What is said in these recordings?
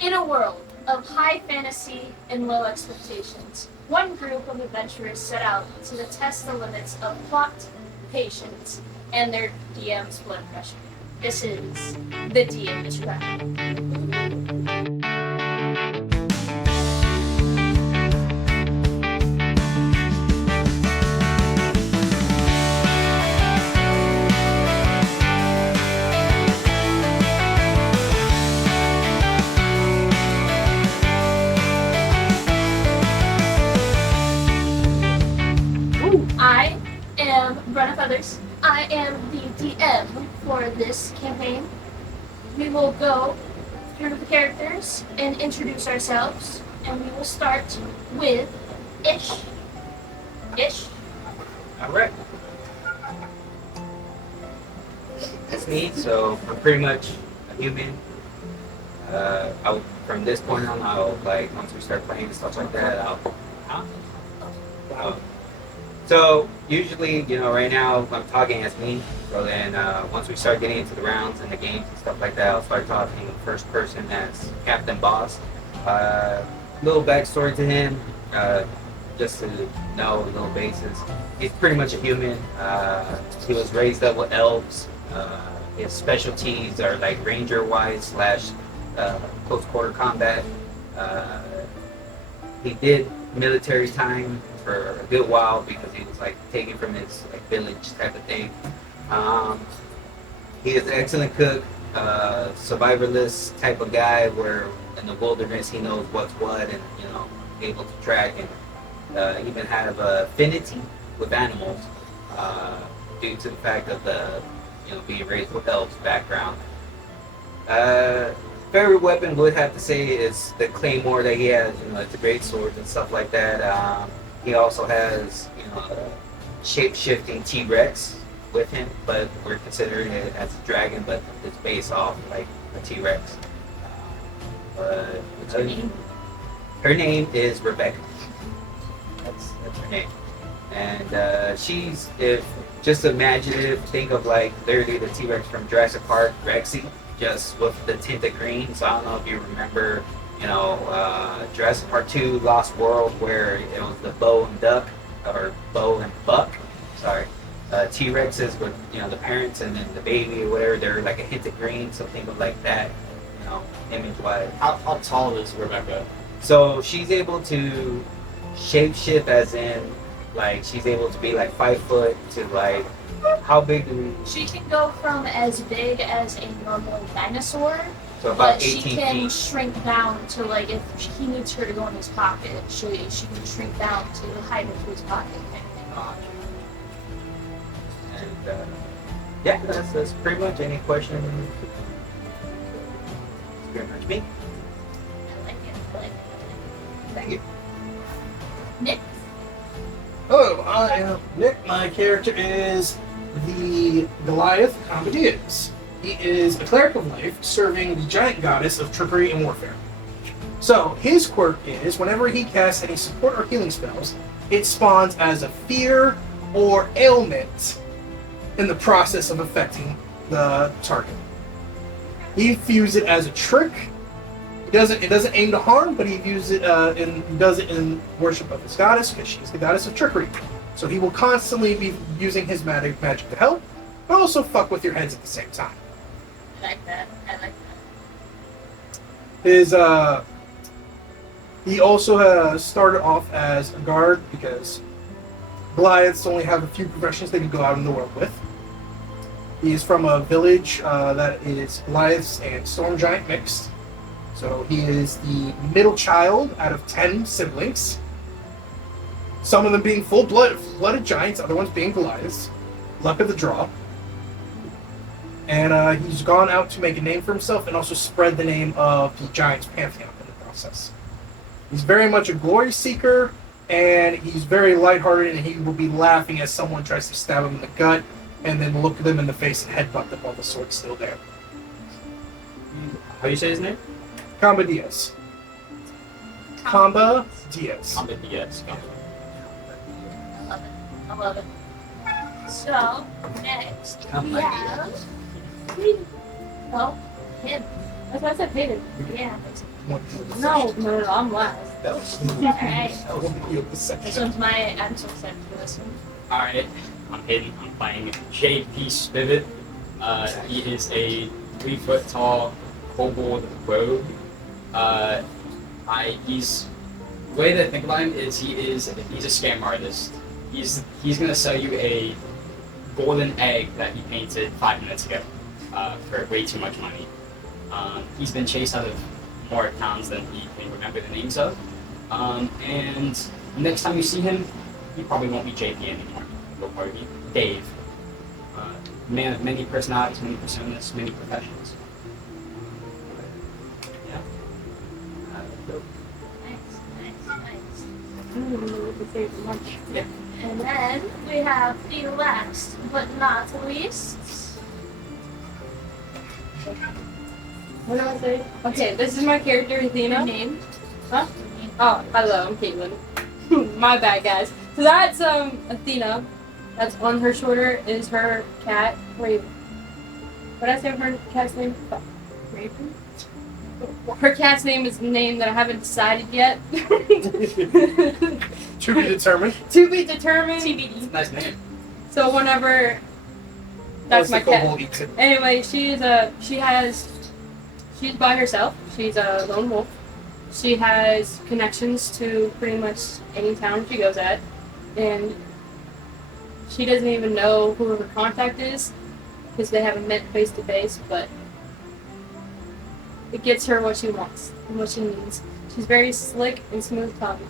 In a world of high fantasy and low expectations, one group of adventurers set out to test the limits of plot, patience, and their DM's blood pressure. This is the DM Trap. I am Brennah Fethers. I am the DM for this campaign. We will go through the characters and introduce ourselves, and we will start with Ish. Ish. Alright. That's me, so I'm pretty much a human. From this point on, once we start playing and stuff like that, so usually, right now I'm talking as me. So then once we start getting into the rounds and the games and stuff like that, I'll start talking first person as Captain Boss. Little backstory to him, just to know a little basis. He's pretty much a human. He was raised up with elves. His specialties are like ranger-wise / close quarter combat. He did military time for a good while because he was taken from his village type of thing. He is an excellent cook, survivalist type of guy where in the wilderness he knows what's what and able to track and even have affinity with animals due to the fact of the being raised with elves background. Favorite weapon would have to say is the claymore that he has. It's a great sword and stuff like that. He also has a shape-shifting T-Rex with him, but we're considering it as a dragon, but it's based off a T-Rex. What's her name? Her name is Rebecca. That's her name. And she's, if just imaginative, think of literally the T-Rex from Jurassic Park, Rexy, just with the tint of green. So I don't know if you remember, Jurassic Park 2, Lost World, where it was the bow and duck, or bow and buck, sorry. T-Rexes with, the parents and then the baby or whatever, they're like a hint of green, so think of that, image-wise. How tall is Rebecca? So she's able to shapeshift as in, she's able to be 5 foot to how big do we? She can go from as big as a normal dinosaur, So about but she 18 can feet. shrink down to if he needs her to go in his pocket, she can shrink down to the height of his pocket kind of thing. And yeah, that's pretty much any question. It's pretty much me. I like it. Thank you. Nick. Hello, I am Nick. My character is the Goliath Camba Diaz. He is a cleric of life serving the giant goddess of trickery and warfare. So, his quirk is whenever he casts any support or healing spells, it spawns as a fear or ailment in the process of affecting the target. He views it as a trick. It doesn't aim to harm, but he views it he does it in worship of his goddess because she's the goddess of trickery. So he will constantly be using his magic to help, but also fuck with your heads at the same time. I like that. His he also started off as a guard because Goliaths only have a few professions they can go out in the world with. He is from a village that is Goliaths and Storm Giant mixed. So he is the middle child out of 10 siblings. Some of them being full-blooded giants, other ones being Goliaths. Luck of the draw. And he's gone out to make a name for himself and also spread the name of the Giants Pantheon in the process. He's very much a glory seeker, and he's very lighthearted, and he will be laughing as someone tries to stab him in the gut, and then look them in the face and headbutt them while the sword's still there. How do you say his name? Camba Diaz. Camba Diaz. Camba Diaz. I love it. So, next we Camba have... Well, him. That's why I said Hayden. Yeah. No, I'm last. That was Alright. that will be the second. This one's my actual set for this one. Alright, I'm Hayden. I'm playing JP Spivit. He is a 3-foot tall kobold rogue. He's the way that I think about him is he's a scam artist. He's gonna sell you a golden egg that he painted 5 minutes ago for way too much money. He's been chased out of more towns than he can remember the names of. And next time you see him, he probably won't be JP anymore. He'll probably be Dave. Man of many personalities, many personas, many professions. Yeah. Nice. I don't even know what to say for much. Yeah. And then we have the last but not least. What do I say? Okay, this is my character, Athena. Name. Huh? Oh, hello, I'm Caitlyn. My bad, guys. So that's Athena. That's on her shoulder is her cat, Raven. What did I say her cat's name? Raven. Her cat's name is a name that I haven't decided yet. To be determined. To be determined. TBD. Nice name. So whenever that's my cat. Eats it. Anyway, she's by herself. She's a lone wolf. She has connections to pretty much any town she goes at, and she doesn't even know who her contact is because they haven't met face to face. But it gets her what she wants and what she needs. She's very slick and smooth tongue.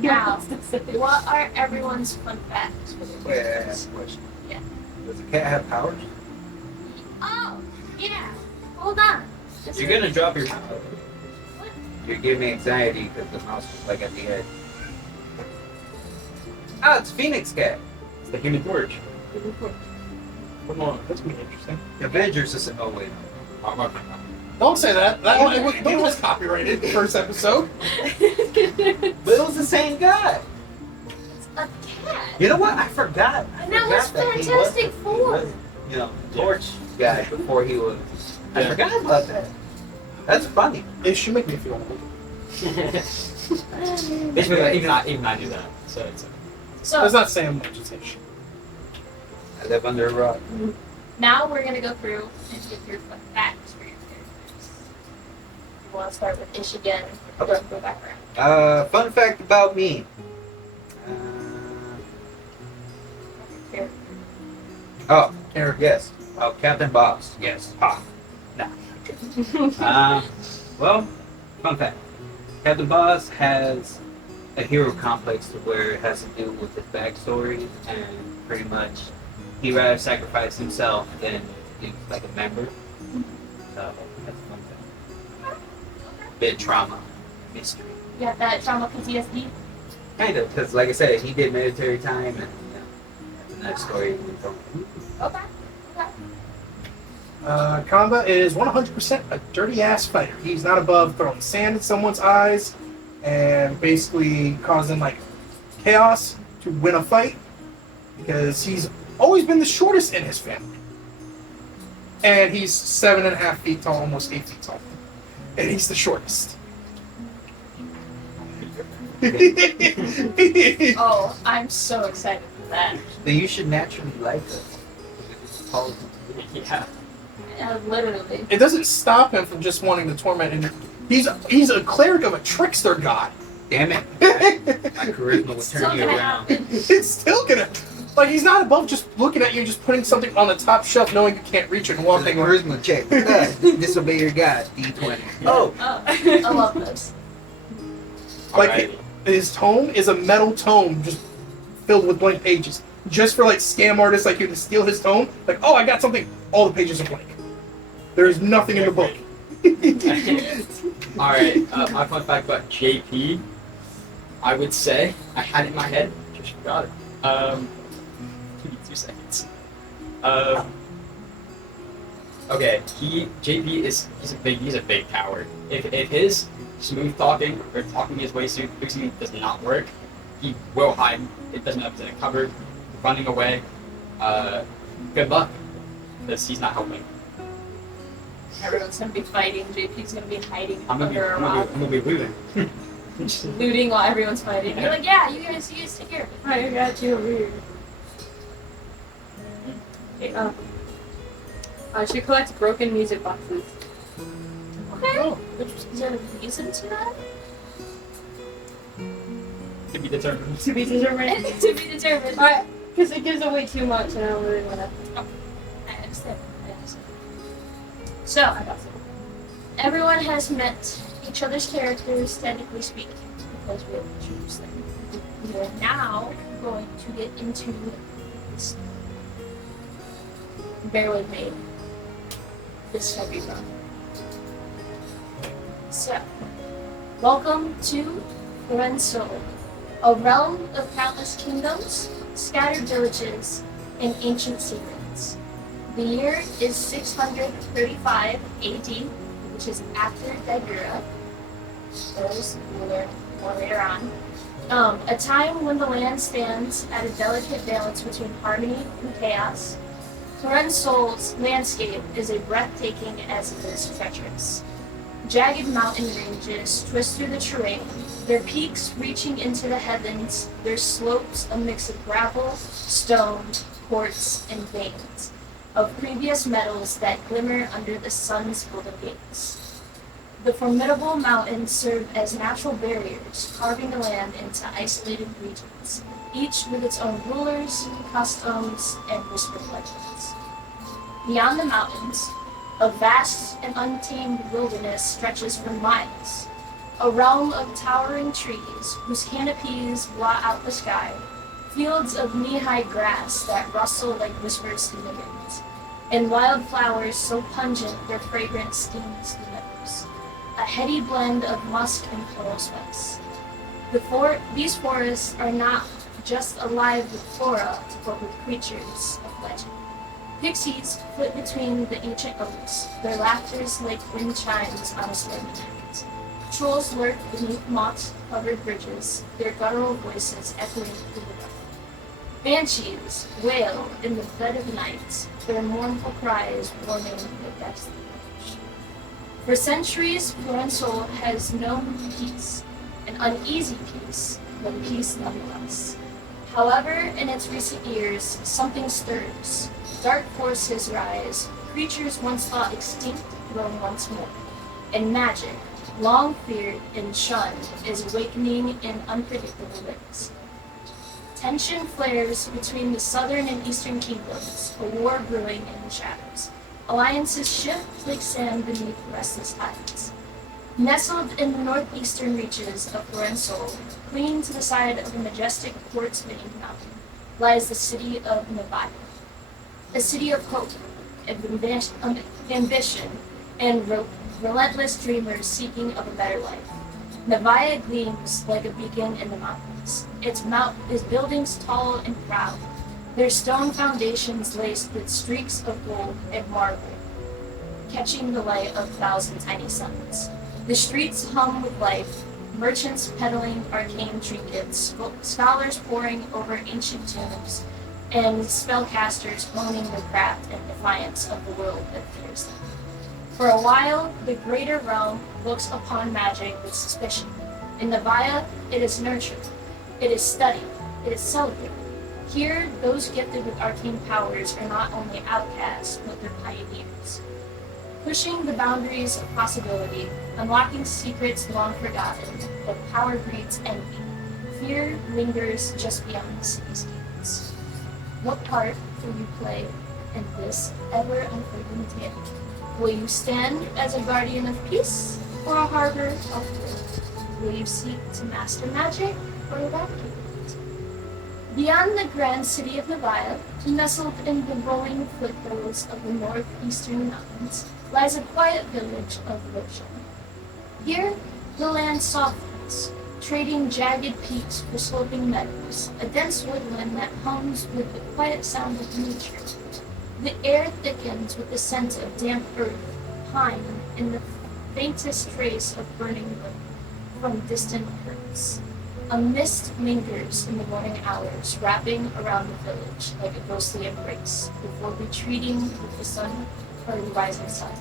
Now, what are everyone's fun facts? Wait, I ask a question. Yeah. Does the cat have powers? Oh, yeah. Hold on. You're gonna drop your mouse. You're giving me anxiety because the mouse is like at the edge. Ah, it's Phoenix Cat. It's the Human Torch. Come on, that's gonna be interesting. Avengers is. Oh wait. Don't say that. That one was copyrighted. First episode. But it was the same guy. A cat. You know what? I forgot. And that was Fantastic Four. You know, Torch guy before he was. I forgot about that. That's funny. It should make me feel old. Even I knew that. So it's So That's not saying much. It's ish. I live under a rock. now we're gonna go through and give your fun facts for your characters. You want to start with Ish again? Okay. Then go back around. Fun fact about me. Here. Oh, Eric. yes. Oh, Captain Bob's. Yes. Ha. Nah. Well, fun fact. Captain Boss has a hero complex to where it has to do with his backstory, and pretty much he rather sacrifice himself than be like a member. So that's a fun fact. Bit trauma, mystery. You got that trauma PTSD? Kind of, because like I said, he did military time, and that's another story. Okay. Camba is 100% a dirty ass fighter. He's not above throwing sand in someone's eyes and basically causing like chaos to win a fight because he's always been the shortest in his family. And he's 7.5 feet tall, almost 8 feet tall. And he's the shortest. Oh, I'm so excited for that. Then you should naturally like us. It's tall. yeah. Literally. It doesn't stop him from just wanting to torment and he's a cleric of a trickster god. Damn it. My charisma will Still turn you gonna around. happen. It's still gonna like he's not above just looking at you, just putting something on the top shelf, knowing you can't reach it and walking away. Charisma check. Disobey your god. D20. Oh. Oh, I love this. Like Alrighty. his tome is a metal tome just filled with blank pages. Just for like scam artists like you to steal his tome, like, oh, I got something. All the pages are blank. There's nothing in the book. Alright, my fun fact about JP, I would say, I had it in my head, just forgot it. Give me 2 seconds. Okay, JP is, he's a big coward. If his smooth talking, or talking his way through does not work, he will hide. It doesn't matter if it's in a cupboard, running away. Good luck. because he's not helping. Everyone's gonna be fighting. JP's gonna be hiding I'm under a rock, gonna be looting. looting while everyone's fighting. You're like, yeah, you guys take care of it. I got you over here. Okay, she collects broken music boxes. Okay. Oh, Is there a reason to that? To be determined. To be determined. To be determined. Alright, because it gives away too much and I don't really want to. I understand. So, everyone has met each other's characters, technically speaking, because we have introduced them. We are now going to get into this. Bear with me. This heavy run. So, welcome to Lorenzo, a realm of countless kingdoms, scattered villages, and ancient secrets. The year is 635 AD, which is after Daigura. Those will learn more later on. A time when the land stands at a delicate balance between harmony and chaos. Lorenzo's landscape is as breathtaking as it is treacherous. Jagged mountain ranges twist through the terrain, their peaks reaching into the heavens, their slopes a mix of gravel, stone, quartz, and veins of previous metals that glimmer under the sun's golden gates. The formidable mountains serve as natural barriers, carving the land into isolated regions, each with its own rulers, customs, and whispered legends. Beyond the mountains, a vast and untamed wilderness stretches for miles, a realm of towering trees whose canopies blot out the sky, fields of knee-high grass that rustle like whispers in the wind, and wildflowers so pungent their fragrance steams the meadows, a heady blend of musk and floral spice. These forests are not just alive with flora, but with creatures of legend. Pixies flit between the ancient oaks, their laughters like wind chimes on a stormy night. Trolls lurk beneath moss-covered bridges, their guttural voices echoing through the night. Banshees wail in the dead of night, their mournful cries warning the depths of the bush. For centuries, Lorenzo has known peace, an uneasy peace, but peace nonetheless. However, in its recent years, something stirs. Dark forces rise, creatures once thought extinct grow once more, and magic, long feared and shunned, is awakening in unpredictable ways. Tension flares between the southern and eastern kingdoms, a war brewing in the shadows. Alliances shift like sand beneath restless tides. Nestled in the northeastern reaches of Lorenzo, clinging to the side of a majestic quartz-vein mountain, lies the city of Nava. A city of hope, ambition, and relentless dreamers seeking of a better life. Navia gleams like a beacon in the mountains, its buildings tall and proud, their stone foundations laced with streaks of gold and marble, catching the light of 1,000 tiny suns. The streets hum with life, merchants peddling arcane trinkets, scholars poring over ancient tombs, and spellcasters honing their craft in defiance of the world that fears them. For a while, the greater realm looks upon magic with suspicion. In Navia, it is nurtured, it is studied, it is celebrated. Here, those gifted with arcane powers are not only outcasts, but they're pioneers. Pushing the boundaries of possibility, unlocking secrets long forgotten, but power breeds envy. Fear lingers just beyond the city's gates. What part will you play in this ever-unfolding tale? Will you stand as a guardian of peace or a harbor of fear? Will you seek to master magic or eradicate it? Beyond the grand city of Navia, nestled in the rolling foothills of the northeastern mountains, lies a quiet village of Roshan. Here, the land softens, trading jagged peaks for sloping meadows, a dense woodland that hums with the quiet sound of nature. The air thickens with the scent of damp earth, pine, and the faintest trace of burning wood from distant herds. A mist lingers in the morning hours, wrapping around the village like a ghostly embrace, before retreating with the sun or the rising sun.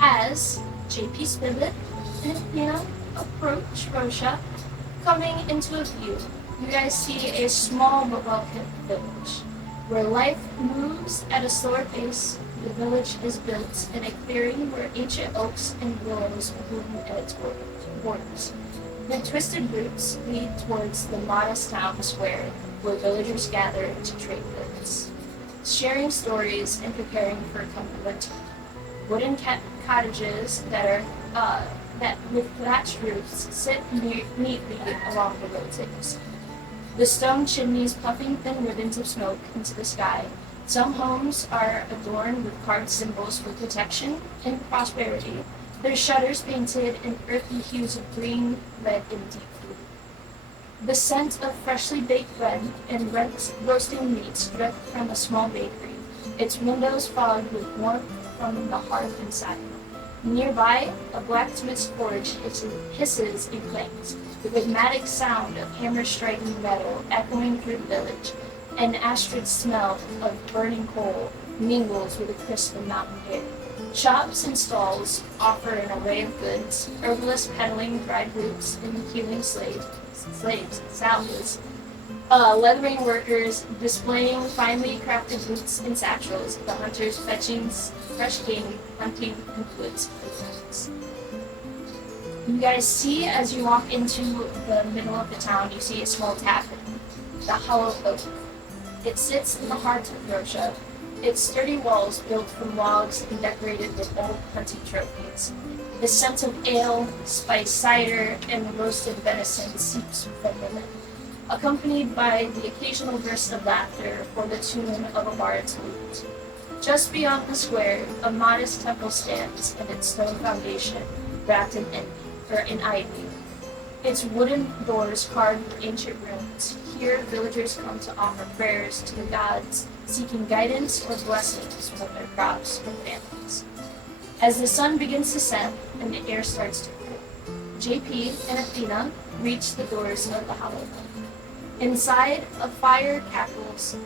As JP Spivit and Athena approach Rosha, coming into a view, you guys see a small but well-kept village. Where life moves at a slower pace, the village is built in a clearing where ancient oaks and willows bloom at its borders. The twisted roots lead towards the modest town square where villagers gather to trade goods, sharing stories and preparing for a coming winter. Wooden cottages that with thatched roofs sit neatly along the road tips. The stone chimneys puffing thin ribbons of smoke into the sky. Some homes are adorned with carved symbols for protection and prosperity, their shutters painted in earthy hues of green, red, and deep blue. The scent of freshly baked bread and roasting meats dripped from a small bakery, its windows fogged with warmth from the hearth inside. Nearby, a blacksmith's forge hisses and clangs, the rhythmic sound of hammers striking metal echoing through the village. An acrid smell of burning coal mingles with the crisp of mountain air. Shops and stalls offer an array of goods, herbalists peddling dried roots and healing slaves, salads, leathering workers displaying finely crafted boots and satchels, the hunters fetching fresh game, hunting in the woods for friends. You guys see, as you walk into the middle of the town, you see a small tavern, the Hollow Oak. It sits in the heart of Rosha, its sturdy walls built from logs and decorated with old hunting trophies. The scent of ale, spiced cider, and roasted venison seeps from within, accompanied by the occasional burst of laughter or the tune of a bard's lute. Just beyond the square, a modest temple stands in its stone foundation, wrapped in ivy. Its wooden doors carved with ancient runes. Here, villagers come to offer prayers to the gods, seeking guidance or blessings from their crops and families. As the sun begins to set and the air starts to cool, JP and Athena reach the doors of the Hollow Oak. Inside, a fire cackles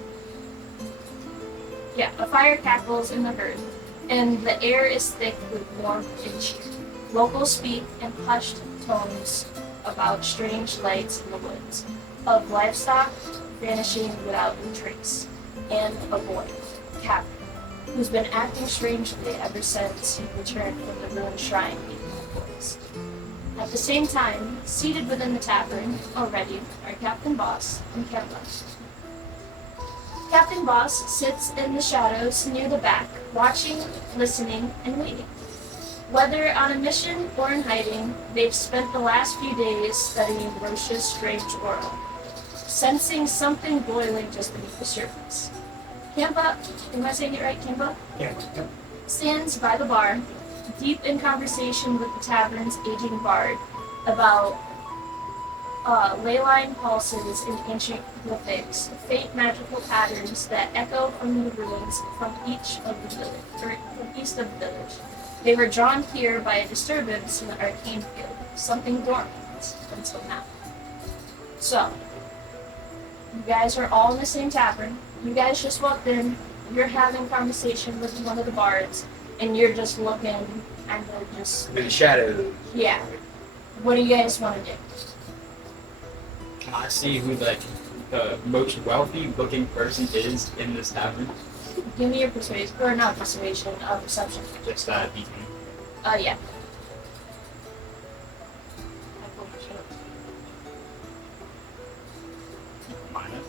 in the hearth, and the air is thick with warmth and cheer. Locals speak in hushed tones about strange lights in the woods, of livestock vanishing without a trace, and a boy, Cap, who's been acting strangely ever since he returned from the ruined shrine beneath the forest. At the same time, seated within the tavern already are Captain Boss and Camba. Captain Boss sits in the shadows near the back, watching, listening, and waiting. Whether on a mission or in hiding, they've spent the last few days studying Rosha's strange world, sensing something boiling just beneath the surface. Camba, am I saying it right, Camba? Yeah. Stands by the bar, deep in conversation with the tavern's aging bard about ley line pulses in ancient glyphics, faint magical patterns that echo from the ruins from east of the village. They were drawn here by a disturbance in the arcane field, something dormant until now. So, you guys are all in the same tavern. You guys just walked in. You're having conversation with one of the bards, and you're just looking, and they're just... In the shadow. Yeah. What do you guys want to do? Can I see who the most wealthy looking person is in this tavern? Give me your persuasion, or not persuasion, perception. Just beat me. Yeah. Minus.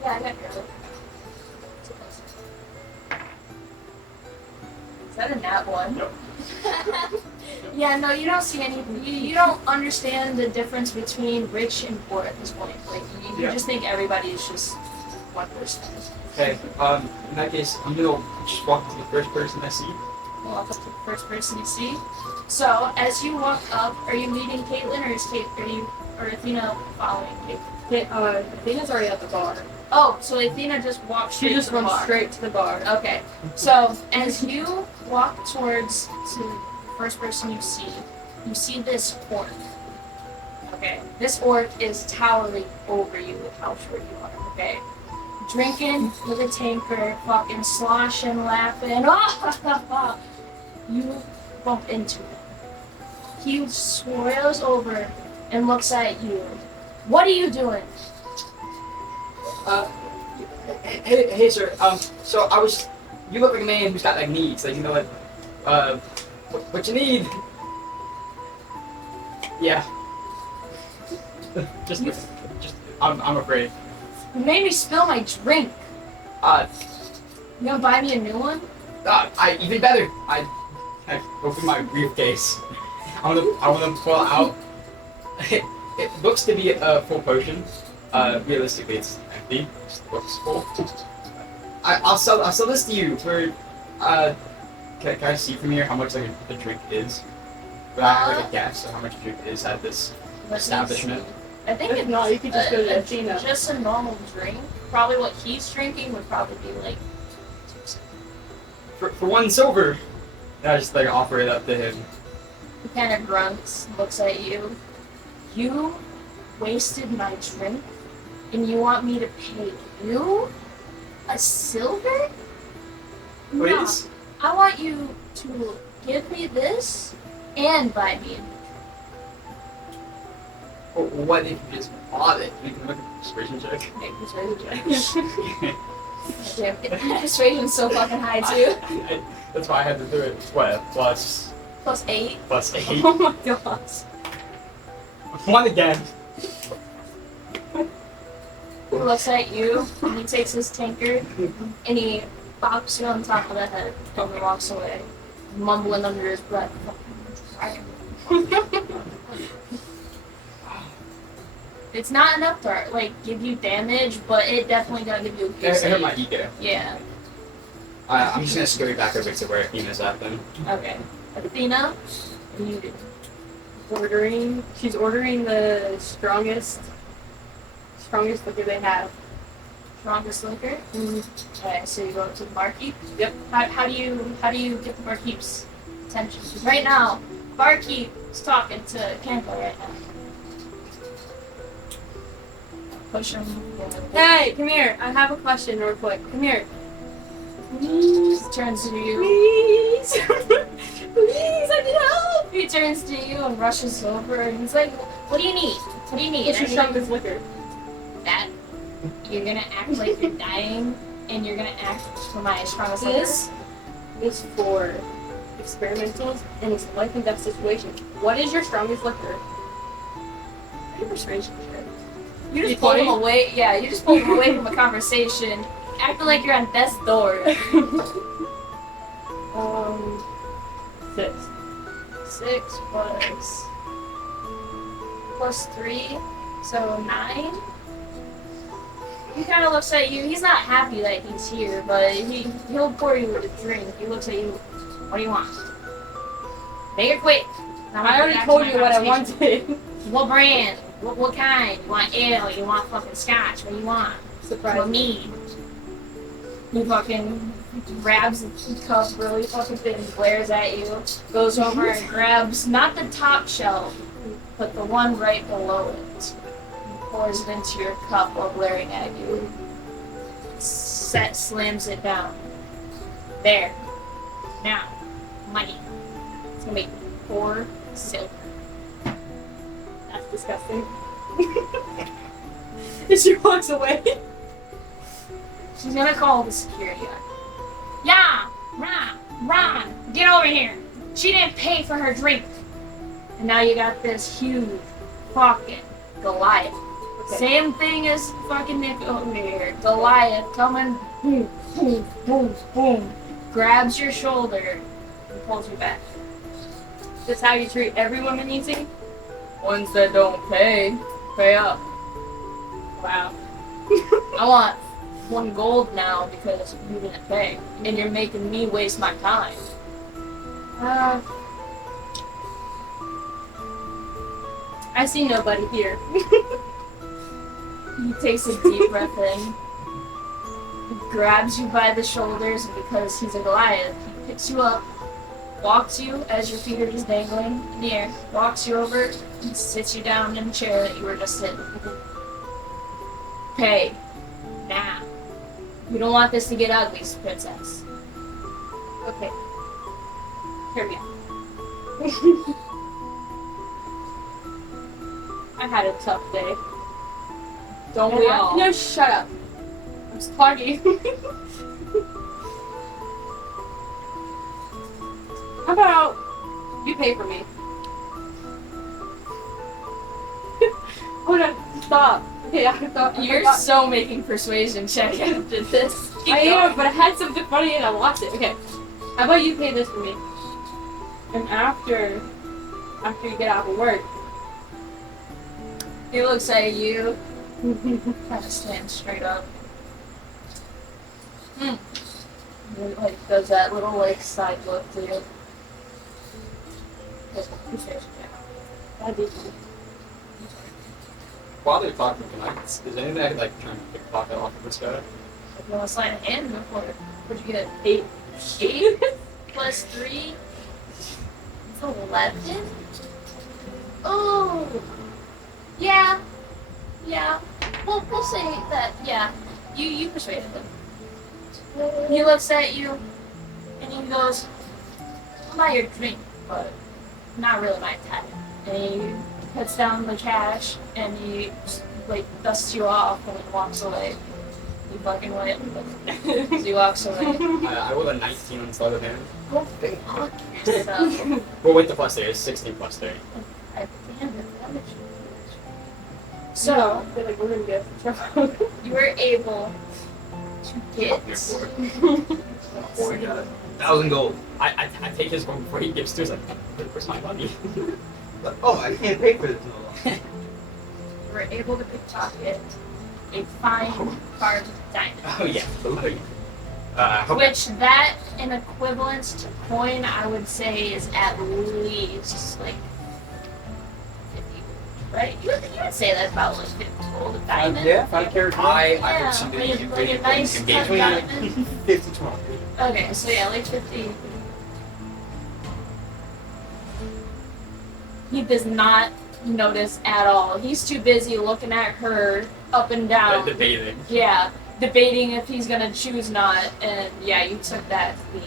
Yeah, I got your Is that a nat one? Nope. Yeah, no, you don't see any. You don't understand the difference between rich and poor at this point. Like, you Yeah. just think everybody is just one person. Okay, in that case, I'm gonna just walk to the first person I see. Walk up to the first person you see. So, as you walk up, are you leading Caitlyn, or Athena following Caitlyn? Athena's already at the bar. Oh, so Athena just walks straight She just to the runs bar. straight to the bar. Okay, so as you walk towards to the first person you see this horn. Okay, this orc is towering over you with how short you are, okay? Drinking with a tanker, fucking sloshing, laughing. Oh, you bump into him. He swirls over and looks at you. What are you doing? Hey, sir. So I was. You look like a man who's got like needs. Like, you know, like, what you need? Yeah. just. I'm afraid. You made me spill my drink. You gonna buy me a new one? Even better. I open my briefcase. I wanna pull out. It looks to be a full potion. Realistically, it's empty. It just looks full. I'll sell this to you for. Can I see from here how much like a drink is? But I have like a guess of how much a drink is at this establishment. I think If it's not, you could just go to Athena. just a normal drink. Probably what he's drinking would probably be like For 1 silver. And I just like offer it up to him. he kind of grunts, looks at you. You wasted my drink, and you want me to pay you a silver? No, Please? I want you to give me this and buy me a Or what if you just bought it? You can make a persuasion check. Make persuasion check. Damn, persuasion's so fucking high too. That's why I had to do it. What? Plus +8. 8. Oh my gosh. 1 again. He looks at you, and he takes his tankard, and he bops you on top of the head, and he walks away, mumbling under his breath. It's not enough to like give you damage, but it definitely gonna give you a It good hurt my save. ego. Yeah. I'm just gonna scurry back over to where Athena's at then. Okay. Athena, muted. She's ordering the strongest liquor they have. Strongest liquor. Okay, so you go to the barkeep. Yep. How do you get the barkeep's attention? 'Cause right now, barkeep is talking to Camba right now. Push him. Hey, come here. I have a question real quick. Come here. He turns to you. Please. Please, I need help. He turns to you and rushes over and he's like, "What do you need? What do you need? What's your I need strongest liquor? that. You're gonna act like you're dying, and you're gonna ask for my strongest liquor." This is for experimentals and it's a life and death situation. What is your strongest liquor? Your persuasion check. You just You pulled him 20? away. Yeah, you just pulled him away from a conversation, acting like you're on death's door. 6. 6 plus 3, so 9. He kind of looks at you. He's not happy that he's here, but he'll pour you a drink. He looks at you. What do you want? Make it quick. Now I already back to told my you what I conversation. wanted. What brand? What kind? You want ale? You want fucking scotch? What do you want? Surprise What me? He fucking grabs the cup really fucking thin, glares at you, goes over and grabs not the top shelf, but the one right below it. He pours it into your cup while glaring at you. Slams it down. There. Now, money. It's gonna be 4 silver. That's disgusting. And she walks away. She's gonna call the security guard. Yeah, Ron, get over here. She didn't pay for her drink. And now you got this huge fucking Goliath. Okay. Same thing as fucking Nick over here. Goliath coming, boom, boom, boom, boom, grabs your shoulder and pulls you back. That's how you treat every woman easy? Ones that don't pay up. Wow. I want 1 gold now because you didn't pay, and you're making me waste my time. I see nobody here. He takes a deep breath in, he grabs you by the shoulders, and because he's a Goliath, he picks you up walks you as your feet are just dangling in the air, walks you over, and sits you down in the chair that you were just sitting. Okay, now. You don't want this to get ugly, princess. Okay. Hear me out. I had a tough day. Don't we all? No, shut up. I'm just talking. How about you pay for me? Hold on, stop. Okay, I thought You're so making persuasion check after this. Keep I going. am, but I had something funny and I lost it. Okay. How about you pay this for me? And after you get out of work. He looks at you, kind of stands straight up. And like does that little like side look to you. Persuasion check. That'd be fun. While they're talking, is there anything I could like try and pickpocket off of this guy? If you want to slide a hand before, what'd you get? 8. 8 plus 3? It's 11? Oh! Yeah. Yeah. We'll say that, yeah. You persuaded him. He looks at you, and he goes, I'll buy your drink, but not really my type. And he puts down the cash, and he, like, dusts you off and then walks away. You fucking wait. So he walks away. I rolled a 19 on sleight of hand. Go fuck yourself. Well, with the plus 3, it's 16 plus 3. I damn it, that makes you. So, So, I feel like we're gonna get in trouble. you were able to get. Oh my god. 1,000 gold. I take his gold before he gives to us. Like, where's my money? Oh, I can't pay for this no longer. You were able to pickpocket a fine carved diamond. Oh yeah. Which that in equivalence to coin, I would say is at least like 50, right? You would say that's about like 50 gold a diamond. Yeah, 5 carat gold. I Yeah, would see like a nice cut diamond. 50 to 1. Okay, so yeah, like 50. He does not notice at all. He's too busy looking at her up and down. debating. Yeah, debating if he's gonna choose not, and yeah, you took that lead.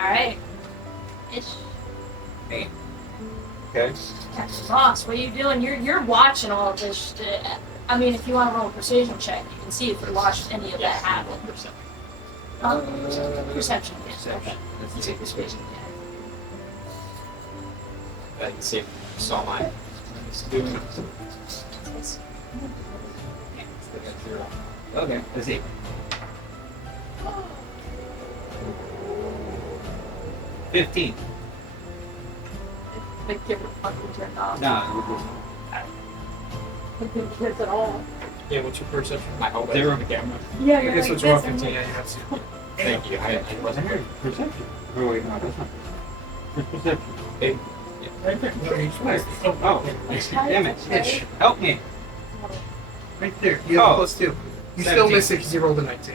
Alright. Ish. Me. Okay. Captain Boss, what are you doing? You're watching all of this shit. I mean, if you want to roll a persuasion check, you can see if you watched any of that happen. Perception, yeah. Perception. Let's see persuasion, yeah. I can see if you saw my student. Okay, let's see. $15. The camera fucking turned off. No, I couldn't kiss at all. Yeah, what's your perception? My whole Zero. the camera. Yeah, I you're guess like what's wrong this, I'm 15, like- yeah, you have to. Thank you. I wasn't here. perception. Oh wait, no, that's not. Where's perception? Big. Right there. No, you just- Oh, damn it. Itch. Help me. Right there. You have Oh. a plus 2. You still 17. miss it because you rolled a 19.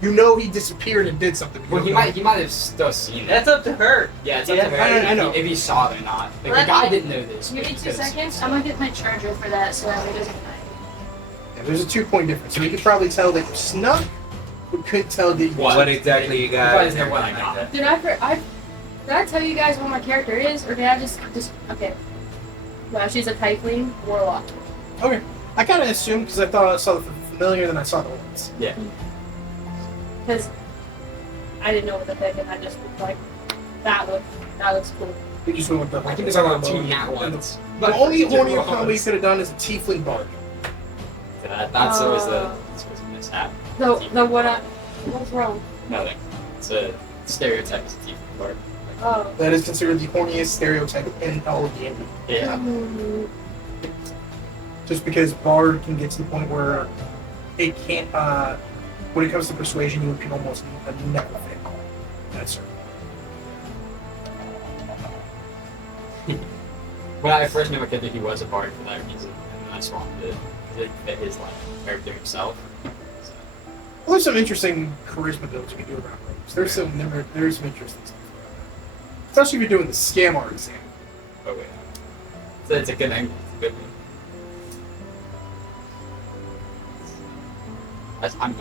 You know he disappeared and did something. Well, he might have still seen it. That's up to her. Yeah, it's up Yeah, to her I know. if he saw it or not. Like, Let the guy me- didn't know this. Give me 2 because- seconds. I'm gonna get my charger for that so that way it doesn't die. Yeah, there's a 2-point difference. So you could probably tell that you snuck, but couldn't tell that you What exactly you got? You guys know what I got. Like that. Did I tell you guys what my character is, or did I just okay? Well, she's a tiefling warlock. Okay. I kind of assumed because I thought I saw the familiar, then I saw the ones. Yeah. Because I didn't know what the heck, and I just was like, that looks cool. You just went with the. I think there's only 2 nat ones. The only Two horny rolls. combo you could have done is a tiefling bard. That's always the mishap. The what's wrong? Nothing. It's a stereotype as a teeth part. Oh. That is considered the horniest stereotype in all of the indie. Yeah. Just because bard can get to the point where it can't. When it comes to persuasion, you can almost never fail. That's right. When I first met my kid, he was a bard for that reason, and then I swapped it because it fit his like character himself. So, Well, there's some interesting charisma builds you can do around robes. There's some interesting stuff. Especially if you're doing the scam art exam. Oh wait. So it's a good angle. It's a good one.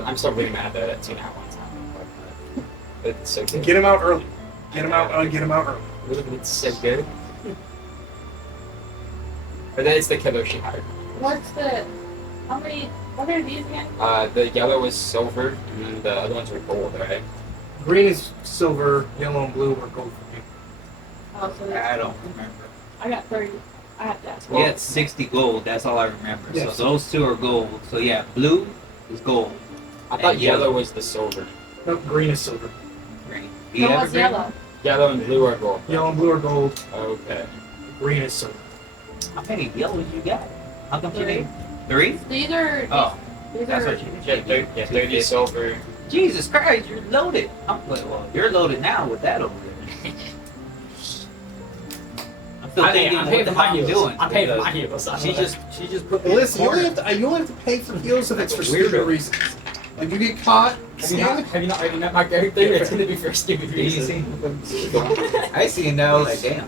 I'm still really mad that 2 now one's happening like that. It's so good. Get him out early. Get him out early. It's so good. But then it's the killer she hired. What's the? How many? What are these again? The yellow was silver, and then the other ones were gold, right? Green is silver, yellow and blue are gold for me. Oh, so I don't remember. I got 30. I have to ask. We had 60 gold. That's all I remember. Yes. So those 2 are gold. So yeah, blue is gold. I thought And yellow was the silver. No, green is silver. Green. No, what's yellow? Yellow and blue are gold. Yellow and blue are gold. Okay. Green is silver. How many yellows you got? How come you 3. need 3? These are. Oh, These that's are. what you Yeah, 30 silver. Jesus Christ, you're loaded. I'm like, well, you're loaded now with that over there. I'm still thinking, I'm what paying the for my hell you heels. doing? I'm paying for Because my heels. She just put me in Listen, the you only, corner. you only have to pay for heals if it's for Like a stupid weirdo. reasons. If you get caught, Have you not already met my character? It's gonna be for a stupid Do you reason. see? I see it now, like, damn.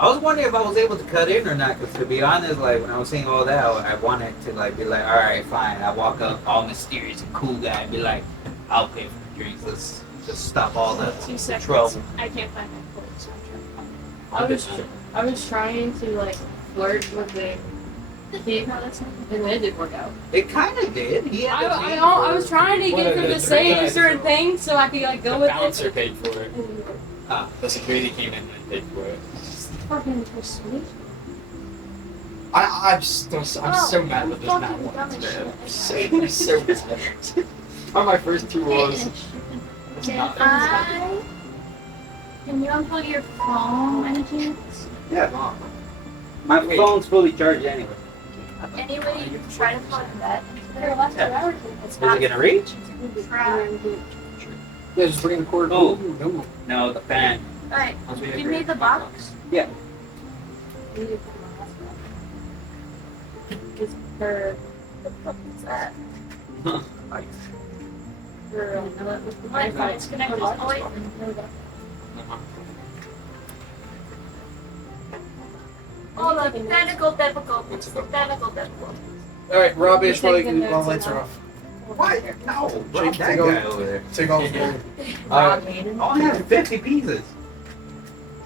I was wondering if I was able to cut in or not, because to be honest, like, when I was seeing all that, I wanted to, like, be like, alright, fine. I walk up, all mysterious and cool guy, and be like, I'll pay for the drinks. Let's just stop all the 2 seconds. trouble. I can't find my quotes. So I'm trying to find I was trying to like flirt with the kid, and it didn't work out. It kind of did. He had to pay I for was trying to What get are them the to say drinks? certain things so I could like go The with bouncer it. paid for it. Ah. The security came in and paid for it. fucking persuasion. I'm so mad with this fucking map dumb one. as Man. shit. I'm so mad. On my first 2 rolls. Can you unplug your phone, any chance? Yeah. My phone's fully charged anyway. Anyway, you can try to plug that into their left hours. It's Is not it gonna reach? Try. yeah, just bring the cord. Oh. No. No, the fan. Alright, give me the box. Yeah. It's her. What the fuck is that? Her. My phone is connected. Oh wait. Oh look, technical difficulties. Technical difficulties. All right, Rob You Ishmael, take the while notes lights and are all. off. What? No. Bro, Take that all- guy over there. Take all the gold. I have 50 pieces.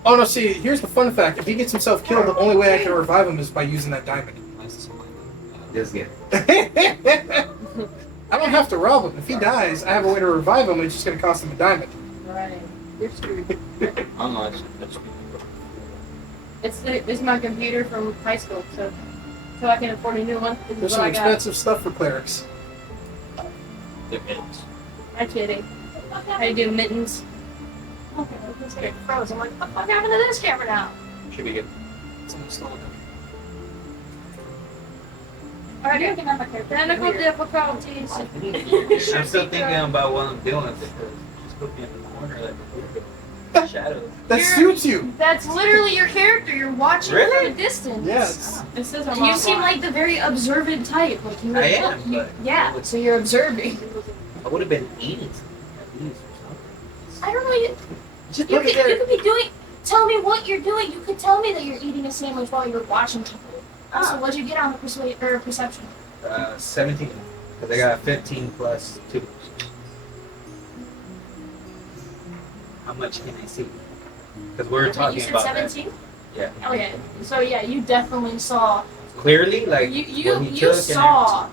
Oh no! See, here's the fun fact: if he gets himself killed, the only way I can revive him is by using that diamond. Just get I don't have to rob him. If he dies, I have a way to revive him. It's just going to cost him a diamond. Right. You're screwed. Oh no, that's It's my computer from high school, so I can afford a new one. This There's is some what I got. expensive stuff for clerics. the pigs. I'm kidding. I do mittens. Okay, let's get it frozen. I'm like, what the fuck happened to this camera now? Should be good. Someone stole it. Alright, you're looking at my character. Technical difficulties. I'm still thinking about what I'm doing because just put me in the corner like shadows. That You're- suits you. That's literally your character. You're watching Really? from a distance. Yes. It says I'm And you offline. seem like the very observant type. Like you I am, but yeah, so you're observing. I would have been eating something at least or something. I don't know. You Just could, look at you there. could be doing. Tell me what you're doing. You could tell me that you're eating a sandwich while you're watching people. So what'd you get on the perception? 17. Because I got 15 plus 2. How much can I see? Because we're Wait, talking you said about that. 17? Yeah. Okay. So yeah, you definitely saw. Clearly, like You what he you took and saw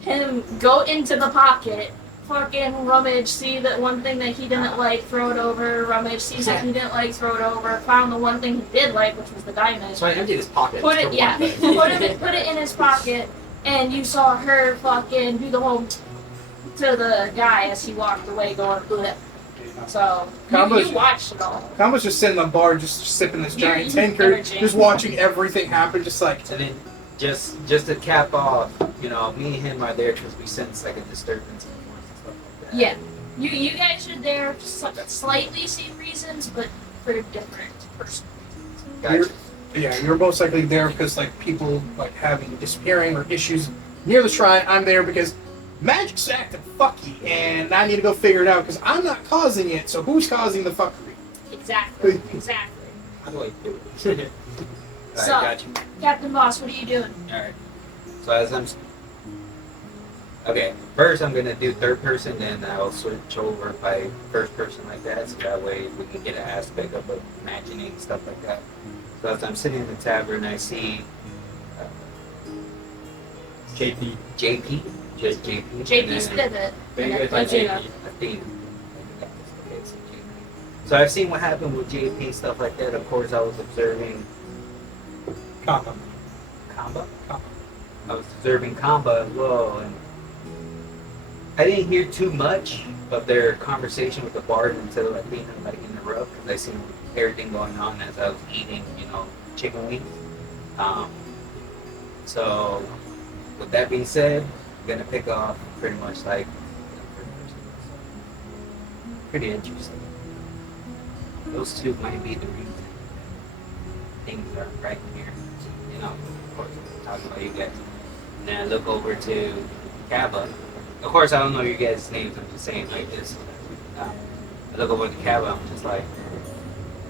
him go into the pocket, fucking rummage, see that one thing that he didn't like, throw it over, rummage, see that he didn't like, throw it over, found the one thing he did like, which was the diamond. So I emptied his pocket. Put for it, one yeah, thing. put it in his pocket, and you saw her fucking do the whole to the guy as he walked away, going bleh. So Camba's- you watched it all. Camba's just sitting on the bar, just sipping this You're giant tanker, energy. just watching everything happen, just like. And then just to cap off, you know, me and him are there because we sense like a disturbance in the force and stuff like that. Yeah, you guys are there for slightly same reasons, but for different personal reasons. Gotcha. Yeah, you're most likely there because like people like having disappearing or issues near the shrine. I'm there because magic's acting fucky, and I need to go figure it out because I'm not causing it. So who's causing the fuckery? Exactly. Exactly. How do I do it? So- Got you. Captain Boss, what are you doing? Alright. So as I'm... Okay, first I'm going to do third person, then I'll switch over by first person like that, so that way we can get an aspect of imagining stuff like that. So as I'm sitting in the tavern, I see JP. JP, just JP. JP's and then Spivit. Maybe And it's like Athena. JP. Athena. Okay, so JP. So I've seen what happened with JP, stuff like that. Of course, I was observing Camba. Camba. Camba. I was observing Camba as well, and I didn't hear too much of their conversation with the bard until Athena like interrupt, because I seen everything going on as I was eating, chicken wings. So with that being said, I'm gonna pick off pretty much like pretty interesting. Those two might be the reason things are right here. Of course, I'm talking about you guys. And then I look over to Camba. Of course, I don't know your guys' names. I'm just saying like this. I look over to Camba. I'm just like,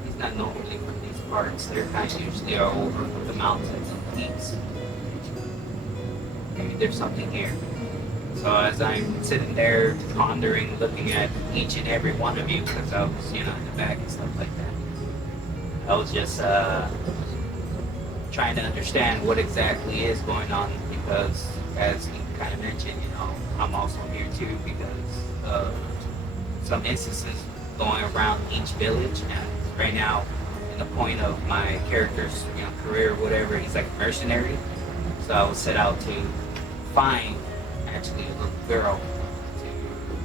he's not normally from these parts. They're kind of usually are over the mountains and peaks. Maybe there's something here. So as I'm sitting there pondering, looking at each and every one of you, because I was, in the back and stuff like that, I was just trying to understand what exactly is going on, because as you kind of mentioned, I'm also here too because of some instances going around each village, and right now, in the point of my character's career, whatever, he's like a mercenary. So I was set out to find actually a little girl to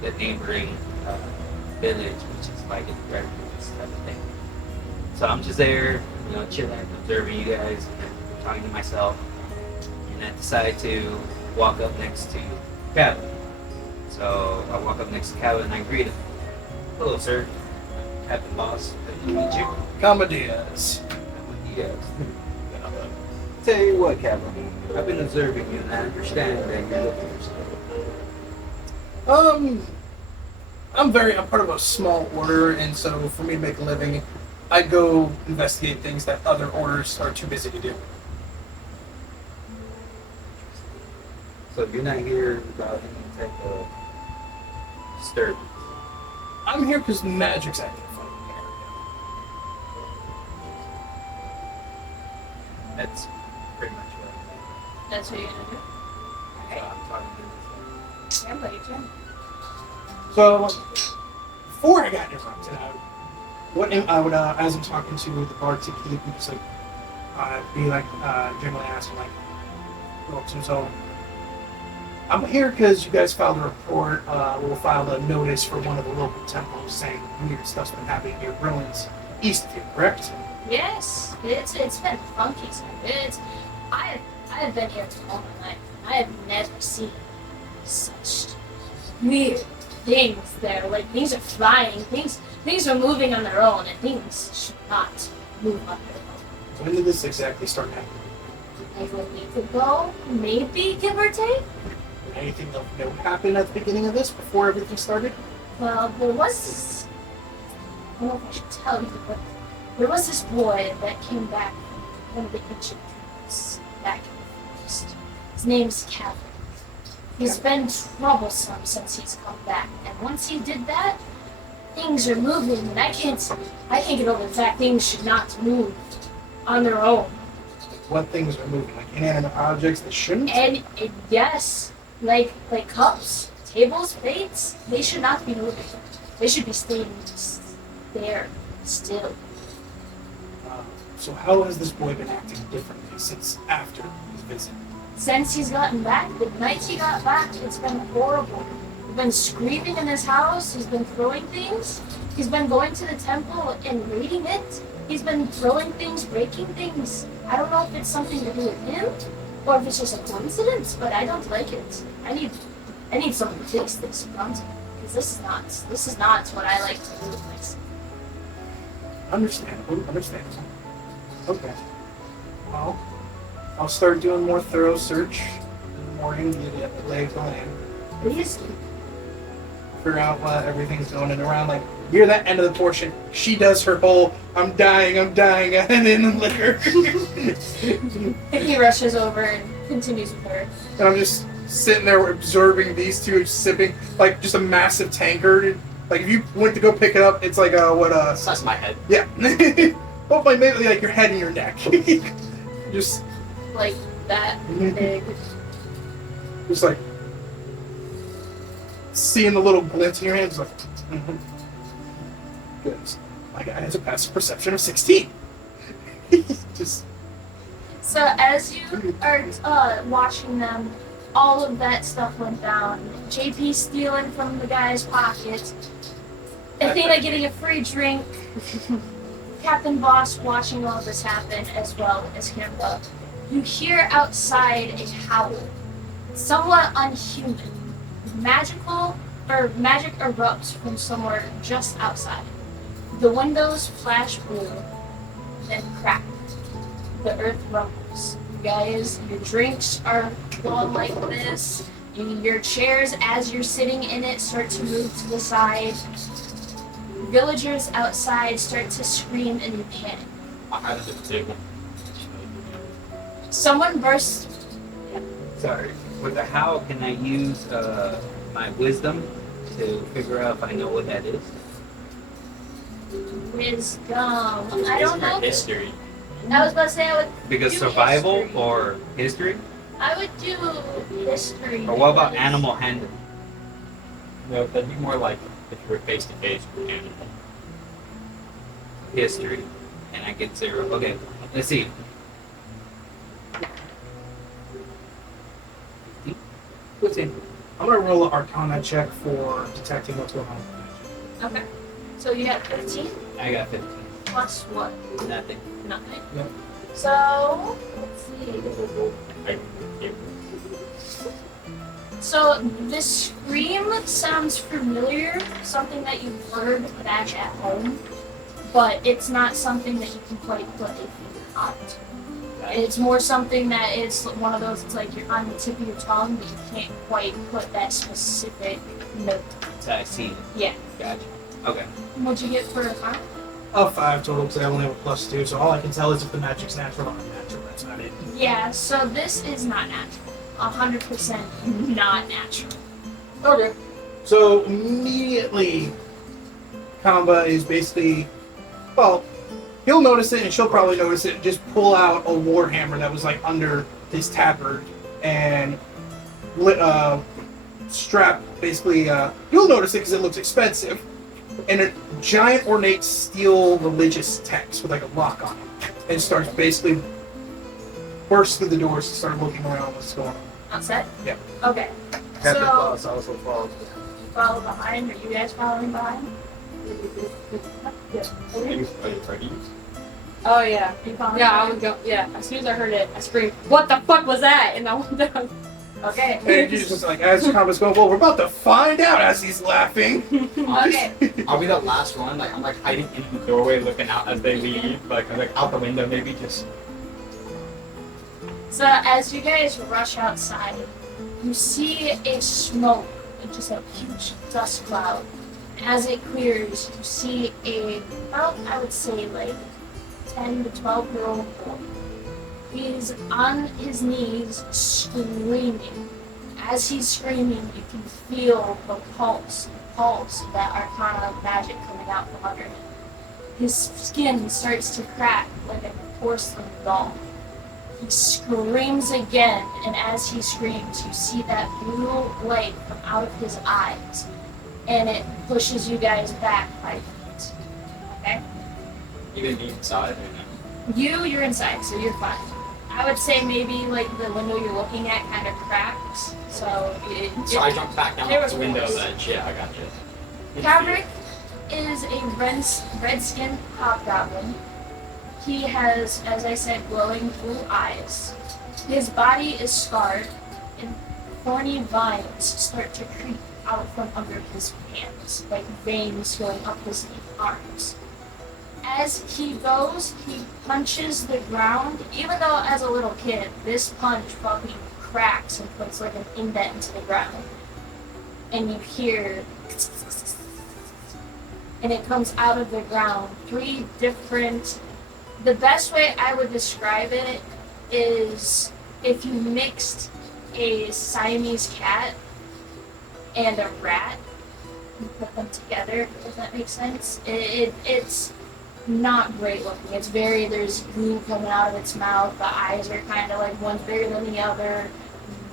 the neighboring village, which is like a threat type of thing. So I'm just there, chilling, observing you guys, and talking to myself, and I decide to walk up next to Caitlyn. So I walk up next to Caitlyn and I greet him. Hello, sir. Captain Boss. Good to meet you. Camba Diaz. Yes. Tell you what, Caitlyn. I've been observing you and I understand that you're looking for something. I'm part of a small order, and so for me to make a living, I go investigate things that other orders are too busy to do. So you're not here about any type of disturbance. I'm here because magic's acting funny in the area. That's pretty much what That's what you're gonna do? I'm saying. So I'm talking to Yeah, buddy, Jim. So, before I got interrupted, I would, as I'm talking to the bard to keep, just generally asking, so I'm here because you guys filed a report. We'll file a notice for one of the local temples saying weird stuff's been happening near ruins east of here, correct? Yes, it's been funky, sir. I have been here for all my life. I have never seen such weird things there. Like, things are flying, things are moving on their own, and things should not move on their own. When did this exactly start happening? Like a week ago, maybe, give or take? Did anything of note happen at the beginning of this before everything started? Well, there was, I don't know if I should tell you, but there was this boy that came back from one of the ancient tribes back in the forest. His name's Caitlyn. He's been troublesome since he's come back, and once he did that, things are moving, and I can't get over the fact things should not move on their own. What things are moving? Like inanimate objects that shouldn't? And yes, like cups, tables, plates, they should not be moving. They should be staying there, still. So how has this boy been acting differently since after his visit? Since he's gotten back, the night he got back, it's been horrible. He's been screaming in his house, he's been throwing things, he's been going to the temple and raiding it, he's been throwing things, breaking things. I don't know if it's something to do with him, or if it's just a coincidence, but I don't like it. I need someone to fix this front, because this is not what I like to do with myself. Understandable. Okay. Well, I'll start doing more thorough search in the morning, get the lay of the land, Please, figure out what everything's going in around. Like, Near that end of the portion, she does her whole I'm dying, and then the liquor. And he rushes over and continues with her. And I'm just sitting there observing these two sipping, like just a massive tankard. Like if you went to go pick it up, it's like That's my head. yeah. Well, like maybe like your head and your neck. just Like that big. just like seeing the little glint in your hands, like good. My guy has a passive perception of 16. just So as you are watching them, all of that stuff went down. JP stealing from the guy's pocket. Athena getting a free drink. Captain Boss watching all this happen, as well as Camba. You hear outside a howl, somewhat unhuman. Magic erupts from somewhere just outside. The windows flash blue, then crack. The earth rumbles. You guys, your drinks are going like this. Your chairs, as you're sitting in it, start to move to the side. Villagers outside start to scream in panic. I had it at the table. Someone bursts. Sorry. With the how, can I use my wisdom to figure out if I know what that is? Wisdom. I don't know. History. I was about to say I would. Because do survival history. or history? I would do history. Or what about because- animal handling? No, that'd be more like if you were face to face with an animal. History. And I get 0. Okay, let's see. 15. I'm gonna roll an Arcana check for detecting what's going on. Okay. So you have 15 I got 15. plus what? Nothing. Nothing. Yep. So let's see. Like, yeah. So this scream sounds familiar, something that you've heard back at home, but it's not something that you can quite put a finger on. It's more something that it's one of those, it's like you're on the tip of your tongue, but you can't quite put that specific note. So I see it. Yeah. Gotcha. Okay. What'd you get for a fire? A 5 total because I only have a +2, so all I can tell is if the magic's natural or unnatural. That's not it. Yeah, so this is not natural. 100% not natural. Okay. So immediately, Camba is basically, well, he'll notice it and she'll probably notice it. Just pull out a warhammer that was like under his tabard and strap. Basically, you'll notice it because it looks expensive. And a giant ornate steel religious text with like a lock on it, and starts basically bursts through the doors to start looking around what's going on. Outside? Yeah. Okay. Captain So Boss also follows. you follow behind. Are you guys following behind? Oh yeah. You following Yeah, I behind? would go. Yeah, as soon as I heard it, I screamed, "What the fuck was that?" And I went down. Okay. And he's just like, as Camba's going, well, we're about to find out as he's laughing. Okay. I'll be the last one. Like I'm like hiding in the doorway, looking out as they leave. Like I'm like out the window, maybe just. So as you guys rush outside, you see a smoke, just a huge dust cloud. As it clears, you see about, I would say, like 10 to 12-year-old boy. He's on his knees screaming. As he's screaming, you can feel the pulse that Arcana magic coming out from under him. His skin starts to crack like a porcelain doll. He screams again, and as he screams, you see that blue light come out of his eyes, and it pushes you guys back 5 feet. Okay? Even be inside. You're inside, so you're fine. I would say maybe like the window you're looking at kind of cracks, so So I jumped back down there off was the window voice. ledge. Yeah, I got you. Caverick is a red-skinned hobgoblin. He has, as I said, glowing blue eyes. His body is scarred, and thorny vines start to creep out from under his hands, like veins going up his arms. As he goes, he punches the ground, even though as a little kid, this punch probably cracks and puts like an indent into the ground. And you hear and it comes out of the ground. 3 different. The best way I would describe it is if you mixed a Siamese cat and a rat and put them together. Does that make sense? It's not great looking. It's very, there's goo coming out of its mouth. The eyes are kind of like one's bigger than the other.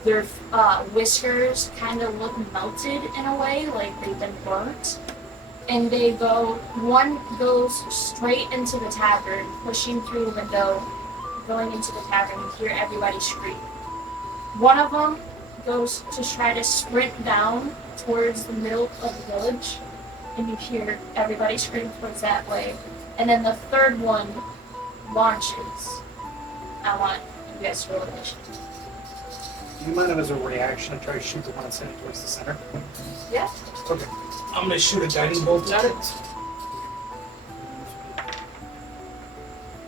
Their whiskers kind of look melted in a way, like they've been burnt. And one goes straight into the tavern, pushing through the window, going into the tavern. You hear everybody scream. One of them goes to try to sprint down towards the middle of the village, and you hear everybody scream towards that way. And then the third one launches. I want you guys to roll initiative. Do you mind if as a reaction I try to shoot the one sent towards the center? Yeah. Okay. I'm gonna shoot a guiding bolt at it.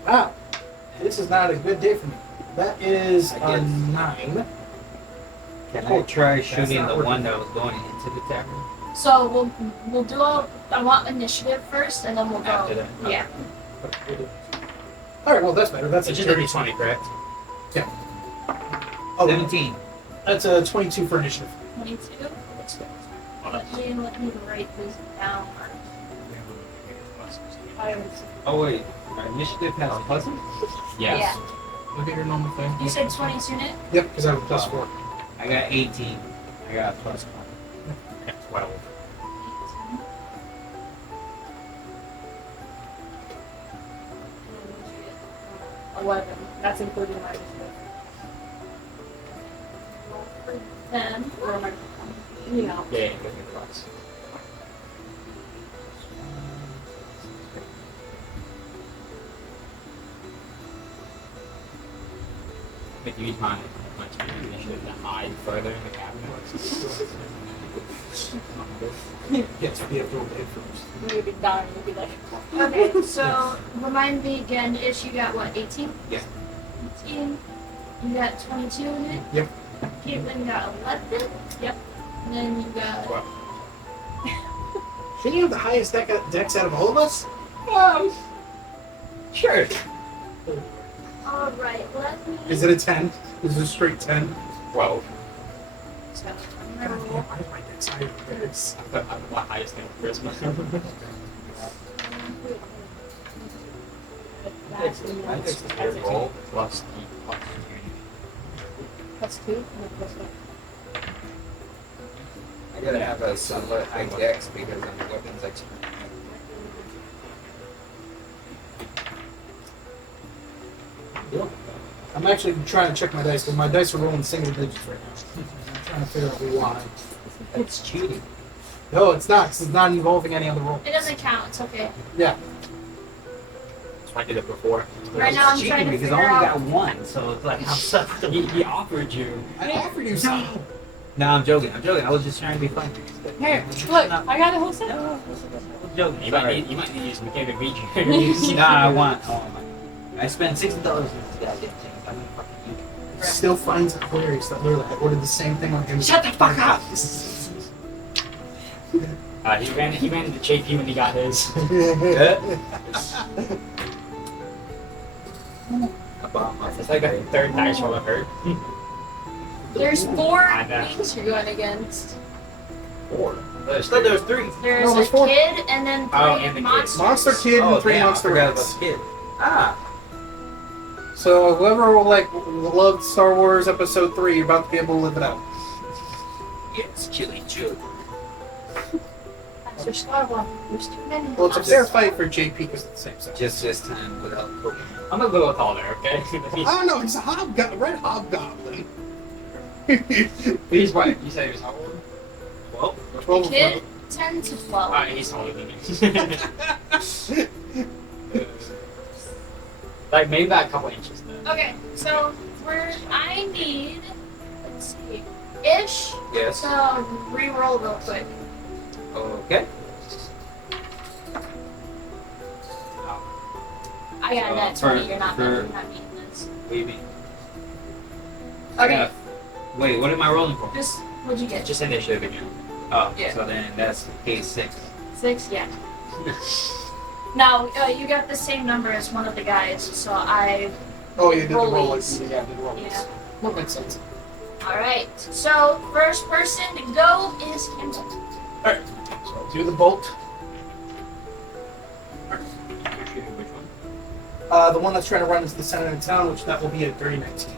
Wow. This is not a good day for me. That is I a guess. 9. Can I try shooting the one that was going into the tavern? So we'll do I want initiative first, and then we'll go. After that? Okay. Yeah. Alright, well that's better. That's It's a just a dirty d20, correct? Oh, 17. that's a 22 for initiative. 22. Let me write this down. Oh wait, our initiative has puzzle? Yes. Yeah. Look at your normal thing. You said 22, Nick? Yep, because I have a plus 4. I got 18. I got plus 12. 11. That's including my initiative. 10. Or my, you know. Yeah, yeah, give me the plus. But use my initiative to hide further in the cabinet. Yes, we have to roll it first. We would be dying. We'd be like, Okay, so remind me again, Ish, you got what, 18? Yeah. 18. You got 22 in it? Yep. Caitlyn got 11? Yep. And then you got. Well, Shouldn't you have the highest dex out of all of us? Sure. Alright, let me. Is it a 10? Is it a straight 10? 12. So, God I'm damn, gonna I have my dex higher than this. I'm the highest thing for Christmas. that's I think it's a that's good a roll. Plus the plus Plus 2? No, plus 1. I gotta have a somewhat high dex because I'm a weapons expert. I'm actually trying to check my dice, but my dice are rolling single digits right now. I'm trying to figure out why. It's cheating. No, it's not. 'Cause it's not involving any other roll. It doesn't count, it's okay. Yeah. I did it before. Right now I'm It's trying to cheating because figure I only out. got one, so it's like I'm stuck with the He offered you. I offered you some. No, I'm joking. I was just trying to be funny. Here, look, I got a whole set. No, I was joking. You might Sorry. need to use mechanic reach. Nah, I want money. I spent $60 on this goddamn thing. I'm gonna fucking eat it. Still finds Aquarius that literally I ordered the same thing on him. Shut the fuck up! He ran into JP when he got his. It's like a third dice roll I've heard. There's 4 I know. things you're going against. 4. There's 3. There's No, a there's 4. kid and then 3 Oh, and the kid. monsters. Monster Kid and 3 damn, Monster I forgot Rats. about the kid. Ah. So whoever loved Star Wars Episode 3, you're about to be able to live it out. Yes, chili chili. That's your Star Wars. There's too many. Well, it's a fair fight for JP because it's the same size. Just this time without cooking. I'm a little taller, okay? I don't know, he's a red hobgoblin. He's what? You said he was how old? 12? 12 The of kid, 10 to 12. Alright, he's taller than me. Like, maybe about a couple inches then. Okay, so I need, let's see, Ish, Yes. so re-roll real quick. Okay. I got a net For- 20, you're not for- meeting this. Waving. Okay, Wait, what am I rolling for? just, what'd you get? Just initiative again. Oh, Yeah. so then that's case 6. 6, yeah. Now, you got the same number as one of the guys, so I. Oh, you did the roll. Rollies. Yeah, did the roll. Yeah. That makes sense. Alright, so first person to go is Camba. Alright, so I'll do the bolt. Which one? The one that's trying to run into the center of the town, which that will be a dirty 19.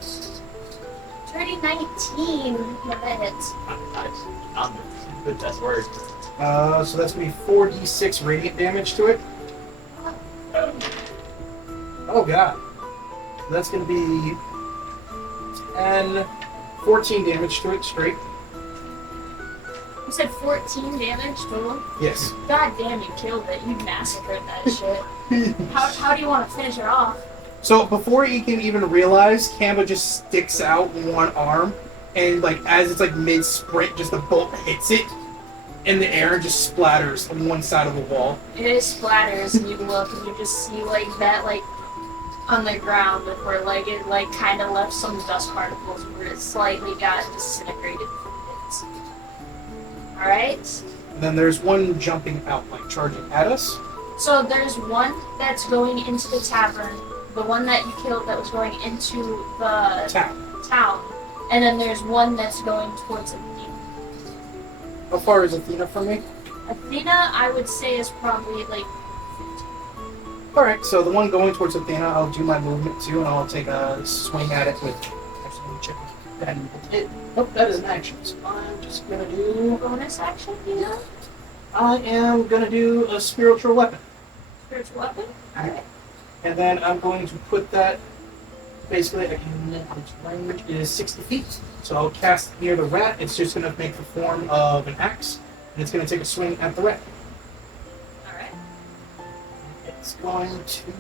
Dirty 19. What that hits. Nice. Good, that's word. So that's going to be 4d6 radiant damage to it. Oh, God. That's going to be 14 damage to it straight. You said 14 damage total? Yes. God damn, you killed it. You massacred that shit. How do you want to finish it off? So before he can even realize, Camba just sticks out one arm, and like as it's like mid-sprint, just the bolt hits it in the air and just splatters on one side of the wall. It splatters, and you look, and you just see like that, like on the ground, with where like it like kind of left some dust particles where it slightly got disintegrated. All right. And then there's one jumping out, like charging at us. So there's one that's going into the tavern, the one that you killed that was going into the town, and then there's one that's going towards Athena. How far is Athena from me? Athena, I would say, is probably like 15. Alright, so the one going towards Athena, I'll do my movement too, and I'll take a swing at it with... Actually, let me check that. Nope, that is an action, so I'm just gonna do... Bonus action, you know? I am gonna do a spiritual weapon. Spiritual weapon? Alright. And then I'm going to put that, basically, its range is 60 feet. So I'll cast near the rat. It's just going to make the form of an axe, and it's going to take a swing at the rat. Alright. It's going to,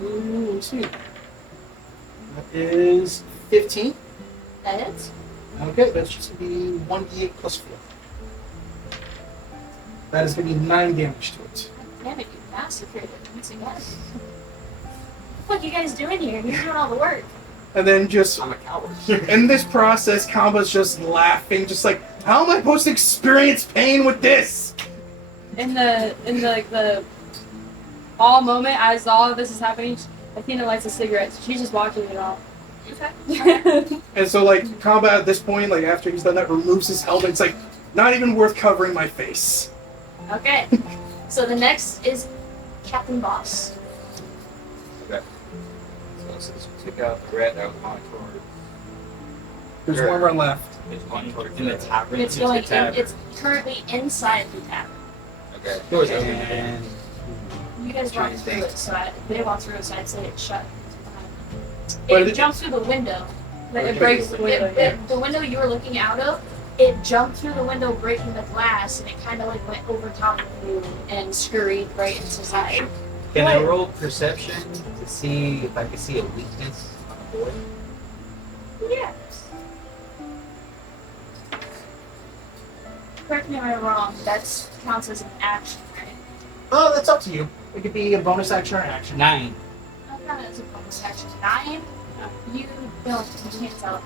let's see, that is 15. That hits. Okay, that's just going to be 1d8 plus 4. That is going to be 9 damage to it. Damn it, you massacred it once again. What you guys doing here? You're doing all the work. And then just, I'm a coward. in this process, Camba's just laughing, just like, how am I supposed to experience pain with this? In the all moment as all of this is happening, Athena lights a cigarette. So she's just watching it all. Okay. And so, like, Camba at this point, like, after he's done that, removes his helmet. It's like, not even worth covering my face. Okay. So the next is Captain Boss. Okay. So since we took out the rat, that was going towards. There's Sure. one more left. It's going towards In the tavern. It's going in, it's currently inside the tavern. Okay. Doors And You guys Trying walk to through think. it, so they walk through it, so I'd say it's shut. But It it- jumps through the window. But it Okay. breaks the window. Yeah. The window you were looking out of, it jumped through the window, breaking the glass, and it kind of like went over top of you and scurried right into side. can I roll perception to see if I can see a weakness on the board? Yes. Correct me if I'm wrong. That counts as an action, right? Oh, that's up to you. It could be a bonus action or an action. 9. I count it as a bonus action. 9. You don't. You can't tell.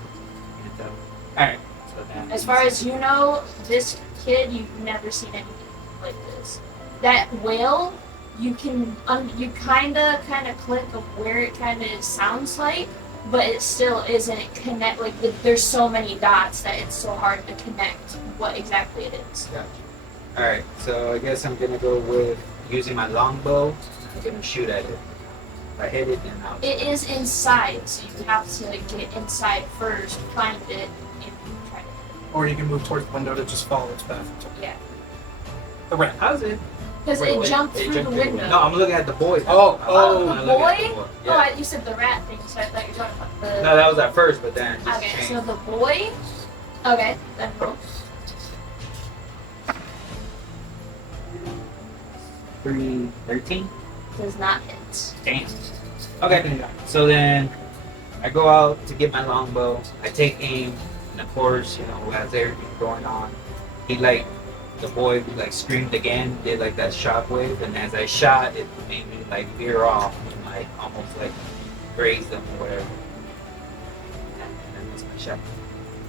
Alright. So then. As far as you know, this kid, you've never seen anything like this. That whale, you can, you kind of click of where it kind of sounds like, but it still isn't connect. Like there's so many dots that it's so hard to connect what exactly it is. Gotcha. Alright, so I guess I'm gonna go with using my longbow. I'm gonna shoot at it. If I hit it, then I'll. It is inside, so you have to get inside first, find it, and try to. Or you can move towards the window to just follow its path. Yeah. The rat. How's it? Because Wait, it wait, jumped it through jumped the through the window. No, I'm looking at the boy. Oh, Oh, I'm the looking at boy? the boy. Oh, Yeah. you said the rat thing, so I thought you were talking about the. No, that was at first, but then it just Okay, changed. so the boy. Okay, then roll. 13? Does not hit. Damn. Okay, so then I go out to get my longbow. I take aim, and of course, as everything going on, the boy screamed again, did like that shockwave, and as I shot, it made me veer off and almost grazed him or whatever. And that was my shot.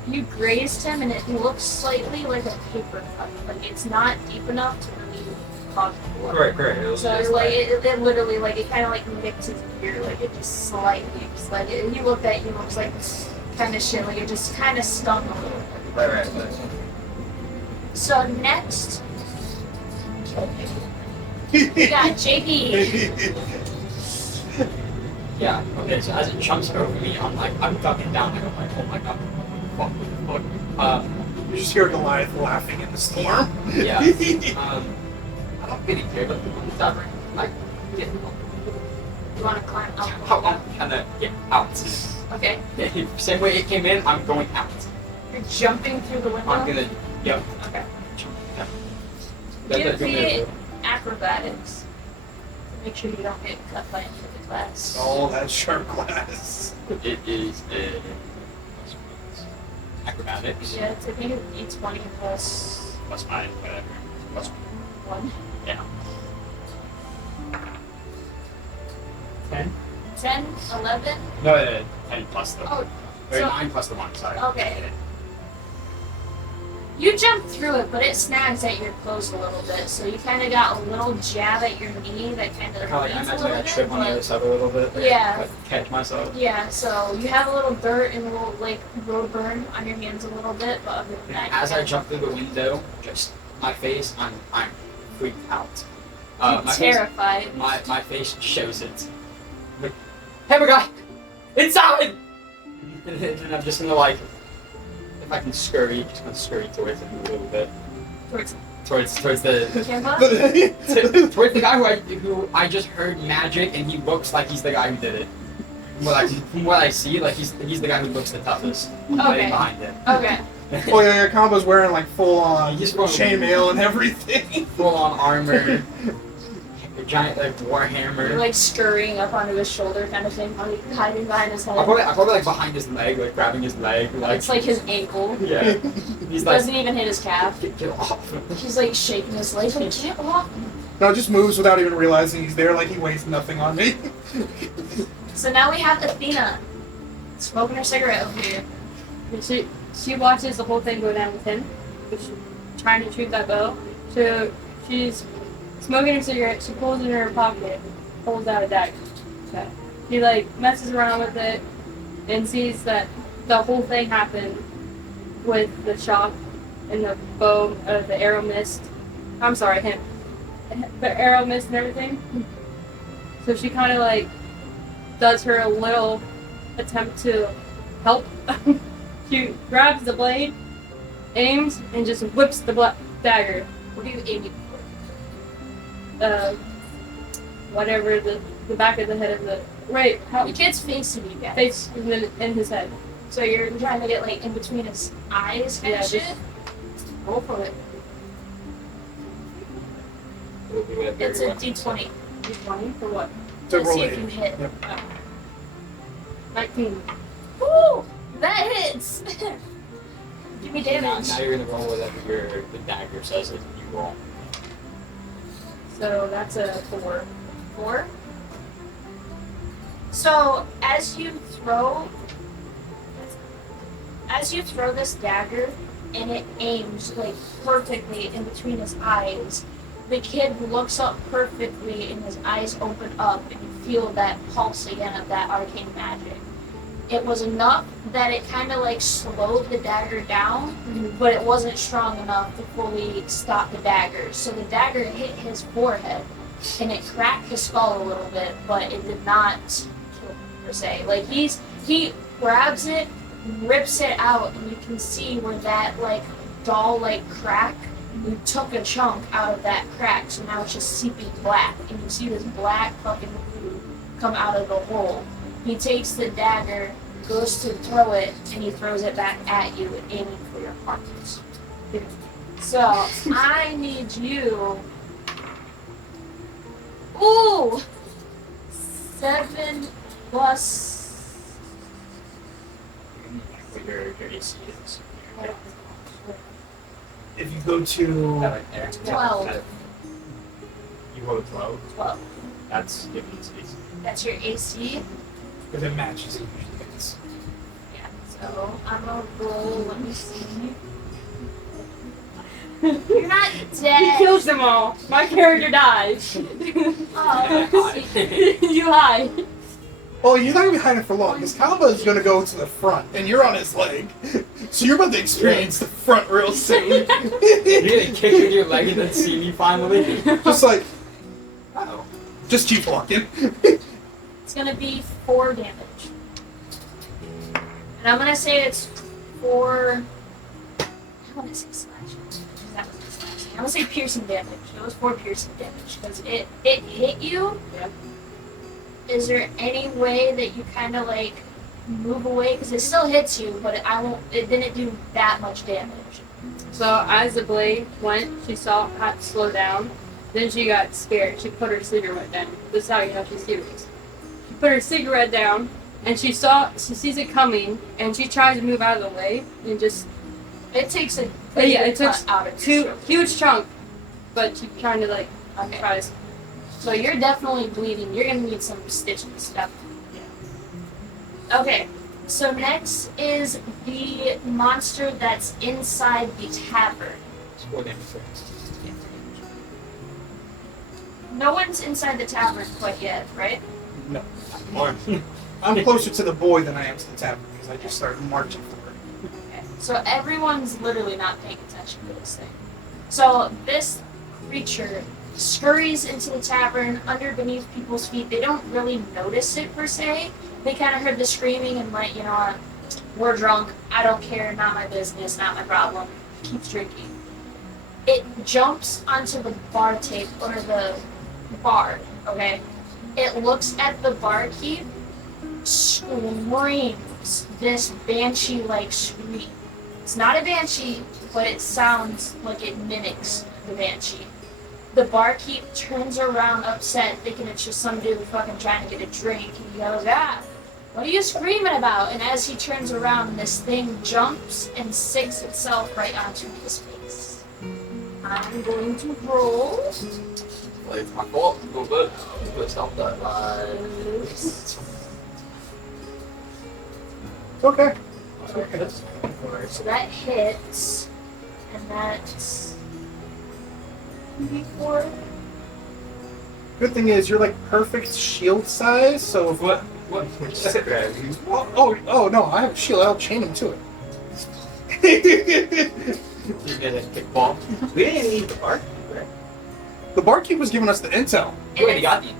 You grazed him, and it looks slightly like a paper cut. Like it's not deep enough to really talked before. Correct. It was So just it's like it literally like it kind of like nicked his ear, like it just slightly, just like he looked at you and was like kind of shit, like it just kind of stung a little bit. right. So next, we got JD. Yeah. Okay. So as it jumps over me, I'm ducking down. Like I'm like, oh my god, what the fuck? You just hear Goliath laughing in the storm. Yeah. I don't really care about the one that's right. Like, get You want to climb up? I'm trying to get out. Okay. Same way it came in, I'm going out. You're jumping through the window. I'm gonna. Yep. Okay. Yeah. Give me acrobatics to make sure you don't get cut by any of the glass. Oh, that sharp glass. It is a acrobatics. Yeah, it's I think it's D20 plus Plus mine, whatever. Plus 1. yeah. 10. 10, 11. No, 10 plus the. Oh, or so- 9 plus the 1. Sorry. Okay. You jump through it, but it snags at your clothes a little bit, so you kind of got a little jab at your knee that kind of Kind of like I bleeds a imagine little I bit. trip on the other but- side a little bit. Yeah. Like, catch myself. Yeah, so you have a little dirt and a little like road burn on your hands a little bit, but other than that, As you I kinda- jump through the window, just my face, I'm freaked out. you're My face, terrified. my face shows it. Like, hey, my guy, inside! And then I'm just gonna like, if I can scurry, just gonna scurry towards it a little bit, Towards towards the Camba? towards the guy who I just heard magic, and he looks like he's the guy who did it. From what I see, like he's the guy who looks the toughest. Okay. Right behind him. Okay. Oh yeah, Camba's wearing like full on He's wearing- chainmail and everything. Full on armor, a giant like warhammer. You're like scurrying up onto his shoulder kind of thing, hiding behind his head. I'm probably like behind his leg, like grabbing his leg, like It's like his ankle. yeah. He's like Doesn't even hit his calf. get off. He's like shaking his legs, like, get off. No, just moves without even realizing he's there, like he weighs nothing on me. So now we have Athena smoking her cigarette over here. And she watches the whole thing go down with him. She's trying to shoot that bow. So she's smoking her cigarette. She pulls it in her pocket, pulls out a dagger. Okay. She like messes around with it and sees that the whole thing happened with the shock and the bow, the arrow missed. I'm sorry, him. The arrow missed and everything. So she kind of like does her little attempt to help. She grabs the blade, aims, and just whips the dagger. What are you aiming for? Whatever the back of the head of the right how The kid's facing you guys. face in his head. So you're trying to get like in between his eyes kind Yeah, of shit? just- Roll for it. It's a D20. D20 for what? To Let's roll see it. if you hit. Yep. 19. Woo! That hits! Give me Now damage. you're gonna roll whatever the dagger says that you roll. So that's a 4. 4. So as you throw this dagger and it aims like perfectly in between his eyes, the kid looks up perfectly and his eyes open up and you feel that pulse again of that arcane magic. It was enough that it kind of like slowed the dagger down, but it wasn't strong enough to fully stop the dagger. So the dagger hit his forehead and it cracked his skull a little bit, but it did not kill him per se. Like he grabs it, rips it out, and you can see where that like dull like crack, you took a chunk out of that crack, so now it's just seeping black, and you see this black fucking glue come out of the hole. He takes the dagger, goes to throw it, and he throws it back at you, aiming for your heart. So I need you. Ooh, 7 plus. What your AC is. If you go to That right there. 12. You roll a 12. 12. That's Gibson's AC. That's your AC. if it matches, it usually hits. Yeah. So I'm gonna roll. Let me see. You're not He dead. kills them all. My character dies. Oh, You lie. Well, you're not gonna be hiding for long, because Camba is gonna go to the front, and you're on his leg. So you're about to experience the front real soon. You're gonna kick with your leg and then see me finally. Just like, Oh. just keep walking. it's gonna be 4 damage. And I'm gonna say it's 4. I want to say slashing. That was slashing. I'm gonna say piercing damage. It was 4 piercing damage because it hit you. Yep. Is there any way that you kind of like move away because it still hits you, but it didn't do that much damage. So as the blade went, she saw it had to slow down. Then she got scared. She put her cigarette down. This is how you know she's serious. She put her cigarette down, and she sees it coming, and she tries to move out of the way, and just It takes a yeah, good it took cut out of two your throat. huge chunk, but she's trying to like Okay. try to. So you're definitely bleeding. You're gonna need some stitching stuff. Okay. So next is the monster that's inside the tavern. It's 4 damage. No one's inside the tavern quite yet, right? No. More. I'm closer to the boy than I am to the tavern, because I just started marching forward. Okay. So everyone's literally not paying attention to this thing. So this creature scurries into the tavern under beneath people's feet. They don't really notice it per se. They kind of heard the screaming and like, you know what, we're drunk. I don't care. Not my business. Not my problem. Keeps drinking. It jumps onto the bar tape or the bar. Okay. It looks at the barkeep, screams this banshee-like scream. It's not a banshee, but it sounds like it mimics the banshee. The barkeep turns around upset, thinking it's just some dude fucking trying to get a drink, and he goes, what are you screaming about? And as he turns around, this thing jumps and sinks itself right onto his face. I'm going to roll. Well, it's my fault. A little bit. It's not that. Plus It's okay. Okay. 4. So that hits, and that's 4. Good thing is, you're like perfect shield size, so if What? Oh no, I have a shield, I'll chain him to it. You're gonna kickball. We didn't need the barkeep, right? The barkeep was giving us the intel. You already got these.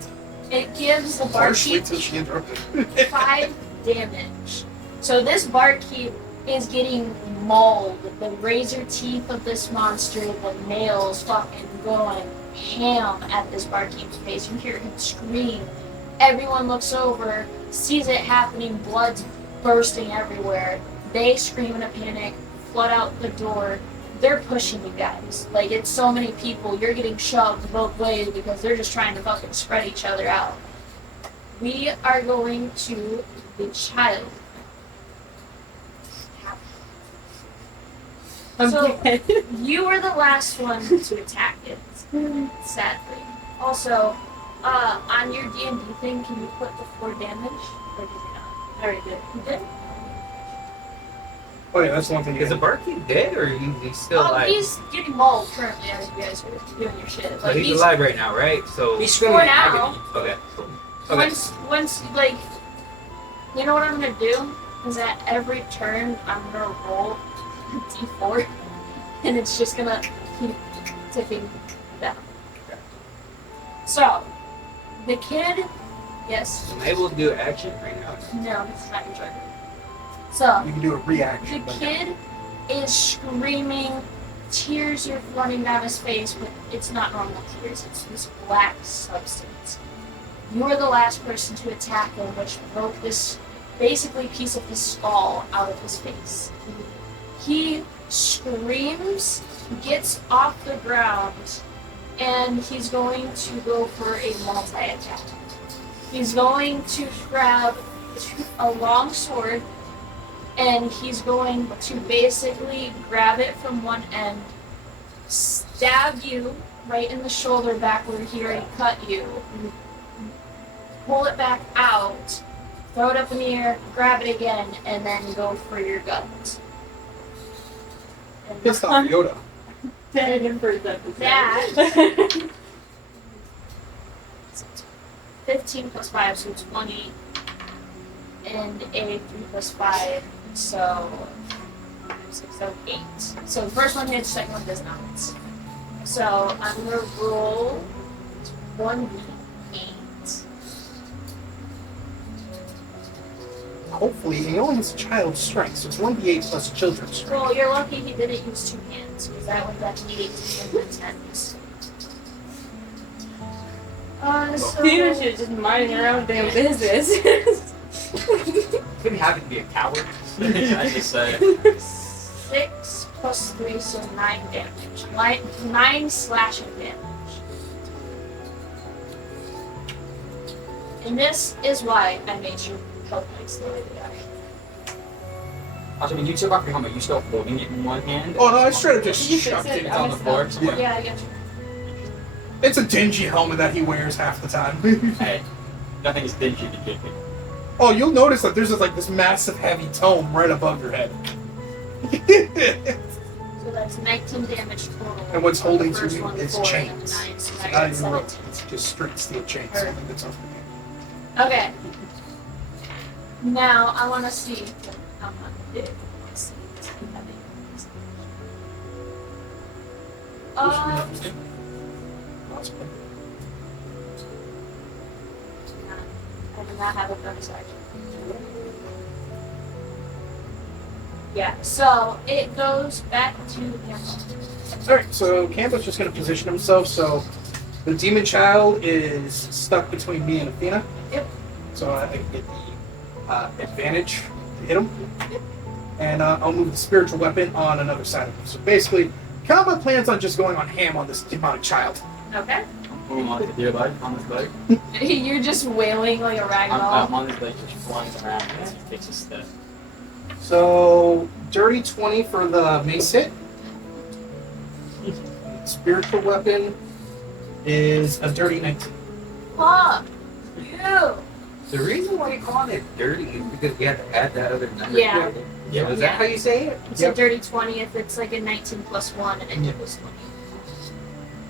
It gives the Partially barkeep till she interrupted. 5 damage. So this barkeep is getting mauled. The razor teeth of this monster, the nails fucking going ham at this barkeep's face. You hear him scream. Everyone looks over, sees it happening, blood's bursting everywhere. They scream in a panic, flood out the door. They're pushing you guys. Like, it's so many people, you're getting shoved both ways because they're just trying to fucking spread each other out. We are going to the child. So- Okay. You were the last one to attack it, sadly. Also, on your D&D thing, can you put the 4 damage? Or did you not? I already did. You did? Oh yeah, that's one thing. Is the barkeep dead or he's still alive? He's getting mauled currently as you guys are doing your shit. But he's alive right now, right? So He's screaming For in now. agony. okay. Cool. Okay. Once, like, you know what I'm gonna do? Is at every turn, I'm gonna roll d4, and it's just gonna keep ticking down. So, the kid, yes, Am I able to do action right now? no, this is not your turn. So, You can do a the reaction. but- kid is screaming, tears are running down his face, but it's not normal tears, it's this black substance. You are the last person to attack him, which broke this basically piece of his skull out of his face. He screams, gets off the ground, and he's going to go for a multi-attack. He's going to grab a long sword, and he's going to basically grab it from one end, stab you right in the shoulder back where he already cut you, pull it back out, throw it up in the air, grab it again, and then go for your gut. And Pissed off Yoda. 10 for that. That 15 plus 5, so 20. And a 3 plus 5, so 6, 7, 8. So the first one hits, the second one does not. So I'm gonna roll 1d8. Hopefully, he only has child's strength, so it's 1d8 plus children's strength. Well, you're lucky he didn't use 2 hands, because that would have been 8 and 10. So Steven should just mind your own damn business. Couldn't have it be a coward. I just say. 6 plus 3, so 9 damage. 9 slashing damage. And this is why I made sure health points the way they are. Also, when you took off your helmet, you still holding it in one hand? Oh no, I straight up just Did you fix shoved it? it. It's on the floor somewhere? Yeah, I get you. It's a dingy helmet that he wears half the time. Hey, nothing is dingy to get me. Oh, you'll notice that there's this massive heavy tome right above your head. So that's 19 damage total. And what's holding The to first you one, is 4, chains. and 9, so So now not you're even at rope, 17. just straight steel chains. So I think that's off Okay. Now I want to see how much it is. I do not have a bonus action. Yeah, so it goes back to Camba. Alright, so Camba's just going to position himself so the demon child is stuck between me and Athena. Yep. So I can get the advantage to hit him. Yep. And I'll move the spiritual weapon on another side of him. So basically, Camba plans on just going on ham on this demonic child. Okay. I'm on your leg, on his leg. You're just wailing like a rag I'm doll. on his leg, just flying around as he takes a step. So, dirty 20 for the mace hit. Spiritual weapon is a dirty 19. Fuck you. The reason why you call it dirty is because you have to add that other number. Yeah. to it. Yeah. Is that how you say it? It's Yep. a dirty 20 if it's like a 19 plus 1 and it Yeah. equals 20.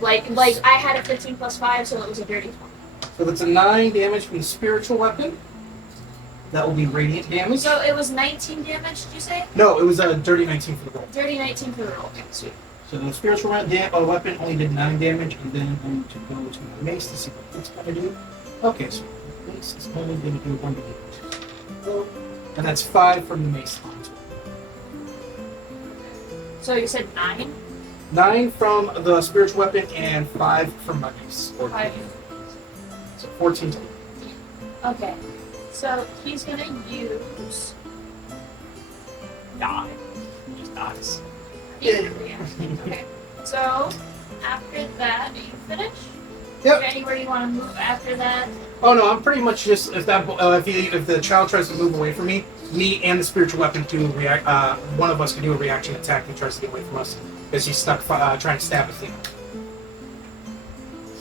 Like I had a 15 plus 5, so it was a dirty 20. So that's a 9 damage from the spiritual weapon. That will be radiant damage. So it was 19 damage, did you say? No, it was a dirty 19 for the roll. Dirty 19 for the roll. Okay, sweet. So the spiritual weapon only did 9 damage, and then I'm going to go to my mace to see what it's going to do. Okay, so mace is only going to do 1 damage. And that's 5 from the mace line. So you said 9? 9 from the spiritual weapon and 5 from my mace. 5. So 14 total. Okay. So he's gonna use. Die. He just dies. Yeah. Okay. So after that, are you finished? Yep. Is there anywhere you want to move after that? Oh no, I'm pretty much just if the child tries to move away from me and the spiritual weapon do react. One of us can do a reaction attack and tries to get away from us because he's stuck trying to stab Athena.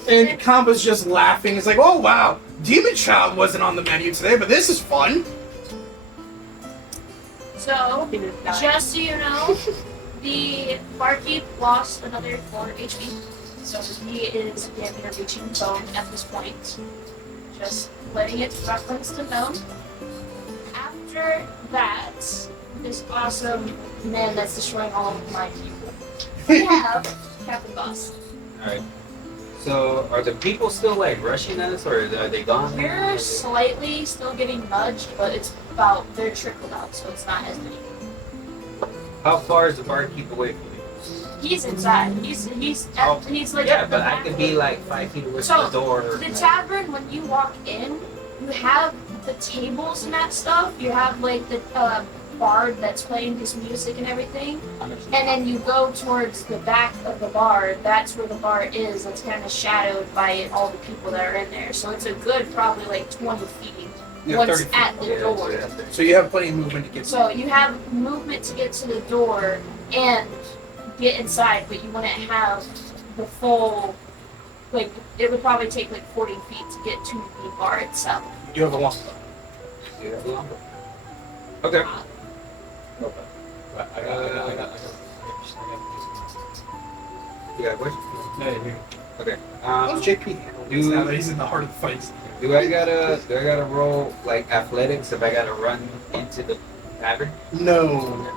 And Camba's just laughing. It's like, oh wow, Demon Child wasn't on the menu today, but this is fun. So just so you know, the barkeep lost another 4 HP. So he is again reaching bone at this point. Just letting it reference to bone. After that, this awesome man that's destroying all of my people. We have Captain Boss. Alright. So, are the people still like rushing us, or are they gone? You're slightly still getting nudged, but it's about, they're trickled out, so it's not as many. How far is the barkeep away from me? He's inside. He's like Yeah, at the but I back could of be it. like 5 feet away So, from the door. The tavern, when you walk in, you have the tables and that stuff. You have like the bard that's playing his music and everything. And then you go towards the back of the bar. That's where the bar is. It's kind of shadowed by all the people that are in there. So it's a good probably like 20 feet Yeah, once 30 feet. at the door. Yeah. So you have plenty of movement to get. So you have movement to get to the door and get inside, but you wouldn't have the full, like, it would probably take like 40 feet to get to the bar itself. You have a long. Yeah, longer. Okay. I got Yeah, what? No, here. Okay. How's JP handle this now that he's in the heart of the fight? Do I gotta roll like athletics if I gotta run into the tavern? No.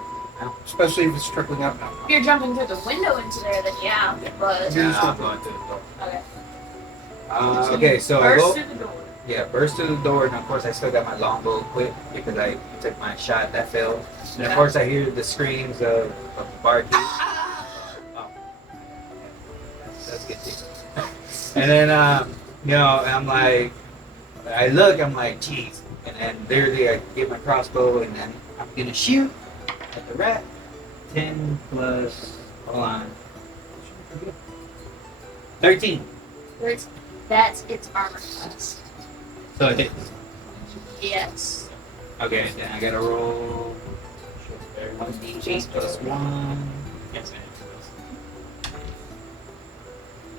Especially if it's trickling up now. If you're jumping through the window into there, then yeah. But Yeah. Nah, I'm going to the door. okay. Okay, so I Burst go. through the door. Yeah, burst through the door, and of course I still got my longbow equipped because I took my shot that failed. And of course I hear the screams of the barkeep. Oh, that's good too. And then I'm like, I look, I'm like, geez. And then literally I get my crossbow, and then I'm gonna shoot at the rat. 10 plus, hold on, 13. That's its armor class. So it hits. Yes. Okay, then I gotta roll 1d8 plus 1. Yes,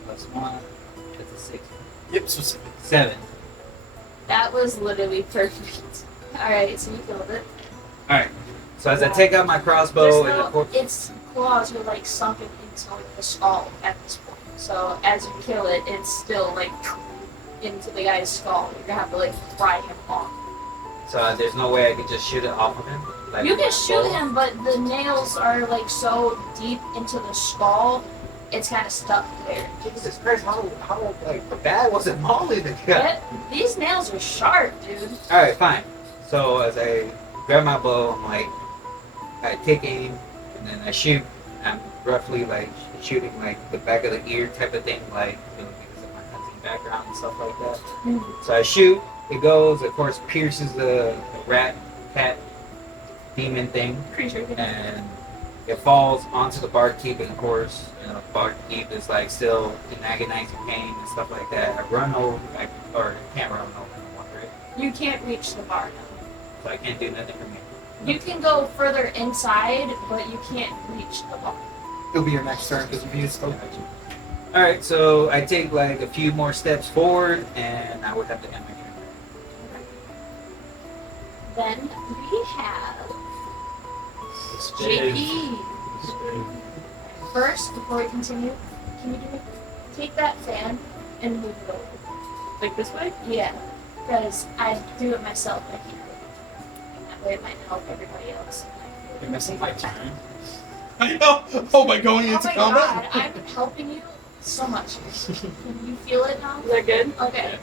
Plus 1. That's a 6. Yep, so 7. That was literally perfect. Alright, so you killed it. Alright. So as I take out my crossbow and of course. Its claws are like sunken into like the skull at this point. So as you kill it, it's still like into the guy's skull. You're gonna have to like pry him off. So there's no way I can just shoot it off of him? Like, You can with my shoot bow? him, but the nails are like so deep into the skull, it's kind of stuck there. Jesus Christ, how like bad was it Molly that got? Yeah, these nails are sharp, dude. Alright, fine. So as I grab my bow, I'm like, I take aim, and then I shoot. I'm roughly like shooting like the back of the ear type of thing, like because of my hunting background and stuff like that. So I shoot, it goes, of course, pierces the rat, cat, demon thing, Creature. and it falls onto the barkeep, and of course, the barkeep is like still in agonizing pain and stuff like that. I run over, or can't run over no longer, You can't reach the bar now. so I can't do nothing from here. You can go further inside, but you can't reach the bar. it'll be your next turn because you still. Alright, so I take like a few more steps forward, and I would have to end my turn. Then we have JP. First, before we continue, can you take that fan and move it over? Like this way? Yeah, because I do it myself. I can't. And that way it might help everybody else. You're missing my turn. I know! Oh, by going Oh into my combat? god, I'm helping you so much. Can you feel it now? Is that good? Okay.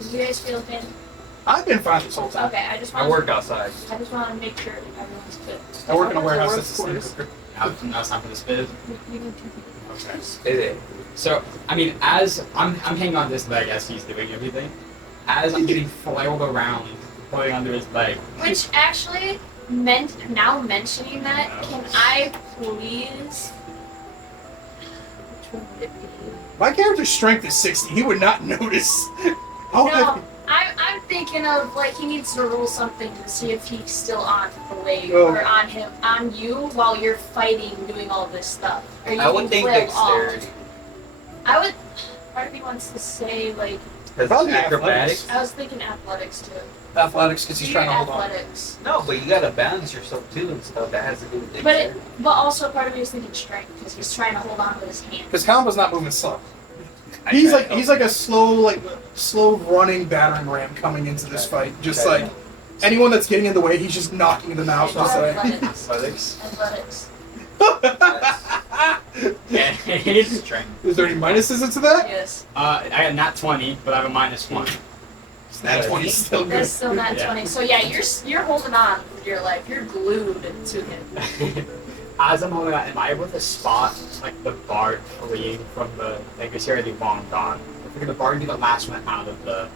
Can you guys feel it? I've been fine this whole time. Okay, I just I want. work outside. I just want to make sure everyone's good. I work in a How about warehouse the that's the workforce? same. Now it's time for the spit. You need two people. Okay. Is it? So, I mean, as I'm hanging on this leg as he's doing everything, as I'm getting flailed around, pulling under his leg. Which actually now mentioning that, can I please? Which one would it be? My character's strength is 60. He would not notice. How No, heavy? I'm thinking of like he needs to roll something to see if he's still on the leg Oh. or on you while you're fighting, doing all this stuff. Or you I would can think flail off. dexterity. I would. Part of me wants to say like Because Probably acrobatics. I was thinking athletics too. Athletics, because he's Do trying to your hold on. athletics. No, but you gotta balance yourself too and stuff. That has to do with But dexterity. but also part of me is thinking strength because he's trying to hold on with his hand. Because Camba's not moving slow. He's like a slow running battering ram coming into this fight. Just like anyone that's getting in the way, he's just knocking them out. Just like. Athletics. Athletics. Athletics. Yeah, he's strength. Is there any minuses into that? Yes. I got nat 20, but I have a -1. That 20 is still good. That's still not Yeah. 20. So yeah, you're holding on with your life. You're glued to him. As I'm holding on, am I able to spot like the bard fleeing from the like he's already long gone? I figured the bard would be the last one out of the.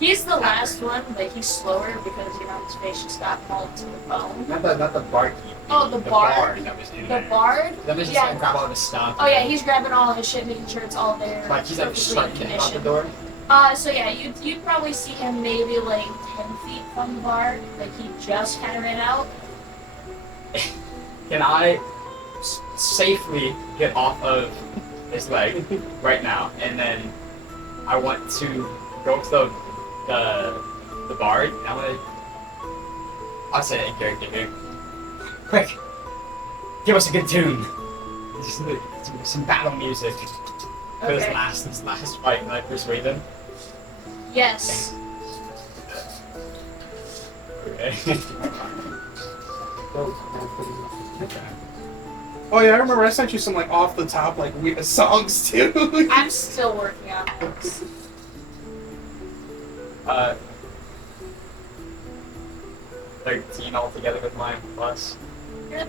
He's the last one, but he's slower because his face just got mauled to the bone. Not the barkeep. Oh, the bard? that was in The there. bard? That was just Yeah. like grab all of his stuff. Oh yeah, he's grabbing all of his shit, making sure it's all there. Like he's like perfectly starting to in head out the condition. door. So yeah, you'd probably see him maybe like 10 feet from the bar, like he just kind of ran out. Can I safely get off of his leg right now, and then I want to go to the bard. And I want to. I'll say it in character here. Quick, give us a good tune. some battle music for Okay. this last fight, and I persuade them. Yes. Okay. Oh yeah, I remember I sent you some like off the top like songs too. I'm still working on those. 13 altogether with my plus. I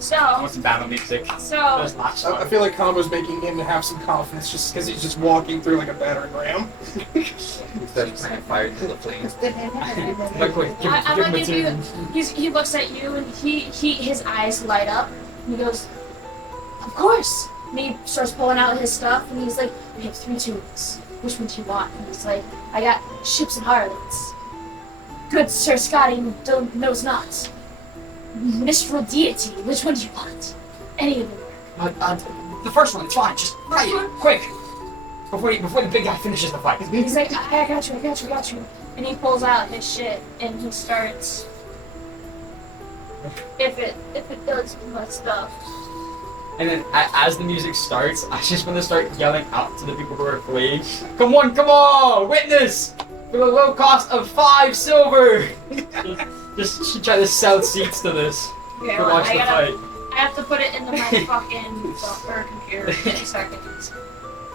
So, want some battle music. so Those last I one. feel like Camba's making him have some confidence just because he's just walking through like a battering ram. Instead of playing fire into the flames. Like, wait, give I'm him gonna a give you. tune. He looks at you and his eyes light up. And he goes, "Of course." And he starts pulling out his stuff and he's like, "We have 3 tunes. Which one do you want?" And he's like, "I got ships and harlots. Good Sir Scotty knows not. Mistral deity. Which one do you want? Any of them work." The first one, it's fine. Just play it, quick. Before the big guy finishes the fight. He's like, I got you. And he pulls out his shit and he starts. If it does my stuff. And then as the music starts, I just want to start yelling out to the people who are fleeing. Come on, witness! For the low cost of 5 silver! just try to sell seats to this. Okay, To well, watch the fight. I have to put it into my fucking software computer in 2 seconds.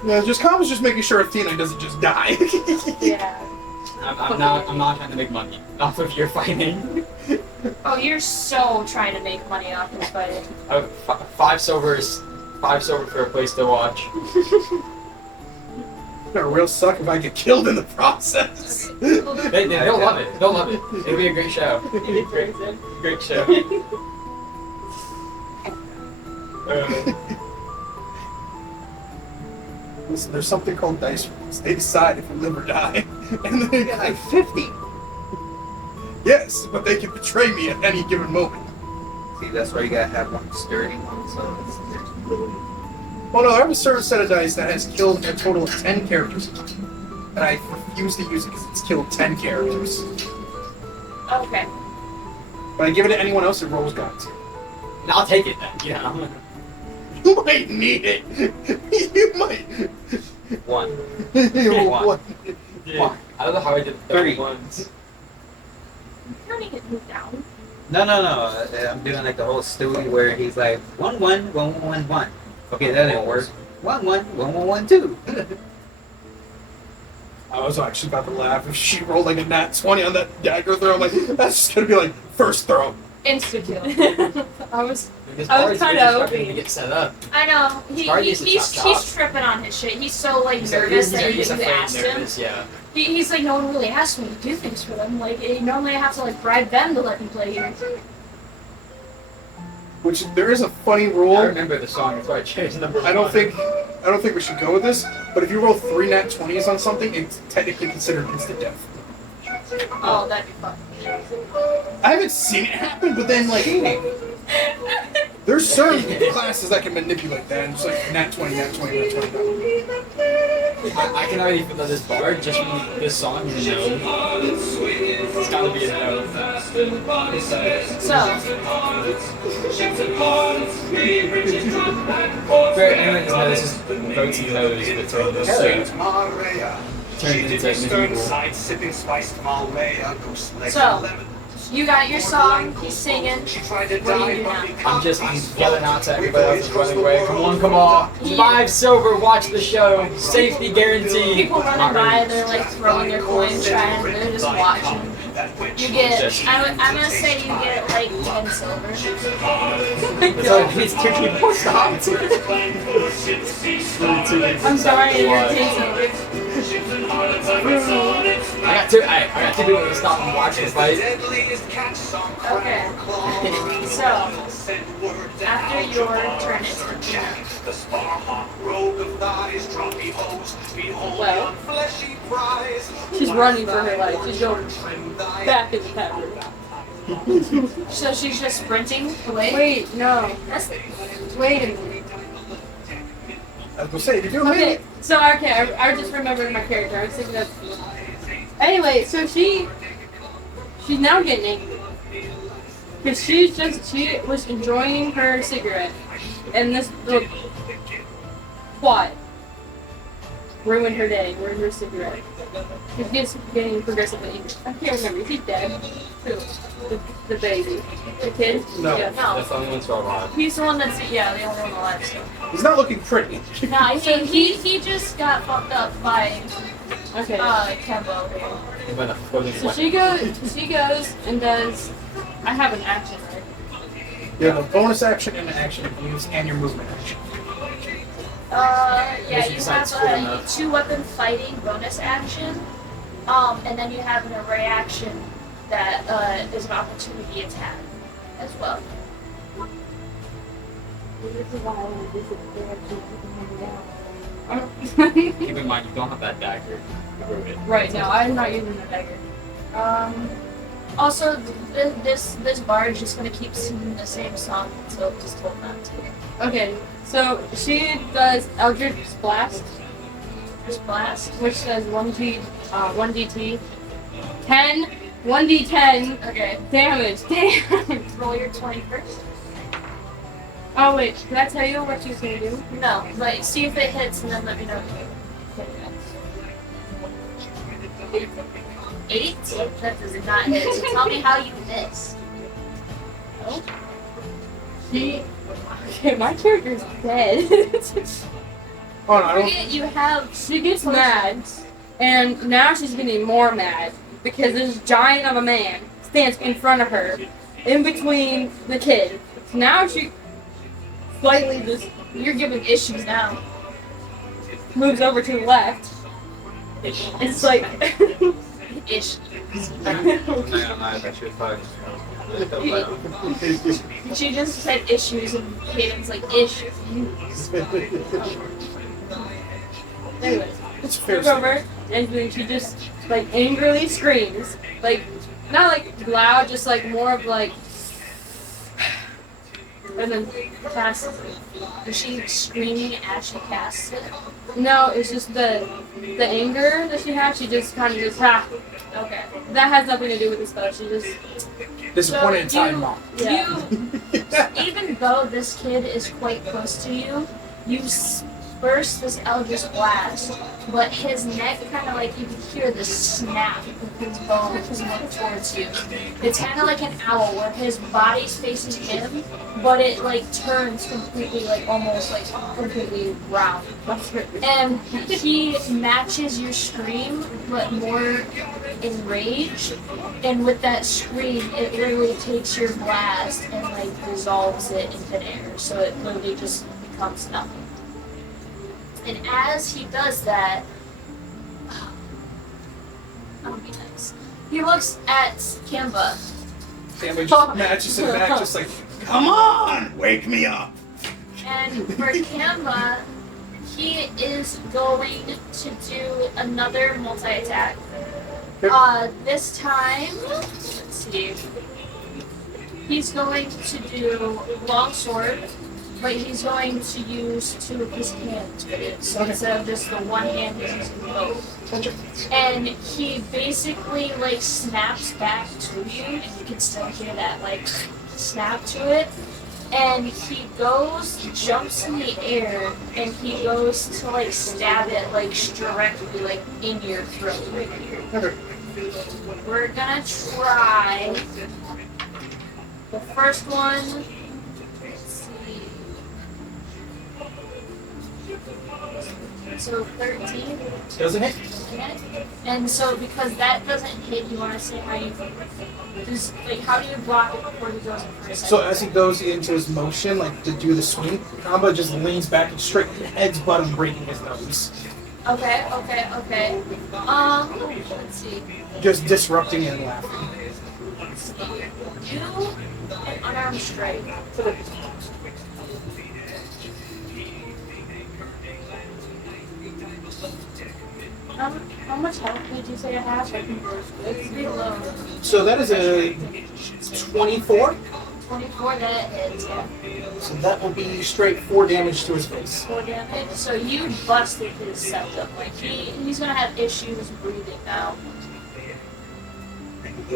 No, Camba's just making sure Athena doesn't just die. Yeah. I'm not trying to make money off of your fighting. Oh, you're so trying to make money off this fighting. 5 silver is 5 silver for a place to watch. It's gonna real suck if I get killed in the process. Okay, we'll do- They'll love it. They'll love it. It'll be a great show. Great show. Listen, there's something called dice rolls. They decide if we live or die. And they Got like 50. yes, but they can betray me at any given moment. See, that's why you gotta have one sturdy one. So it's Well, no, I have a certain set of dice that has killed a total of 10 characters. And I refuse to use it because it's killed 10 characters. Okay. But I give it to anyone else, it rolls gods. And I'll take it then. Yeah. You might need it. You might. one. What? Dude, I don't know how I did 30. ones. Turning it down. No. I'm doing like the whole Stewie where he's like 1 1 1 1 1. Okay, that didn't work. 1 1 1 1 1 2. I was actually about to laugh if she rolled like a nat 20 on that dagger throw. I'm like, that's just gonna be like first throw. Insta kill. I was This I was party's kinda really starting hoping. to get set up. I know. Sorry, it's a tough job. He's tripping on his shit. He's so like nervous that you afraid asked him. nervous, yeah. He's like, no one really asks me to do things for them. Like, normally I have to like bribe them to let me play here. Which there is a funny I rule. remember the song, that's why I changed the number. I don't think we should go with this, but if you roll 3 nat 20s on something, it's technically considered instant death. Oh, that'd be fun. I haven't seen it happen, but then like there's certain classes that can manipulate that, and it's like nat 20, nat 20, nat 20. I can already feel that this bar, just from this song, you know. It's gotta be a no. So, For anyone who doesn't know, this is Boats and Toes, the Turtles. Turned into medieval. So, you got your song, he's singing. What do you do now? I'm yelling out to everybody else that's running away. Come on. 5 silver, watch the show. Safety guaranteed. People running by, they're like throwing their coins, trying, they're just watching. You get, I'm gonna say you get like 10 silver. It's like, it's 2 people. Stop. I'm sorry, you're 10 silver. I got 2 people to stop and watch the fight. Okay. So, after your turn, it's Well, she's running for her life. She's going back in the tavern. so she's just sprinting away. Wait, no. That's Wait a minute. I was gonna say, did you Okay, so okay, I just remembered my character. I was thinking of. Anyway, so she's now getting angry because she was enjoying her cigarette, And this little quad ruined her day. Where's her cigarette? She's just getting progressively angry. I can't remember. Is he dead? Who? The baby. The kid? No. Yeah. No. That's the only one still alive. He's the one that's, yeah, the only one alive still. He's not looking pretty. Nah, he just got fucked up by, Okay. Camba. By the floating So weapon. she goes and does. I have an action, right? You have a bonus action and an action use and your movement action. Yeah, Yes, you besides have cool a enough. 2-weapon fighting bonus action, and then you have an array action that is an opportunity attack as well. Keep in mind, you don't have that dagger. You wrote it. Right, no, I'm not using the dagger. Also, this bar is just gonna keep singing the same song until just told not to. Okay, so she does Eldritch Blast, Just blast. which does 1d10, 1d10 Okay, damage. Damn. roll your 20 first. Oh wait, can I tell you what she's gonna do? No, but see if it hits and then let me know. Okay. 8? That does not hit. So tell me how you miss. No. Okay, my character's dead. Oh no, I don't. Forget you have. She gets mad, and now she's getting more mad because this giant of a man stands in front of her, in between the kid. So now she slightly just You're giving issues now. moves over to the left. It's like Issues. She just said issues and Hayden's like issues. anyways. It's fair. Moves over and then she just like angrily screams, like not like loud, just like more of like, and then passes it. Is she screaming as she casts it? No, it's just the anger that she has. She just kind of just Okay. that has nothing to do with the spell. She just Disappointed in So time, Mom. yeah. Even though this kid is quite close to you, you burst this Eldritch Blast, but his neck kind of like, you can hear the snap of his bones look towards you. It's kind of like an owl where his body's facing him, but it like turns completely, like almost like completely round. And he matches your scream, but more enraged. And with that scream, it literally takes your blast and like dissolves it in thin air. So it literally just becomes nothing. And as he does that, I'll be nice. He looks at Camba. Sammy just matches it back, just like, come on, wake me up. And for Camba, he is going to do another multi-attack. This time, let's see. He's going to do longsword, but he's going to use 2 of his hands with it. So instead of just the one hand, he's using both. And he basically like snaps back to you, and you can still hear that like snap to it. And he goes, jumps in the air, and he goes to like stab it like directly like in your throat right here. Okay. We're gonna try the first one. Let's see. So 13. Doesn't hit. Okay. And so because that doesn't hit, you want to say how you just like how do you block it before he goes in for a second? So as he goes into his motion, like to do the swing, Camba just leans back and straight heads butt and breaking his nose. Okay. Let's see. Just disrupting and laughing. Let's see. You an unarmed strike. How much health did you say I have? It's below So that is a 24. 24 that hits. Yeah. So that will be straight 4 damage to his face. 4 damage. So you busted his septum. Like he's gonna have issues breathing now.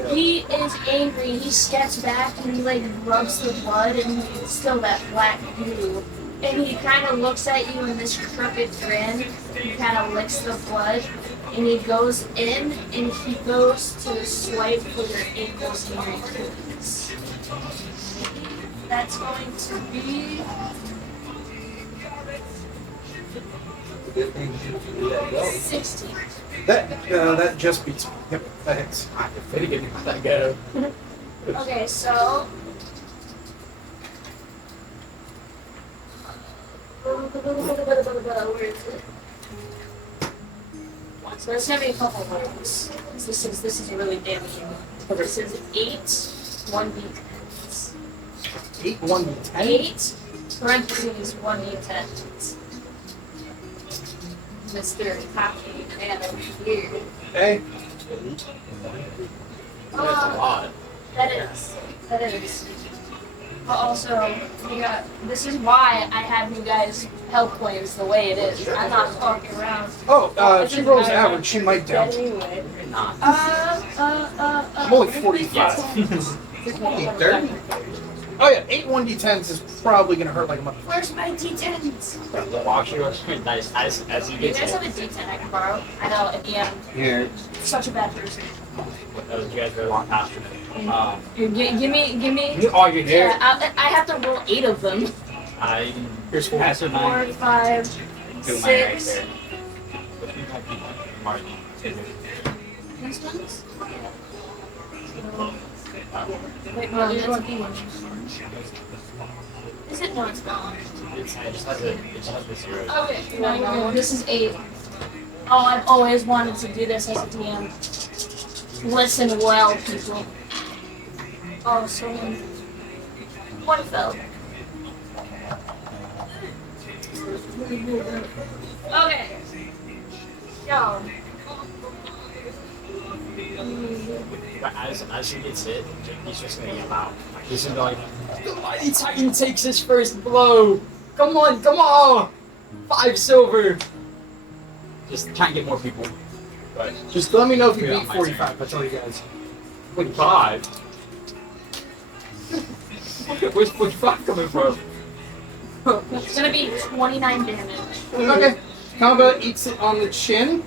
He is angry. He steps back and he like rubs the blood, and it's still that black goo And he kind of looks at you in this crooked grin. He kind of licks the blood. And he goes in and he goes to swipe for your ankles and your Achilles. That's going to be Good thing you let go. 16. That just beats me. Yep, that hits. I can fit again. Let go. Okay, so. Where is it? So there's gonna be a couple rolls. This is really damaging. This is 8, 1d10s. 8, 1d10. 8, parentheses, 1d10. Mr. Happy Man here. Okay. That's a lot. That is. But also, this is why I have you guys health points the way it is. I'm not talking around. Oh, if she rolls average, she might down. Anyway. Not. I'm only 45. 30? Oh yeah, 8 1d10s is probably gonna hurt like a motherfucker. Where's my d10s? Watch you nice as you You get guys have to a d10 I can borrow? I know, at the end. Here. Such a bad person. you guys very long past me. Give me. You argue there. Yeah, I have to roll 8 of them. I Here's 4. pass or 4, mine. 5, Do mine right 6. there. Mark. These ones? Wait, No, there's that's one. B. Is it? No, it's not. It just has the zero. Okay, no, this is 8. Oh, I've always wanted to do this as a DM. Listen well, people. Oh, so one fell. Okay. Yo. But as he gets hit, he's just gonna get loud. He's gonna be like, the Mighty Titan takes his first blow! Come on! 5 silver! Just try and get more people. But Just let me know if you Yeah, beat my 45. I'll tell you guys. 45? Where's 45 coming from? It's gonna be 29 damage. Okay. Camba eats it on the chin.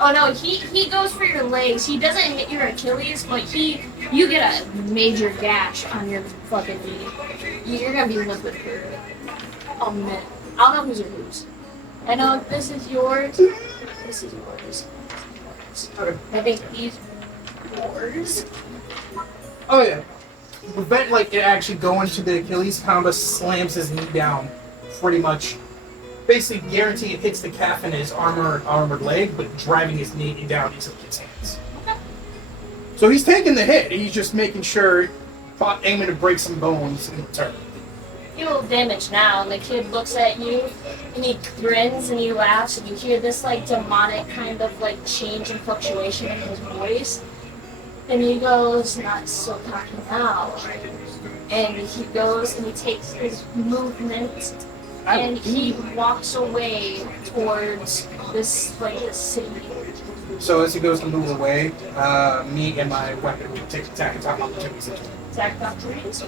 Oh no, he goes for your legs. He doesn't hit your Achilles, but you get a major gash on your fucking knee. You're gonna be limping for a minute. I don't know who's whose. I know this is yours. This is yours. Okay. I think these yours. Oh yeah. To prevent like it actually going to the Achilles, Camba slams his knee down, pretty much. Basically guarantee it hits the calf in his armored leg, but driving his knee down into his hands. So he's taking the hit. He's just making sure, aiming to break some bones in return. You little damage now, and the kid looks at you, and he grins and he laughs, and you hear this like demonic kind of like change and fluctuation in his voice. And he goes, "Not so cocky now." And he goes and he takes his movement, and he walks away towards this city. So as he goes to move away, me and my weapon will take attack and top opportunities. Attack opportunities.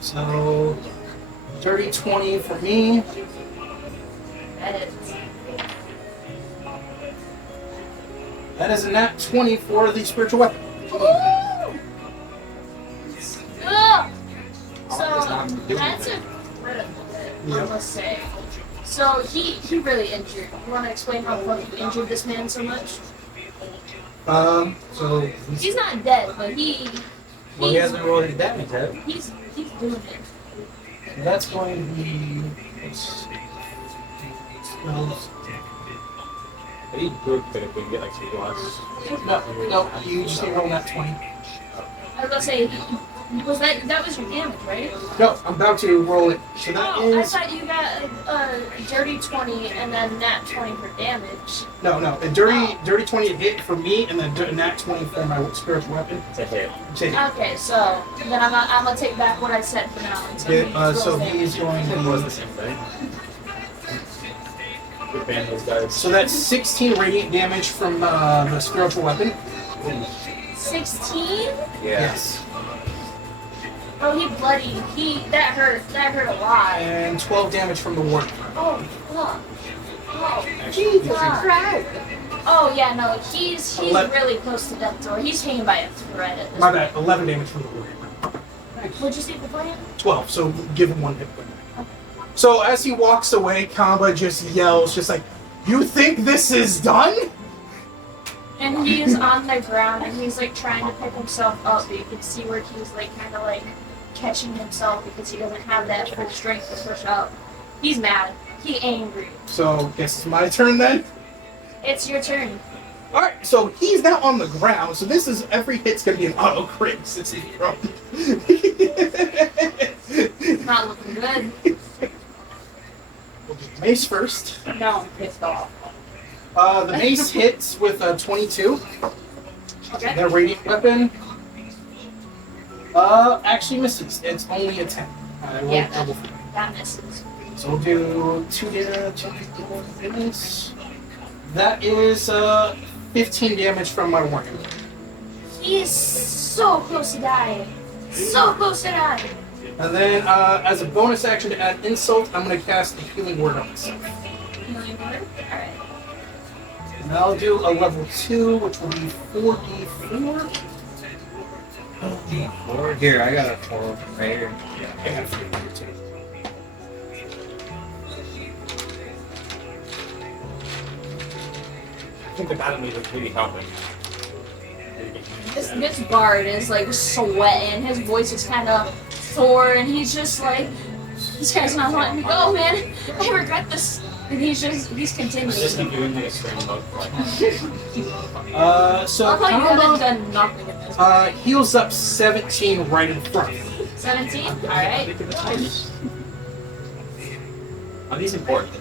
So, dirty 20 for me. That is. That is a nat 20 for the spiritual weapon. Ugh! Does So not do that's a anything. critical hit, Yep. I must say. So he really injured. You want to explain how you injured this man so much? So He's not dead, but Well, he hasn't rolled any damage, have he? he's doing it. that's going to be. Let's see. Spells. I think good critically get like 2 plus. No, you just need to roll that 20. I was gonna say, that was your damage, right? No, I'm about to roll it. So that Oh, I is. thought you got a dirty 20 and then nat 20 for damage. No, a dirty 20 hit for me, and then a nat 20 for my spiritual weapon. It's a hit. Take it. Okay, so then I'm gonna take back what I said for now. It's gonna be So damage. he's going It was the to. same thing. Good ban those guys. So that's 16 radiant damage from the spiritual weapon. 16? Yeah. Yes. Oh, he bloodied. That hurt. That hurt a lot. And 12 damage from the ward. Oh, fuck. Oh, Jesus Christ. Oh, yeah, no, he's Ele- really close to death door. He's hanging by a thread at this My bad, 11 damage from the ward. point. What'd you say for playing? 12, so give him 1 hit point. So as he walks away, Camba just yells, just like, "You think this is done?" And he's on the ground and he's like trying to pick himself up, but you can see where he's like kind of like catching himself because he doesn't have that full strength to push up. He's mad. He's angry. So, guess it's my turn then? It's your turn. Alright, so he's now on the ground, so this is, every hit's gonna be an auto crit since he's thrown. Not looking good. We'll do mace first. Now I'm pissed off. The mace hits with a 22. Okay. Their radiant weapon actually misses. It's only a 10. I rolled Yeah, double. that misses. So we'll do 2 damage. That is 15 damage from my warning. He is so close to dying. So close to dying. And then, as a bonus action to add insult, I'm going to cast a healing word on myself. Healing word? Alright. And I'll do a level 2, which will be 4d4. Four. Here, I got a 4 right here. I got a 3 here too. I think the battle meter is really helping. This bard is like sweating. His voice is kind of sore, and he's just like, this guy's not letting me go, man. I regret this. And he's continuing. Just keep doing the extreme look. So I thought you haven't Camba, done nothing at this point. heals up 17 right in front. 17? Alright. Are these important?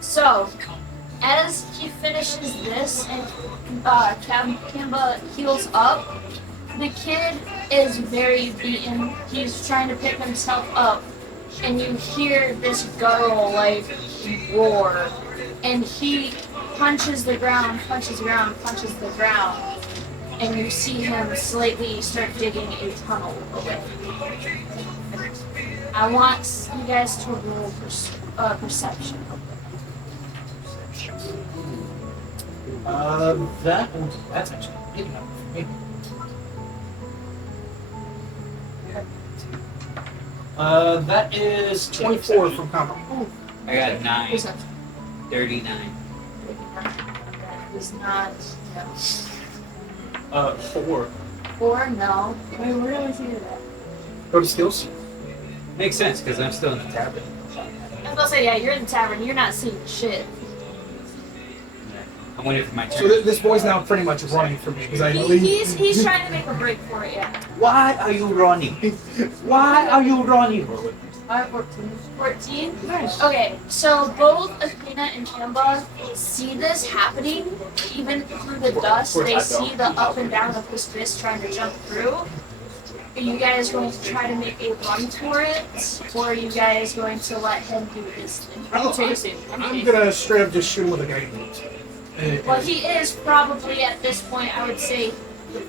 So, as he finishes this and Camba heals up, the kid is very beaten. He's trying to pick himself up, and you hear this guttural like roar, and he punches the ground, and you see him slightly start digging a tunnel away. I want you guys to roll perception. That's actually big enough for me. That is 24 from Camba. I got 9. Perception. 39. That is not. No. 4. 4? No. Wait, where do I see that? Go to skills. Makes sense, because I'm still in the tavern. I was gonna say, yeah, you're in the tavern. You're not seeing shit. I'm waiting for my turn. So this boy's now pretty much running from me because I know He's trying to make a break for it, yeah. Why are you running? Why are you running? 14? Nice. Okay, so both Athena and Camba see this happening, even through the dust. They see the up and down of his fist trying to jump through. Are you guys going to try to make a run for it, or are you guys going to let him do his thing? I'm chasing. I'm gonna straight up just shoot him with a guiding bolt. Well, he is probably at this point, I would say,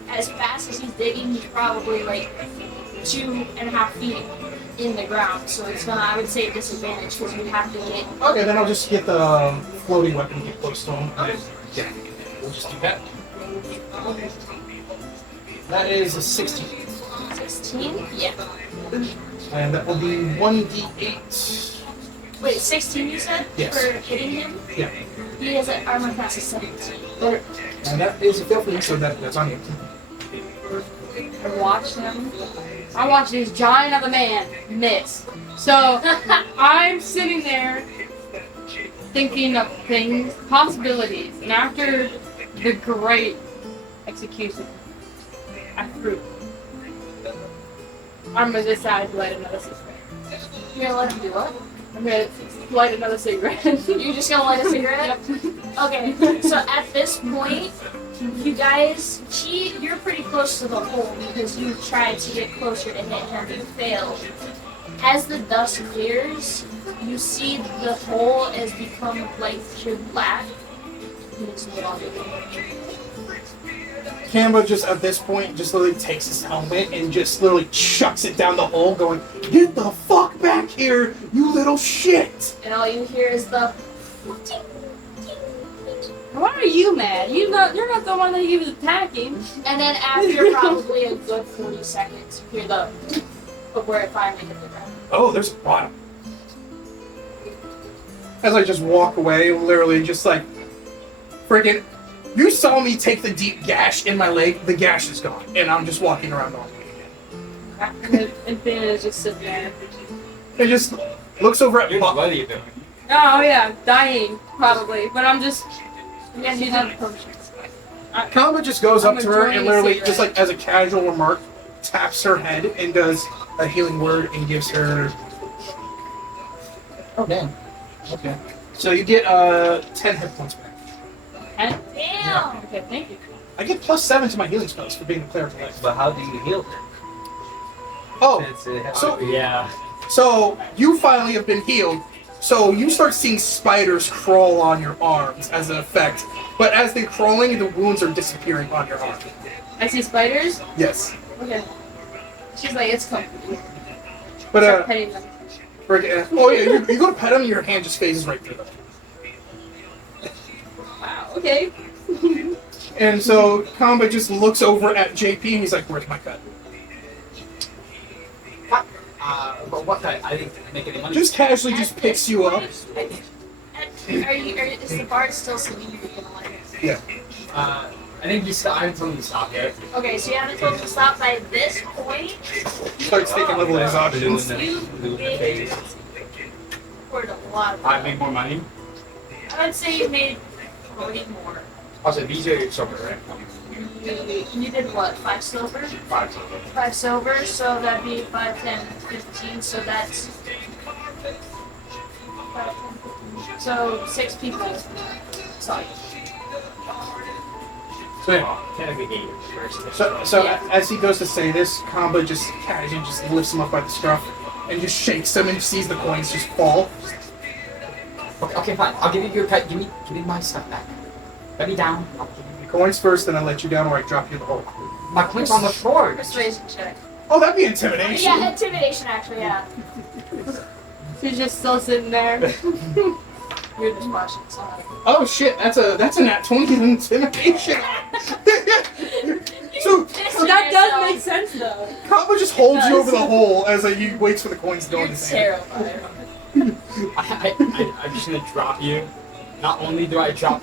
as fast as he's digging, he's probably like 2.5 feet in the ground. So it's gonna, I would say, disadvantage because you have to get. Okay, then I'll just get the floating weapon and get close to him. Yeah, we'll just do that. That is a 16. 16? Yeah. And that will be 1d8. Wait, 16 you said? Yes. For hitting him? Yeah. He has an armor class of 17. Okay. And that is a fail for me, so that's on you. I watched him. I watched this giant of a man miss. So I'm sitting there thinking of things, possibilities, and after the great execution, I threw. I'm gonna decide to light another cigarette. You're gonna let him do what? I'm gonna light another cigarette. You're just gonna light a cigarette? Okay, so at this point, you guys, you're pretty close to the hole because you tried to get closer to hit him. You failed. As the dust clears, you see the hole has become like pure black. And it's no longer there. Camba just at this point just literally takes his helmet and just literally chucks it down the hole, going, "Get the fuck back here, you little shit!" And all you hear is the. Why are you mad? You're not the one that he was attacking. And then after probably a good 40 seconds, you hear the. Of where it finally hit the ground. Oh, there's a bottom. As I just walk away, literally just like, friggin', you saw me take the deep gash in my leg, the gash is gone, and I'm just walking around normally again. And Athena is just sitting there. It just looks over at Dude, Buck. what are you doing? Oh yeah, dying probably. But I'm just. Yeah, She's have in- potions. Kamba just goes up I'm to her enjoying and a literally, cigarette. just like as a casual remark, taps her head and does a healing word and gives her. Oh damn. Okay. So you get 10 hit points back. And, Damn! okay, thank you. I get +7 to my healing spells for being a cleric. But how do you heal her? Oh, Since it has so- to be- Yeah. so you finally have been healed. So you start seeing spiders crawl on your arms as an effect. But as they're crawling, the wounds are disappearing on your arm. I see spiders. Yes. Okay. She's like, it's comfortable. But Start petting them. oh yeah, you go to pet them, your hand just phases right through them. Wow. Okay. And so Kamba just looks over at JP and he's like, "Where's my cut?" But what kind? I didn't make any money. Just casually just picks you up. Is the bard still singing you gonna let it? Yeah. I think I haven't told him to stop yet. Okay, so you haven't told him to stop by this point. Starts taking little exhaustions. You made poured a lot of I make more money. I would say you made 40 more. Also, these are silver, right? You did what? 5 silver? 5 silver. 5 silver, so that'd be 5, 10, 15, so that's 5, 10, 15. So 6 people. Sorry. So yeah. Technically 8 first. So Yeah. as he goes to say this, Kamba just casually just lifts him up by the scruff and just shakes him and sees the coins just fall. Okay, fine. I'll give you your cut. Give me my stuff back. Let me down. I'll give you Coins first, then I let you down or I drop you in the hole. my coins on the floor. Persuasion check. Oh, that'd be intimidation. Yeah, intimidation actually, yeah. She's just still sitting there. You're just watching, so. Oh shit, that's a nat 20 in intimidation. So That does make sense though. Kamba just holds you over the hole as he waits for the coins to go in You're his hand. terrified. I'm just gonna drop you. Not only do I drop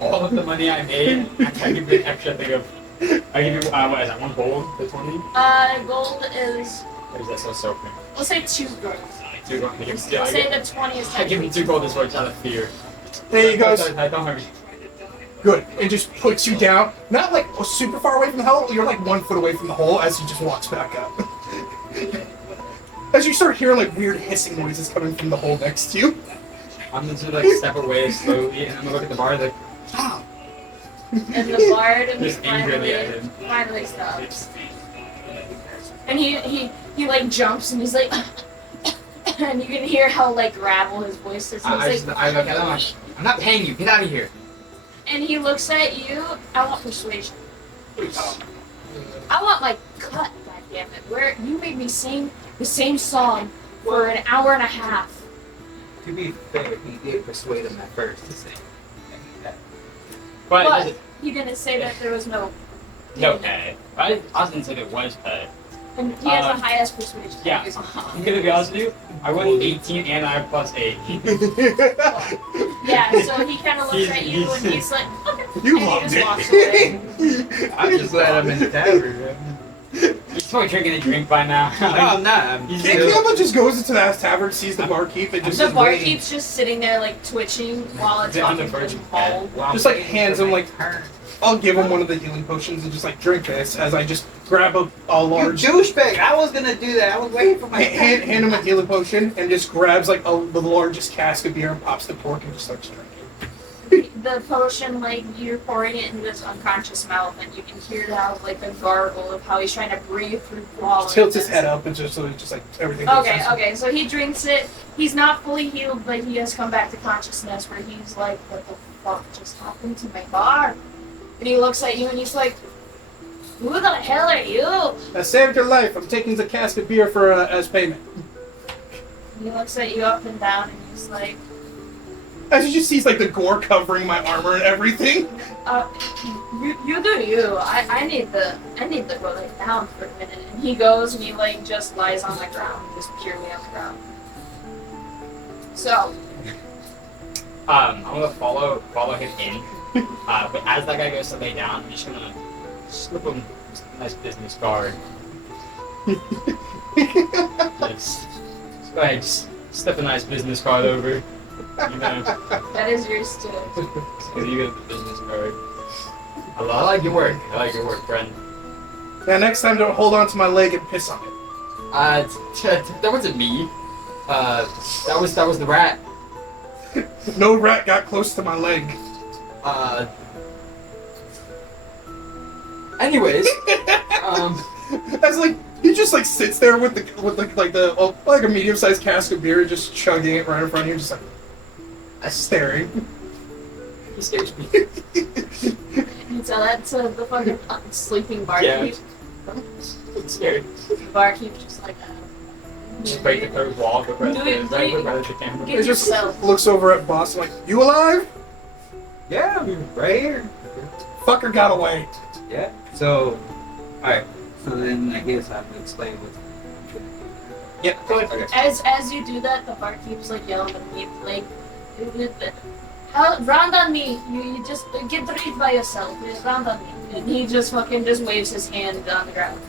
all of the money I made, I give you an extra thing of. I give you what is that? 1 gold for 20? Gold is, Or is that so soaking? we'll say 2 gold. 2 gold. We'll say the 20 is I give you 2 gold this works out of fear. There he goes. Sorry, don't hurt me. Good. And just puts you down. Not like super far away from the hole, you're like 1 foot away from the hole as he just walks back up. As you start hearing like weird hissing noises coming from the hole next to you. I'm just gonna like step away slowly and I'm gonna look at the bar like, ah! And the bard Just angrily at him. finally stops. And he like jumps and he's like, and you can hear how like gravel his voice is. He's I like, look at him, I'm like, I'm not paying you, get out of here. and he looks at you. I want persuasion. I want my cut. Goddammit! Where you made me sing the same song for an hour and a half. To be fair, he did persuade him at first to say that. But he didn't say that there was no. No pay. I didn't say there was pay. And he has the highest persuasion. Yeah. I'm gonna be honest with you, I won 18 and I have +8. Yeah, so he kind of looks at you and he's like, okay. You and loved he it. just walks away. I'm just glad I'm in the tavern. Man. He's probably drinking a drink by now. No, I'm not. I'm He's And Kamba just goes into the tavern, sees the barkeep, and just The is waiting. barkeep's just sitting there like twitching while it's Is it on the fucking verge of cold. Well, Just, like, I'm waiting hands for him, my like- turn. I'll give him one of the healing potions and just like drink this as I just grab a You large. douchebag! I was gonna do that. I was waiting for my Hand turn. him a healing potion and just grabs like the largest cask of beer and pops the cork and just starts drinking. The potion, like you're pouring it into his unconscious mouth, and you can hear how like the gargle of how he's trying to breathe through swallowing. Tilts his this. head up and just like everything. goes Okay, through. okay, so he drinks it. He's not fully healed, but he has come back to consciousness where he's like, what the fuck just happened to my bar? And he looks at you and he's like, Who the hell are you? I saved your life. I'm taking the cask of beer for as payment. He looks at you up and down and he's like, As you just see, like the gore covering my armor and everything. you do you. I need to go lay down for a minute. And he goes and he like just lies on the ground, just purely on the ground. So, I'm gonna follow him in. But as that guy goes to lay down, I'm just gonna slip him a nice business card. Just go ahead, just slip a nice business card over. You know, that is yours too. so you get the business card. I like your work. I like your work, friend. Yeah, next time don't hold on to my leg and piss on it. That wasn't me. That was the rat. No rat got close to my leg. Anyways, That's like he just like sits there with a medium-sized cask of beer, just chugging it right in front of you, just like staring. he scares me. And so that's the fucking sleeping barkeep. I'm scared. The barkeep just like Just break the third wall, but right at the camera. Get He just yourself. looks over at boss like, "You alive?" Yeah, I'm right here. Fucker got away. Yeah. So, alright. So then I guess I have to explain what's. Yeah, go ahead. Okay. As you do that, the barkeep's like yelling at me, like, round on me. You just get rid by yourself. Round on me. And he just fucking just waves his hand on the ground.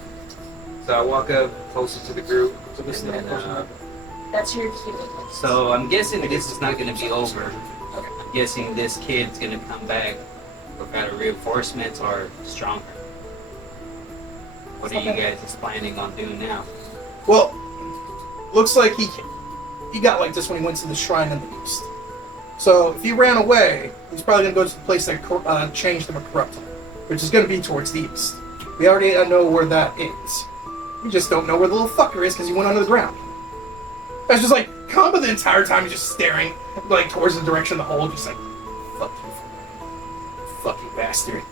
So I walk up closer to the group. And then, That's your cue. so I'm guessing this is not going to be over. I'm guessing this kid's going to come back with either reinforcements or stronger. What are you guys planning on doing now? Well, looks like he got like this when he went to the shrine in the east. So if he ran away, he's probably gonna go to the place that changed him or corrupted him, which is gonna be towards the east. We already know where that is. We just don't know where the little fucker is because he went under the ground. That's just like Camba the entire time. He's just staring like towards the direction of the hole, just like, fuck you, fucking bastard.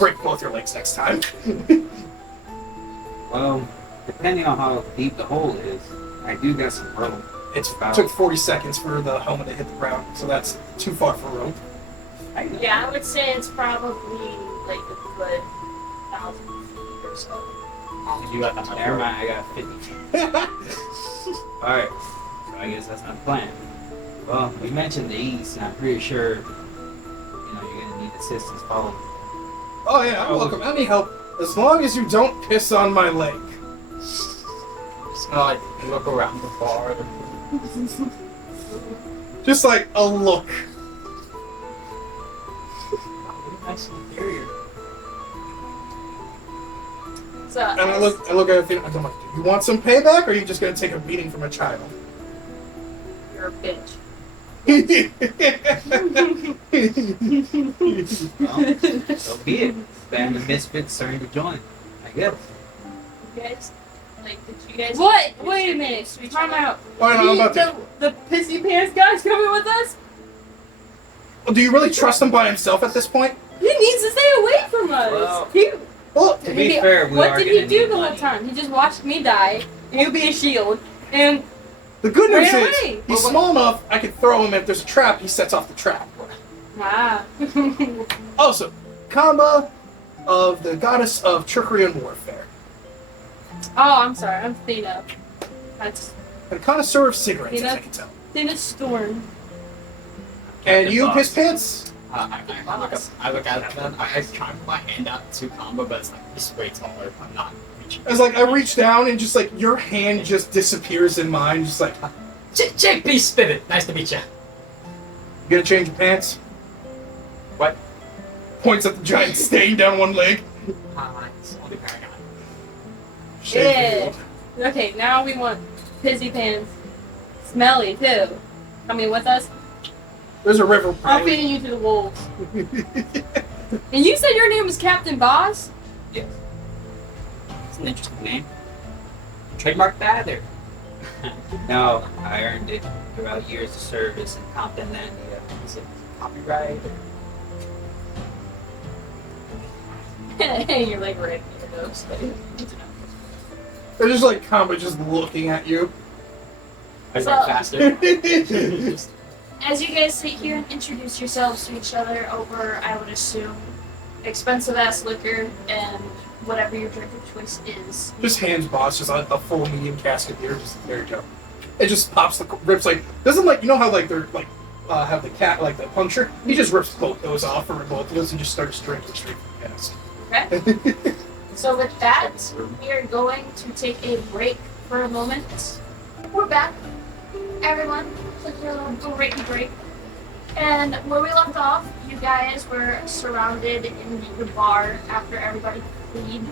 Break both your legs next time. Well, depending on how deep the hole is, I do got some rope. It took 40 seconds for the helmet to hit the ground, so that's too far for rope. Yeah, I would say it's probably like a good 1,000 feet or so. You got that much. Never mind, I got 50. Alright, so I guess that's not the plan. Well, you mentioned the east, and I'm pretty sure, you're gonna need assistance following. Oh yeah, I'm welcome. I need help. As long as you don't piss on my leg. Just gonna like look around the bar. Just like a look. Nice interior. So And I look at Athena, I'm like, do you want some payback, or are you just gonna take a beating from a child? you're a bitch. Well, so be it. Band of Misfits starting to join, I guess. You guys, like, did you guys? What? Wait a minute. Time out. Oh, no, I'm about to. The pissy pants guy's coming with us? Well, do you really trust him by himself at this point? He needs to stay away from us. Well, Well, To be fair, we what are did gonna he do need the whole money. time? He just watched me die, and he'll be a shield, and the good news Ran is away. he's small enough. I can throw him if there's a trap. He sets off the trap. ah. Also, Camba of the goddess of trickery and warfare, Oh, I'm sorry. I'm Athena. That's and a connoisseur of cigarettes, as Athena? I can tell. Athena Storn. And you, Boss. piss pants. I look at them. I try to put my hand out to Camba, but it's like he's way taller. I'm not reaching. I was like, I reach down and just like your hand just disappears in mine, just like, JP Spivit. Nice to meet you. you gonna change your pants? What? Points at the giant stain down one leg. It's only Paragon. Yeah. Okay, now we want pissy pants. Smelly too. Coming with us. There's a river. I'm probably. feeding you to the wolves. And you said your name was Captain Boss? Yes. It's an interesting name. Trademark that or? No, I earned it throughout years of service in Comptonlandia. Is it copyright? You're like right in your nose. They're just like Camba just looking at you. I So- run faster. As you guys sit here and introduce yourselves to each other over, I would assume, expensive ass liquor and whatever your drink of choice is. Just hands boss, just a full medium cask of beer, just there you go. It just pops the rips like doesn't like you know how like they're like have the cat like the puncture. He just rips both those off for both of us and just starts drinking straight from the cask. Okay? So with that, we are going to take a break for a moment. We're back. Everyone, took your little breaky break. And where we left off, you guys were surrounded in the bar after everybody fled.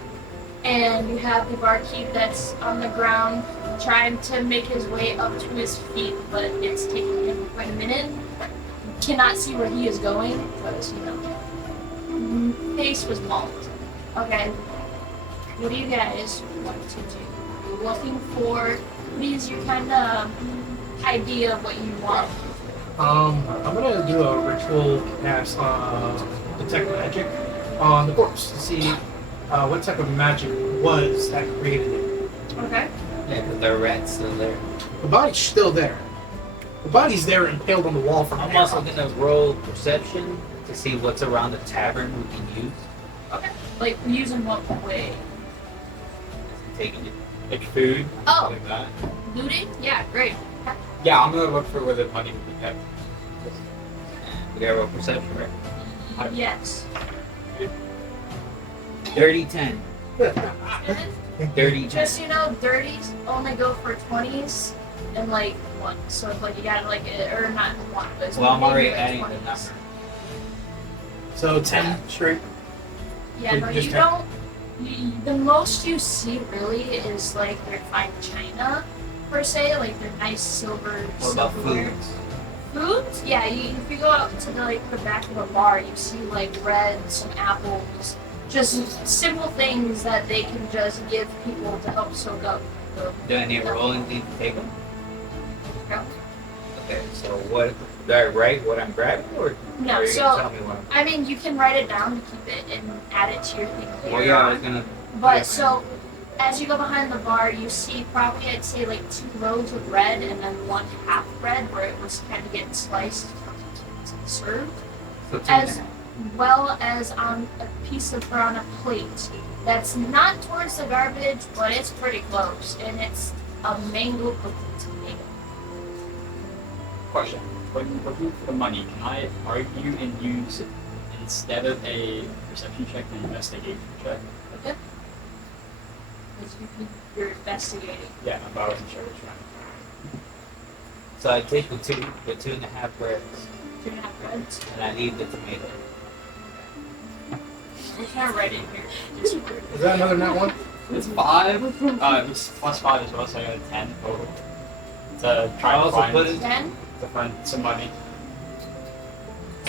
And you have the barkeep that's on the ground trying to make his way up to his feet, but it's taking him quite a minute. You cannot see where he is going because, face was mauled. Okay. What do you guys want to do? You're looking for, what is your kind of idea of what you want? I'm gonna do a ritual cast detect magic on the corpse to see what type of magic was that created it. Okay. Yeah, because the rat's still there. The body's still there. The body's there impaled on the wall from I'm there. also gonna roll perception to see what's around the tavern we can use. Okay. Like, using what way? Taking it. Like food, Oh, like that. looting? Yeah, great. Yeah, I'm gonna look for where the money would be kept. We gotta roll perception, right? Yes. Dirty 10. Dirty 10. Just so you know, dirties only go for 20s and like 1. So if like you got like or not 1, but it's Well, I'm maybe, already like, adding the 20s. number. So 10 straight. Yeah, no, Just you 10. don't. The most you see really is like their fine china, per se, like their nice silver. What about silverware. foods? Foods? Yeah, if you go out to the back of the bar, you see like bread, some apples, just simple things that they can just give people to help soak up. Do I need rolling things to take them? No. Okay, so what? Do I write what I'm grabbing, or No, are you so- gonna tell me what I'm? I mean, you can write it down to keep it and add it to your thing later Well, yeah, I on. was gonna. But so, as you go behind the bar, you see probably I'd say like 2 rows of bread and then 1 half bread where it was kind of getting sliced and served, So 2 as and well as on a piece of or on a plate that's not towards the garbage, but it's pretty close, and it's a mango cookie tomato. Question. When looking for the money, can I argue and use instead of a perception check an investigation check? Okay. Because you're investigating. Yeah, but I wasn't sure which one. So I take the 2.5 breads, 2.5 breads. and I leave the tomato. We can't write it here. Just Is that another nat one? It's 5. It was plus 5 as well, so I got a 10 total. To try I to also find, put it- 10. to find some money.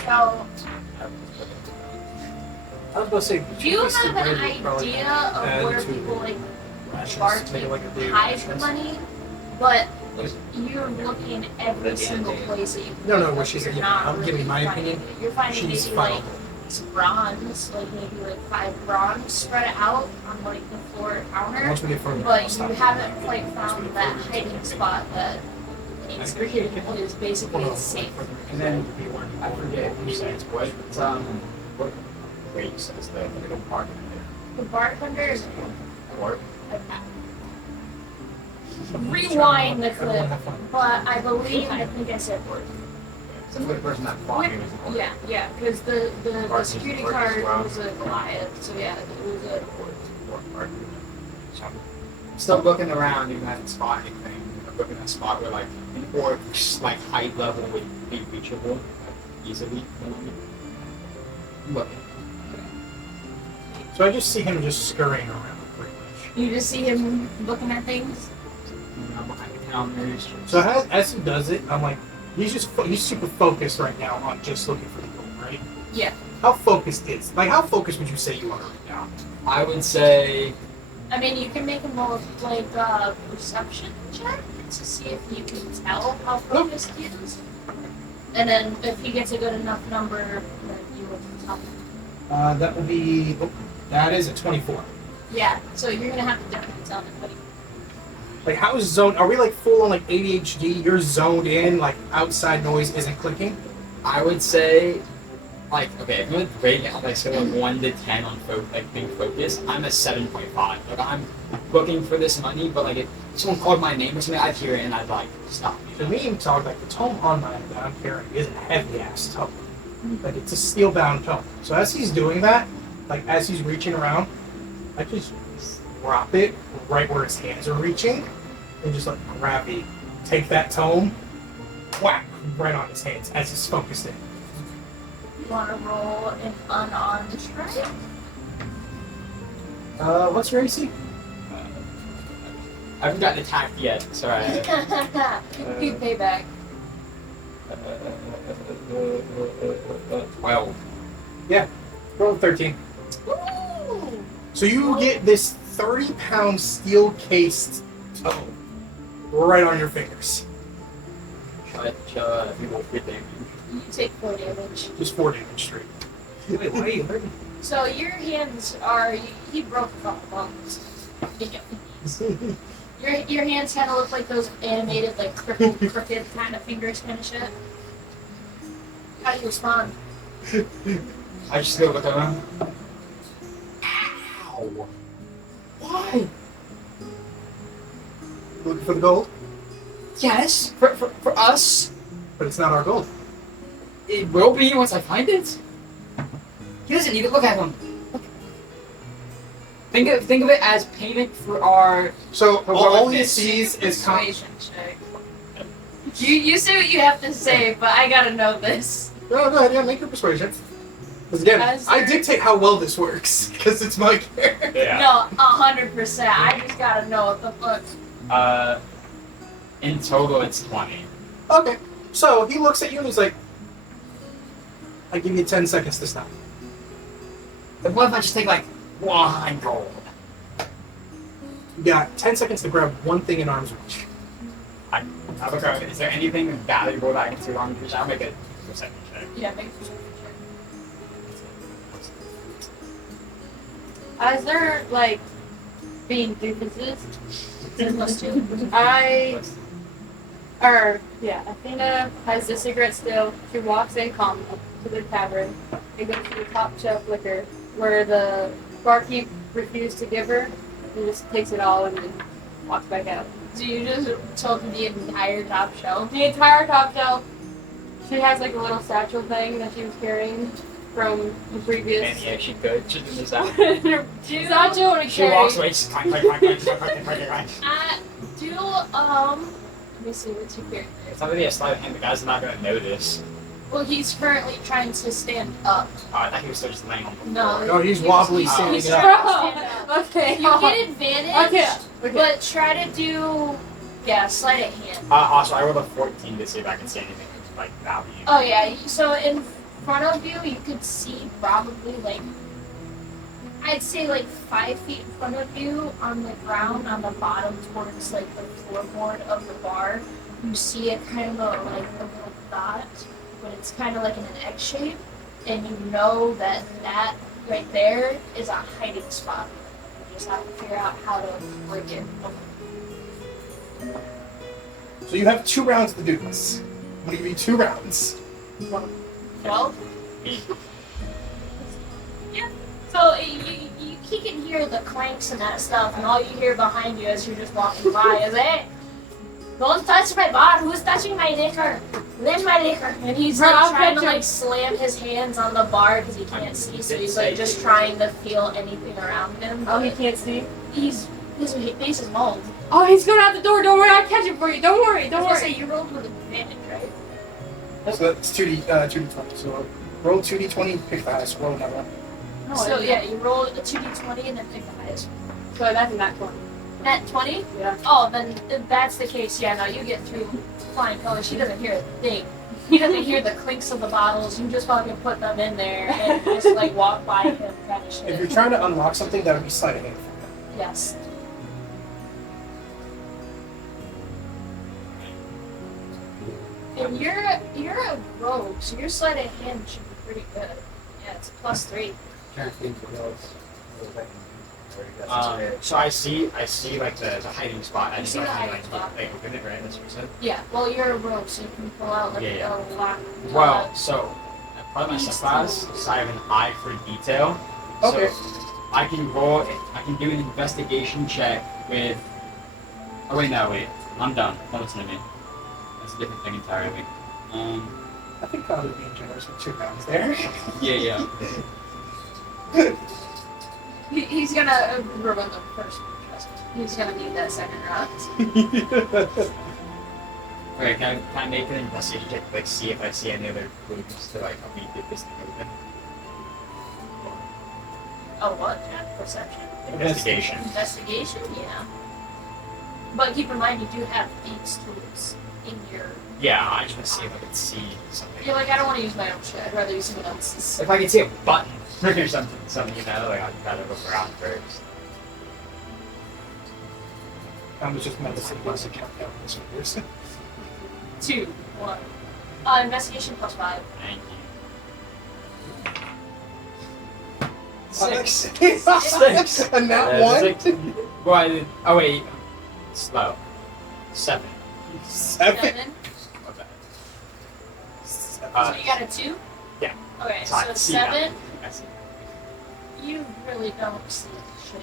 So, I was about to say. do you twisted have an bread would probably idea add of where to people like rations, barkeep make it like a daily hide the rations. money? But you're looking every single place that you can. No, look, what but she's you're saying, not I'm really giving my finding opinion. it. You're finding She's maybe final. like some bronze, like maybe like 5 bronze spread out on like the floor counter. Once we get further, I'll But you stop. haven't quite found that hiding spot that is basically Well, no, safe. And then I forget who says what race is the little part in The bartender is there? Or rewind the clip, but I think I said word. so the person that fought me was the orc. Yeah, because the Bart's security orc as card well. was a Goliath, so yeah, it was a Or so I'm still looking around and I haven't spot anything. I'm looking at a spot where like an orc's like height level would be reachable easily. Looking. So I just see him just scurrying around pretty much. You just see him looking at things. You know, behind the counters. So as he does it, I'm like, he's super focused right now on just looking for the gold, right? Yeah. How focused how focused would you say you are right now? I would say I mean, you can make a more like perception check to see if you can tell how focused he is. And then if he gets a good enough number, then you will tell him. That will be. Oh, that is a 24. Yeah, so you're gonna have to definitely tell everybody. Like, how is zoned? Are we like full on like ADHD? You're zoned in, like outside noise isn't clicking. I would say, like, okay, if I'm gonna rate it on like scale of 1 to 10 on being focused, I'm a 7.5. Like, I'm looking for this money, but like if someone called my name or something, I'd hear it and I'd like stop. For me, I'm talking like the tome on mine that I'm carrying is a heavy ass tome. Like it's a steel bound tome. So as he's doing that, like as he's reaching around, I just drop it right where his hands are reaching, and just like gravity, take that tome, whack right on his hands as he's focused in. You want to roll an unarmed strike? What's your AC? I haven't gotten attacked yet. Sorry. You pay back. 12. Roll 13. Ooh. So you get this 30-pound steel cased tome right on your fingers. People free damage. You take 4 damage. Just 4 damage straight. Wait, why are you hurting? So your hands are. He broke a couple bones. Your hands kind of look like those animated, like crippled, crooked kind of fingers, kind of shit. How do you respond? I just go look around. Ow! Why? Looking for the gold? Yes, for us. But it's not our gold. It will be once I find it. He doesn't need it. Look at him. Think of it as payment for our. So all he Heroicness. sees is Persuasion check. You say what you have to say, but I gotta know this. No, go ahead, yeah, make your persuasion. Because again, As I there- dictate how well this works, because it's my character. Yeah. No, 100%. I just gotta know what the fuck. In total, it's 20. Okay, so he looks at you and he's like, I give you 10 seconds to stop. But what if I just take like 1 gold? You got 10 seconds to grab one thing in arm's reach. I look around. Is there anything valuable that I can see on the I'll make a perception check. Yeah, make a perception check. As they're like being doofuses, Plus 2. Athena has the cigarette still. She walks in calmly to the tavern and goes to the top shelf liquor where the barkeep refused to give her. And just takes it all and then walks back out. So you just told the entire top shelf? The entire top shelf. She has like a little satchel thing that she was carrying from the previous. And yeah, she could. She did this out. She's not doing She walks away. She's clank, clank, clank, clank, clank, clank, clank. Let me see what's your character. It's not really a sleight of hand. The guy's not gonna notice. Well, he's currently trying to stand up. I thought he was still just laying on the floor. No, No, he's wobbly he's standing trying up. to stand up. Okay. You get advantage, Okay. but try to do, sleight of hand. Also, I rolled a 14 to see if I can see anything of like value. Oh yeah, so in front of you, you could see probably like, I'd say like 5 feet in front of you on the ground, on the bottom towards like the floorboard of the bar. You see it kind of like a little dot, but it's kind of like in an X shape, and you know that that right there is a hiding spot. You just have to figure out how to break it. So you have 2 rounds to do this. I'm gonna give you 2 rounds. 12? Yeah. So he can hear the clanks and that stuff, and all you hear behind you as you're just walking by is, hey, don't touch my bar. Who's touching my liquor? Leave my liquor. And he's like I'll trying to catch him. like slam his hands on the bar because he can't see, so he's like just trying to feel anything around him. Oh, he can't see. His face is mauled. Oh, he's going out the door. Don't worry, I'll catch him for you. Don't worry, I don't was gonna worry. say you rolled with advantage, right? So that's 2d20. So roll 2d20, pick the highest, roll another one. No, So yeah. yeah, you roll a 2d20 and then pick the highest. So that's in that one. Net 20? Yeah. Oh, then if that's the case, yeah, no, you get through flying colors. She doesn't hear a thing. He doesn't hear the clinks of the bottles. You just fucking put them in there and just like walk by him kind of If you're shit. trying to unlock something, that would be sleight of hand for you. Yes. And you're a rogue, so your sleight of hand should be pretty good. Yeah, it's a +3. trying to think what else. So I see like the hiding spot. I You just see don't the have hiding to spot. like open it, right? That's what you said. Yeah, well, you're a rogue, so you can pull out like Yeah, a lock. Well, so part of my subclass is I have an eye for detail. Okay. So I can do an investigation check with. Oh wait, no, wait. I'm done. Don't listen to me. That's a different thing entirely. I think I would be generous with 2 rounds there. Yeah. He's gonna ruin the first one, trust me. He's gonna need that second round. Okay, can I make an investigation check, like see if I see any other clues to like help me get this thing open? Oh, what? Yeah, perception. Investigation. Investigation, yeah. But keep in mind, you do have these tools in your. Yeah, I just want to see if I can see something. You're like, I don't want to use my own shit. I'd rather use someone else's. If I can see a button or something, you know, like I'd rather look around first. I was just meant to say once count down this fingers. 2, 1. Investigation +5. Thank you. 6. 6. And that one? Well, oh wait, slow. 7. 7. 7. Okay. So you got a 2? yeah. Okay, So I so see now. 7. I see. You really don't see shit.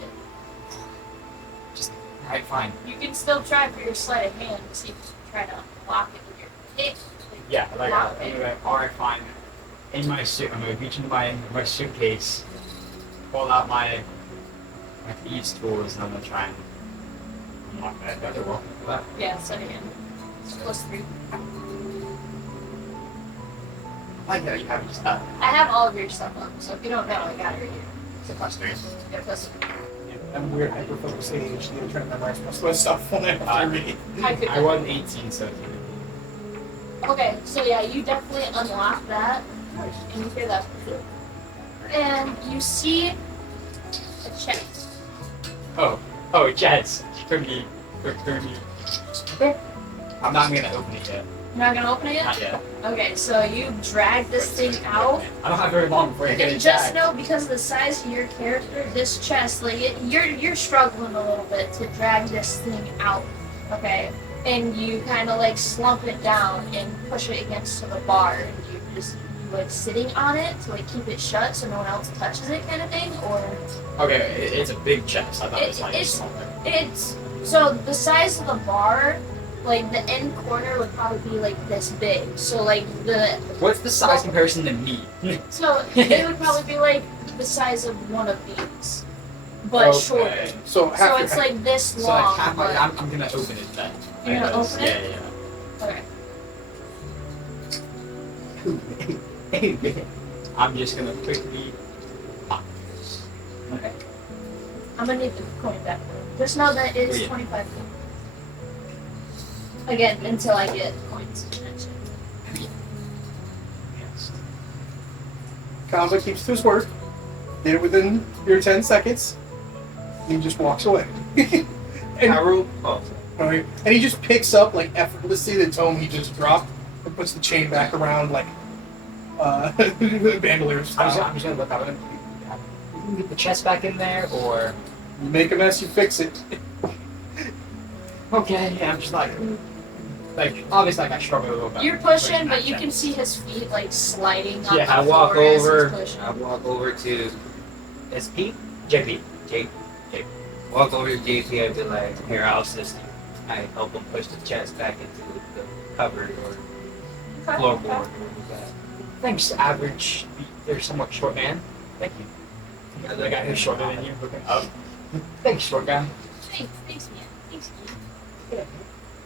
Just alright, fine. You can still try for your sleight of hand to see if you can try to lock it with your pick. Yeah, like Lock I'm it. gonna alright, fine. In my suit, I'm gonna reach into my suitcase, pull out my thieves tools, and I'm gonna try and unlock that other wall. Yeah, sleight of hand. It's +3. I like that you have stuff. I have all of your stuff up, so if you don't know, I got it right here. It's a +3. Yeah, +3. I'm weird hyper focus ADHD. I'm trying to memorize most of my stuff when I read. I could. I won 18, so. Okay, so yeah, you definitely unlock that, and you hear that. And you see a chest. Oh, Jets. For me. Okay. I'm not gonna open it yet. You're not gonna open it yet? Not yet. Okay, so you drag this thing out. I don't have very long before I get And it just jacked. know, because of the size of your character, this chest, like you're struggling a little bit to drag this thing out, okay? And you kind of like slump it down and push it against the bar, and you just like sitting on it to like keep it shut so no one else touches it, kind of thing. Or Okay, it's a big chest. I thought it was like It's- smaller. it's so the size of the bar, like the end corner would probably be like this big. So like What's the size comparison to me? so it would probably be like the size of one of these, but shorter. Okay. So half So your it's head. like this So long. like half my, but- I'm gonna open it then. You're gonna Because- open it? Yeah. Okay. I'm just gonna quickly pop this. Okay. I'm gonna need the coin back. Just know that it's Oh, yeah. 25 feet. Again, until I get coins. Yes. Camba keeps to his word. Did it within your 10 seconds. And he just walks away. and, Haru? Oh, alright, and he just picks up like effortlessly the tome he just dropped and puts the chain back around like bandolier style. I'm just gonna look at it. You can get the chest back in there, or You make a mess, you fix it. okay. Yeah, I'm just like obviously like I struggle a little bit. You're pushing, but you can see his feet like sliding on Yeah, the I floor walk as over. he's pushing. I walk over to SP. JP. Walk over to JP and be like, "Here, I'll assist you." I help him push the chest back into the cupboard or Okay. floorboard. Or whatever that. Thanks, average. They're somewhat short man. Thank you. The guy who's shorter than you looking up. Thanks, short guy. Thanks, man. Thanks, man.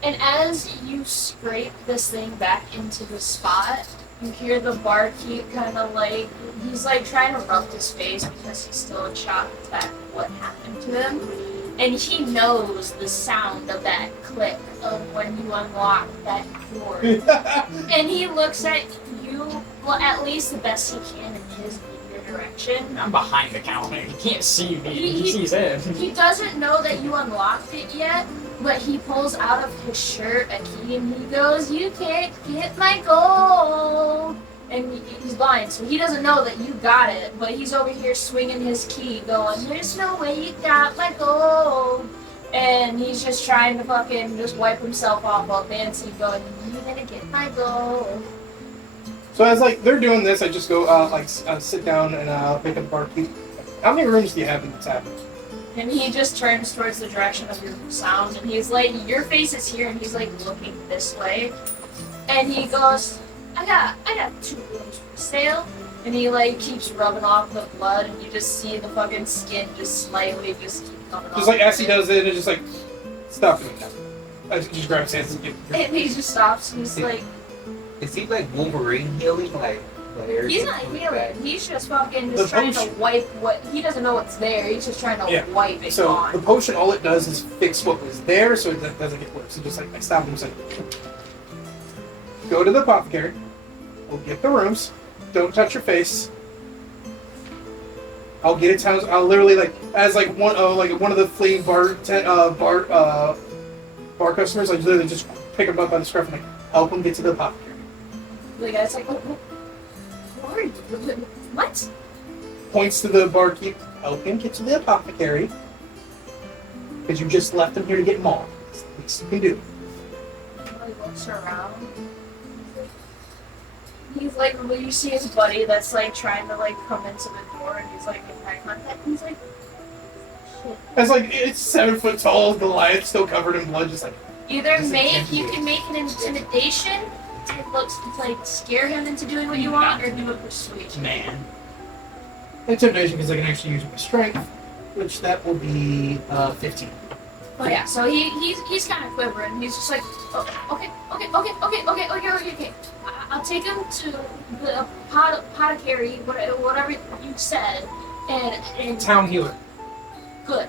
And as you scrape this thing back into the spot, you hear the barkeep kind of like, he's like trying to rub his face because he's still in shock at what happened to him. And he knows the sound of that click of when you unlock that door. And he looks at you, well, at least the best he can in his your direction. I'm behind the counter. He can't see me. He He- sees him. He doesn't know that you unlocked it yet, but he pulls out of his shirt a key and he goes, "You can't get my gold." and he's blind, so he doesn't know that you got it. But he's over here swinging his key, going, "There's no way you got my gold." And he's just trying to fucking just wipe himself off while dancing, going, "You're gonna get my gold." So as like they're doing this, I just go sit down and pick up the barkeep. How many rooms do you have in the tavern? And he just turns towards the direction of your sound, and he's like, "Your face is here," and he's like looking this way, and he goes, I got 2 rooms for sale." And he like keeps rubbing off the blood, and you just see the fucking skin just slightly just keep coming off. Just like as he does it, it's just like stop doing that. I just grab his hands and get. And he just stops, and he's like, Is he like Wolverine healing? Like he's not healing. He's just fucking The just trying to potion- wipe what he doesn't know what's there. He's just trying to Yeah. wipe it So on. the potion, all it does is fix what was there, so it doesn't get worse. So just like I stop him and say, "Go to the apothecary. We'll get the rooms. Don't touch your face. I'll get it. I'll literally like as like one of the fleeing bar customers. I literally just pick him up by the scruff and like help him get to the apothecary. The guy's like, "Oh, who are you? What?" Points to the barkeep. Help him get to the apothecary. Because you just left him here to get mauled. That's the least you can do." He looks around. He's like, well, you see his buddy that's like trying to like come into the door, and he's like in eye contact. He's like, "Shit." It's like it's 7 foot tall, Goliath still covered in blood, just like Either Just you can make an intimidation to look to like scare him into doing what you want, or do a persuasion. Man. intimidation because I can actually use my strength, which that will be 15. Oh yeah, so he's kind of quivering. He's just like, "Oh, okay. I'll take him to the apothecary, whatever you said, and Town healer. good."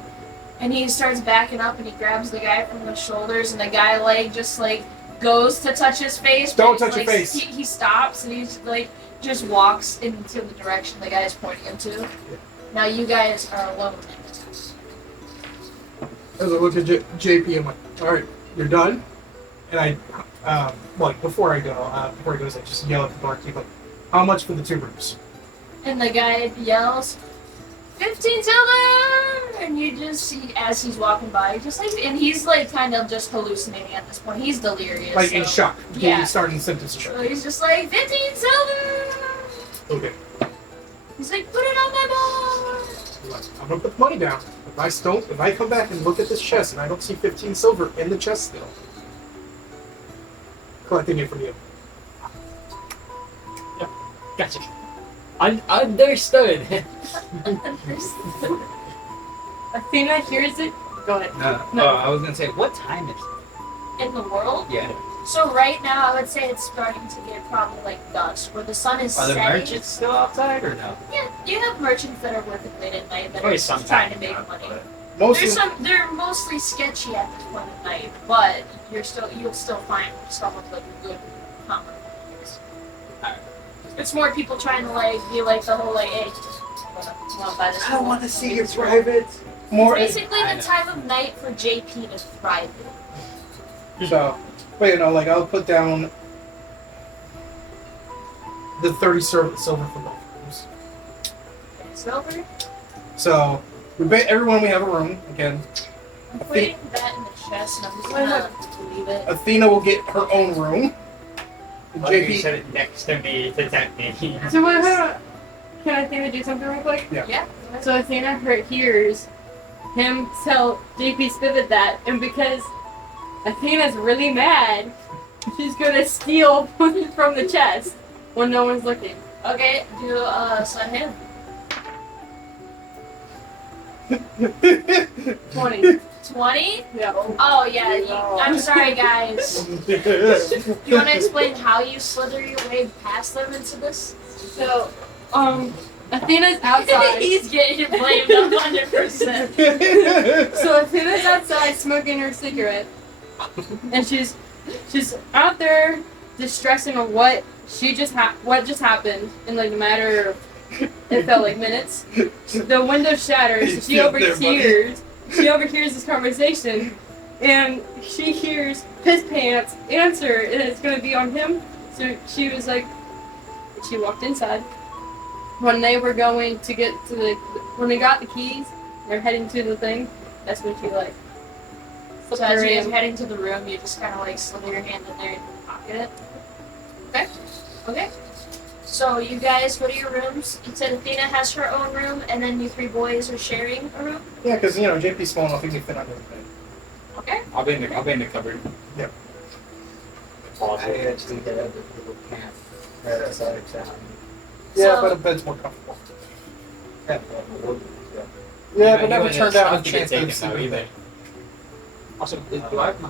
And he starts backing up, and he grabs the guy from the shoulders, and the guy like just like goes to touch his face. but Don't he's, touch your like, face. He stops, and he's like just walks into the direction the guy is pointing him to. Now you guys are alone in this house. As I look at JP, I'm like, all right, you're done. And I, before he goes, I just yell at the barkeep, like, how much for the 2 rooms? And the guy yells, 15 silver! And you just see, as he's walking by, just like, and he's like kind of just hallucinating at this point. He's delirious. Like so, in shock. Yeah. He's starting symptoms of So shock. he's just like, 15 silver! Okay. He's like, put it on my board! I'm like, I'm gonna put the money down. If I come back and look at this chest and I don't see 15 silver in the chest still, collecting it from you. Gotcha. Understood. Athena hears it. Go ahead. No. I was gonna say, what time is it? In the world? Yeah. So right now, I would say it's starting to get probably like dusk, where the sun is Are the setting. merchants still outside or no? Yeah, you have merchants that are working late at night that Probably are sometime trying to make money. Mostly, They're mostly sketchy at this point at night, but you'll still find some of like good common things. Alright. It's more people trying to like be like the whole like, hey, wanna buy this I don't whole- want to see your private. more. It's basically I the know. time of night for JP to thrive in. So, but I'll put down the 30 silver for both rooms. Silver. So, everyone we have a room again. I'm putting that in the chest, and I'm just gonna leave it. Athena will get her own room. Like you JP, said it next to me to tempt me. So what? Can Athena do something real quick? Yeah. So Athena hears him tell JP Spivit that, and because Athena's really mad, she's gonna steal from the chest when no one's looking. Okay, do send him. 20. 20? Yeah. Oh yeah. I'm sorry, guys. You want to explain how you slither your way past them into this? So, Athena's outside. He's getting blamed 100%. So Athena's outside smoking her cigarette, and she's out there distressing on what just happened in like a matter of, it felt like minutes. The window shatters. So she overhears this conversation, and she hears Piss Pants answer, and it's gonna be on him. So she was like, she walked inside. When they were going to get to when they got the keys, they're heading to the thing. That's when she like. So as you guys are heading to the room, you just kind of like slip your hand in there and pocket it. Okay. Okay. So you guys go to your rooms. You said Athena has her own room, and then you 3 boys are sharing a room. Yeah, because JP's small enough, he can fit under the bed. Okay. I'll be in the cupboard. Yep. I actually had a little camp right outside of town. Yeah, So- but a bed's more comfortable. Yeah, Yeah, but never turned out a to chance get to taken sleep though in either. bed. Also, do I have my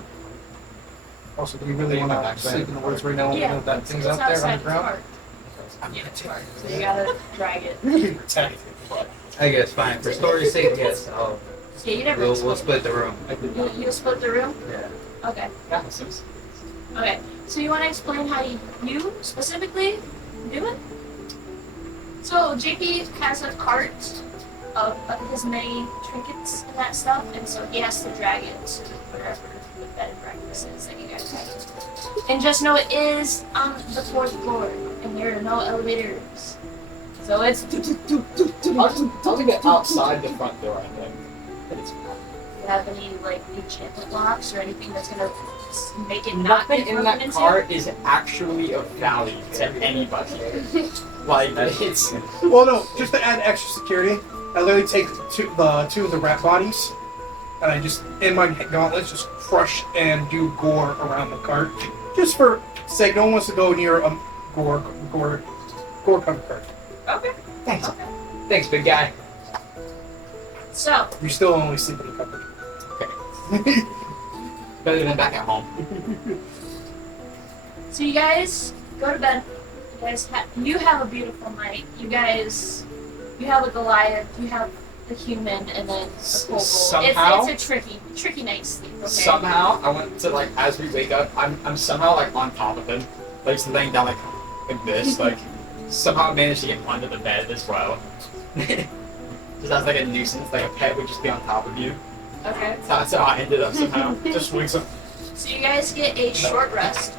Also, do we really want to sleep in the woods right now when we know that thing's out there outside the underground? park. Yeah, it's hard. So you gotta drag it. We can be protected, but I guess fine. For story's sake, yes. Yeah, you never We'll split the room. You'll split the room? Yeah. Okay. Yeah, Sims. Okay. So you want to explain how you specifically do it? So JP has a cart of his many trinkets and that stuff, and so he has to drag it to wherever the bed and breakfast is that you guys have. And just know it is on the 4th floor, and there are no elevators. So it's I'll leave it outside the front door, I think. But it's Do you have any like enchantment blocks or anything that's gonna make it not nothing get in broken that into? cart is actually of value to anybody. Like it's well, no. Just to add extra security, I literally take two of the rat bodies, and I just in my gauntlets just crush and do gore around the cart, just for sake. No one wants to go near a gore covered cart. Okay. thanks. Okay. Thanks, big guy. So You still only sleep in the cupboard. Better than back at home. So you guys go to bed. You have a beautiful night. You have a Goliath, you have a human, and then a kobold. Somehow- It's a tricky night's sleep. Okay. Somehow I went to like as we wake up, I'm somehow like on top of him, like just laying down like this, like somehow I managed to get under the bed as well. Just as like a nuisance, like a pet would just be on top of you. Okay. That's how I ended up somehow. Just wakes up. So you guys get a short rest.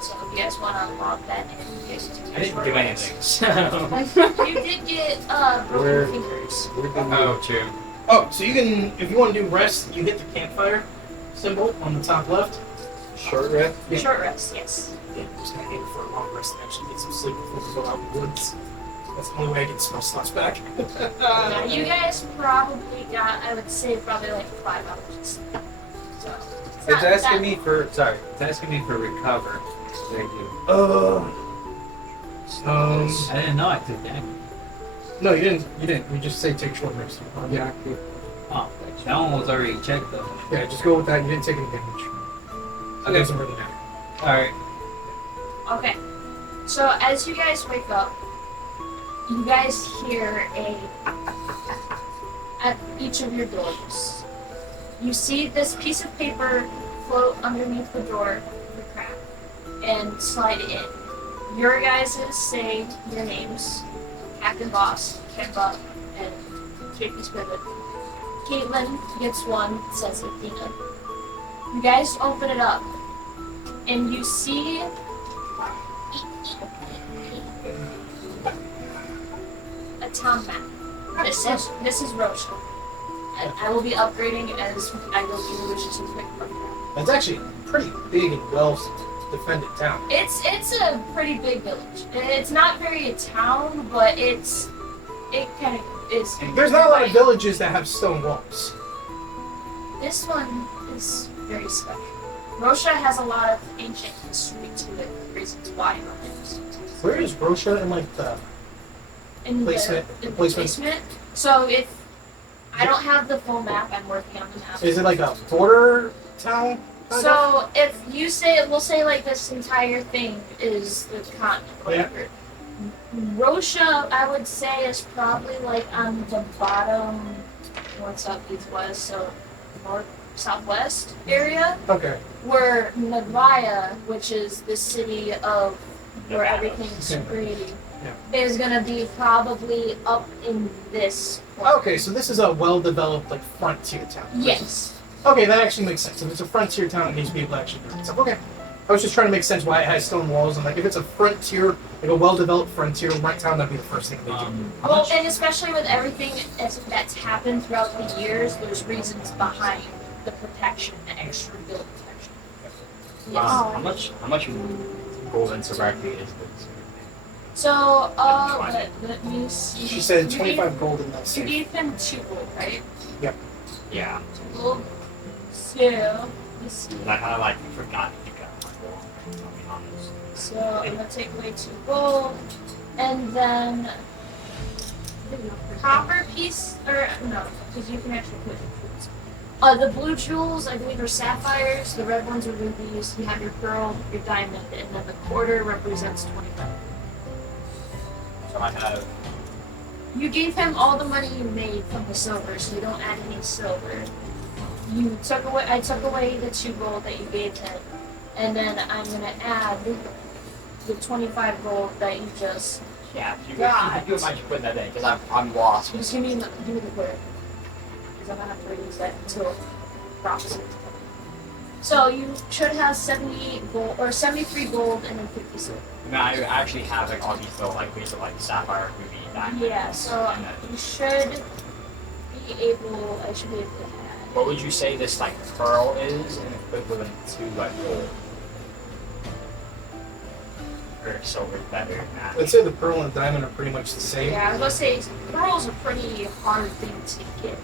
So if you guys want to log that in, you guys do I a didn't short do rest. anything. So. You did get broken We're- fingers. Oh, true. Oh, so you can, if you want to do rest, you hit the campfire symbol on the top left. Short rest? Short rest, yes. Yeah, I'm just gonna aim for a long rest and actually get some sleep before we go out in the woods. That's the only way I get some slots back. Now you guys probably got, I would say, probably like 5 hours of sleep. So It's not asking that- me for it's asking me for recover. Thank you. I didn't know I took that. No, you didn't. You didn't. You just say take short rest. Yeah. Oh, that one was already checked though. Yeah, just go with that. You didn't take any damage. It Okay. doesn't really matter. Alright. Okay. So as you guys wake up, you guys hear at each of your doors. You see this piece of paper float underneath the door, the crack, and slide it in. Your guys' say your names: Captain Boss, Camba, and JP Spivit. Caitlyn gets one, says Athena. You guys open it up, and you see a town map. This is Rocha. And I will be upgrading as I go through, which is a quick rundown. That's actually a pretty big and well defended town. It's a pretty big village. It's not very a town, but it kind of is. There's not a lot of villages that have stone walls. This one is very special. Rocha has a lot of ancient history to it, reasons why it is. Where is Rocha in like the? In Placement. The Placement. placement. So if I don't have the full map, I'm working on the map. Is it like a border town? kind of? So if you say, we'll say like this entire thing is the continent, whatever. Rocha, I would say, is probably like on the bottom, north, south, east, west, so north, southwest area, Okay. where Nava, which is the city of where everything's Yeah. created, Yeah. is gonna be probably up in this corner. Okay, so this is a well-developed like frontier town. Yes. Okay, that actually makes sense. If it's a frontier town, it needs to be able to actually do it. So, okay. I was just trying to make sense why it has stone walls. And like, if it's a frontier, like a well-developed frontier right town, that'd be the first thing they do. Well, and especially with everything that's happened throughout the years, there's reasons behind the protection, the extra build protection. Yes. How much gold and silver actually is this? So, let me see. She said You 25 gold in that You safe. gave him 2 gold, right? Yeah. 2 gold. So, let's see. I kind of like forgot to pick up my gold. I'll be honest. So, I'm gonna take away 2 gold, and then copper piece, or no, because you can actually put jewels. The blue jewels, I believe, are sapphires. The red ones are rubies. You have your pearl, your diamond, and then the quarter represents 25. So I have. You gave him all the money you made from the silver, so you don't add any silver. You took away. I took away the 2 gold that you gave him, and then I'm gonna add the 25 gold that you just. Yeah, you God. might put that in because I'm lost. Just give me the quarter, because I'm gonna have to reuse that until prophecy. So you should have 70 gold or 73 gold and then 50 silver. I mean, I actually have like all these little like ways of like sapphire, ruby, diamond. Yeah. So and then- you should be able. I should be able to add. What would you say this like pearl is in equivalent to like gold? Or silver better than that? I'd say the pearl and diamond are pretty much the same. Yeah, I was gonna say pearl's a pretty hard thing to get.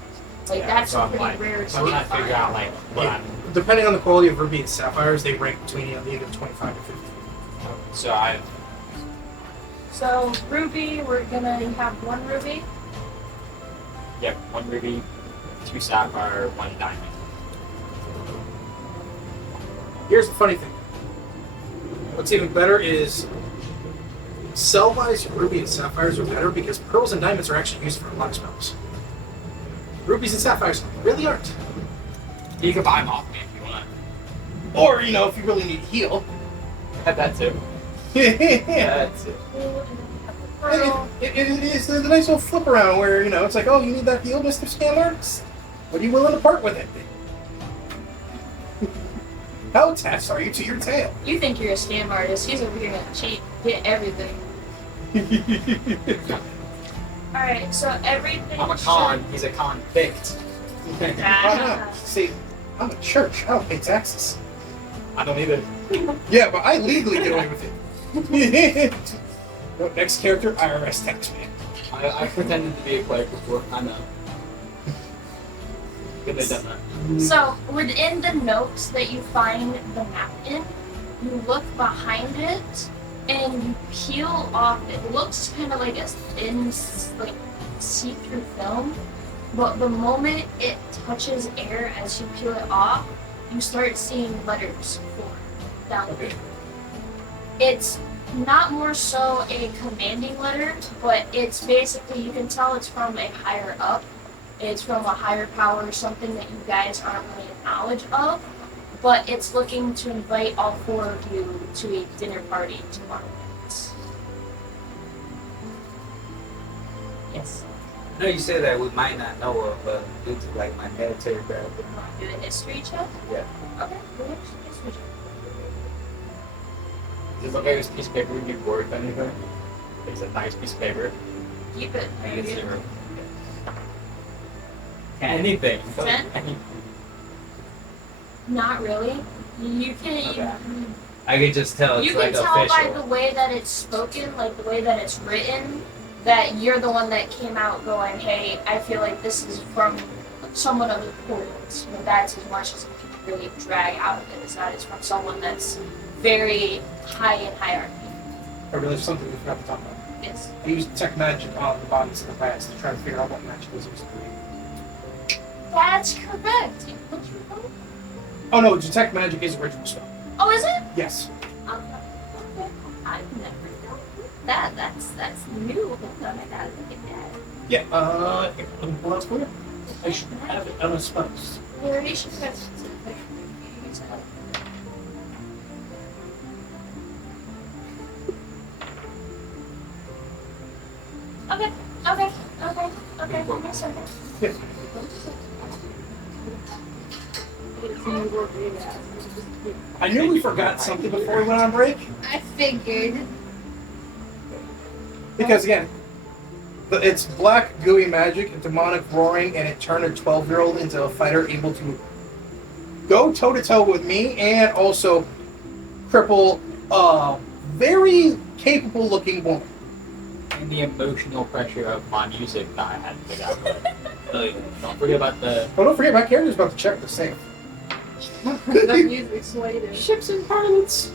Like that's so a I'm pretty like, rare. I'm trying to figure out like what Yeah. I'm. Depending on the quality of ruby and sapphires, they rank between either 25 to 50. So I. So ruby, we're gonna have 1 ruby. Yep, 1 ruby, 2 sapphire, 1 diamond. Here's the funny thing. What's even better is cell-wise, ruby and sapphires are better because pearls and diamonds are actually used for a lot of spells. Rubies and sapphires really aren't. You can buy them off me if you want. Or, you know, if you really need to heal. That too. Yeah. That's it. Pearl. It's a nice little flip around where, you know, it's like, oh, you need that heal, Mr. Scammer? What are you willing to part with it? How attached are you to your tail? You think you're a scam artist? He's over here gonna cheat, get everything. All right, so everything. I'm a con. He's a convict. Why not? See, I'm a church. I don't pay taxes. I don't either. Yeah, but I legally get away with it. No, next character, IRS taxman. I pretended to be a cleric before. I know. Good they done that. So within the notes that you find the map in, you look behind it and you peel off. It looks kind of like a thin, like see-through film, but the moment it touches air as you peel it off, you start seeing letters form down Okay. It's not more so a commanding letter, but it's basically, you can tell it's from a higher up. It's from a higher power, or something that you guys aren't really in knowledge of, but it's looking to invite all 4 of you to a dinner party tomorrow night. Yes. I know you said that we might not know of, but due to like my military background. Want to do a history check? Yeah. Okay, do a history check. Does it look like this piece of paper would be worth anything? It's a nice piece of paper. Keep it. I think it's 0. Anything. 10? Anything. Not really. You can. Okay. I can just tell You it's can like tell by official. the way that it's spoken, like the way that it's written, that you're the one that came out going, hey, I feel like this is from someone of importance. But that's as much as you can really drag out of it, is that it's from someone that's very high in hierarchy. Or really something we forgot to talk about. Yes. I used tech magic on the bodies in the past to try to figure out what magic was used to be. That's correct. What's your phone? Oh no, detect magic is original spell. Oh, is it? Yes. Okay. I've never known that. That's new. Hold on, I gotta look at that. Yeah, here, let me pull out for you. I should have it on a spells. Where you should put Okay. Give me a second. Yeah. you were being asked. I knew we forgot something before we went on break. I figured. Because again, it's black gooey magic and demonic roaring, and it turned a 12-year-old into a fighter able to go toe-to-toe with me and also cripple a very capable-looking woman. And the emotional pressure of my music that I had to figure out. Don't forget about the Oh, don't forget, my character's about to check the safe. That music swayed him. ships and parliaments.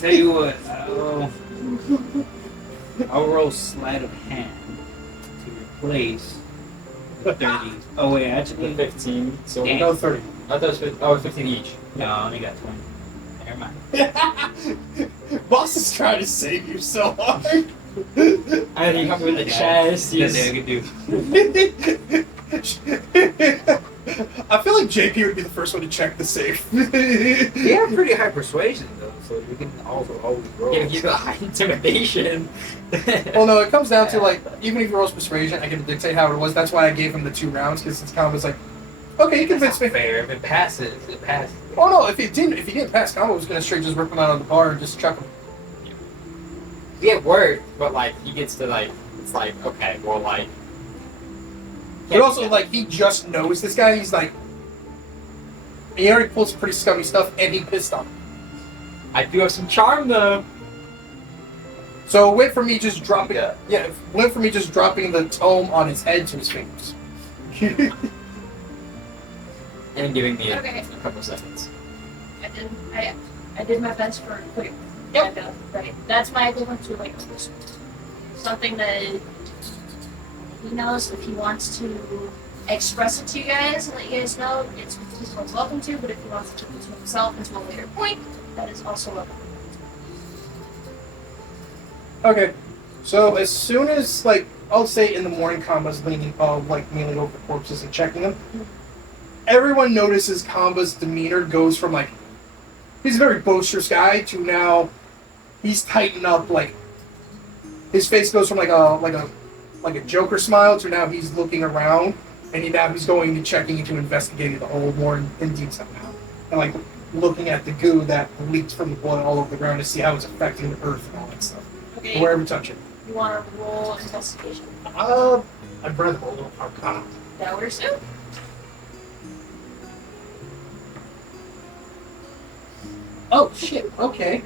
Tell you what, I'll roll sleight of hand to replace the 30. Oh wait, actually, 15. So Damn. No, 30. I thought it was 15 each. no, I only got 20. Never mind. Boss is trying to save you so hard. I think I'm with the chest. That's what I can do. I feel like JP would be the first one to check the safe. He had pretty high persuasion though, so we can also always roll. Yeah, he's got high intimidation. Well, no, it comes down to like, even if he rolls persuasion, I can dictate how it was. That's why I gave him the 2 rounds, because it's kind of was like, okay, you convinced me. Fair. If it passes, it passes. Oh no, if he didn't pass, Camba was gonna straight just rip him out of the bar and just chuck him. Yeah, it worked, but like he gets to like, it's like okay, well like. But also, like, he just knows this guy. He's like, he already pulled some pretty scummy stuff, and he pissed off. I do have some charm though. So it went for me just dropping. Yeah. Yeah, it went for me just dropping the tome on his head to his fingers. And giving me Okay. a couple seconds. I did my best for quick. Yep. Right. That's my equivalent to like something that he knows if he wants to express it to you guys and let you guys know, it's he's more welcome to. But if he wants to keep it to himself until a later point, that is also welcome. Okay, so as soon as, like, I'll say in the morning, Camba's leaning, like, kneeling over the corpses and checking them, everyone notices Camba's demeanor goes from, like, he's a very boisterous guy to now he's tightened up, like, his face goes from, like a Joker smile to now he's looking around, and he's going to checking into investigating the hole more in detail now. And, like, looking at the goo that leaks from the blood all over the ground to see how it's affecting the earth and all that stuff. Okay. Wherever you touch it. You want to roll investigation? I'd rather roll Arcana. That works too. Oh, shit, okay.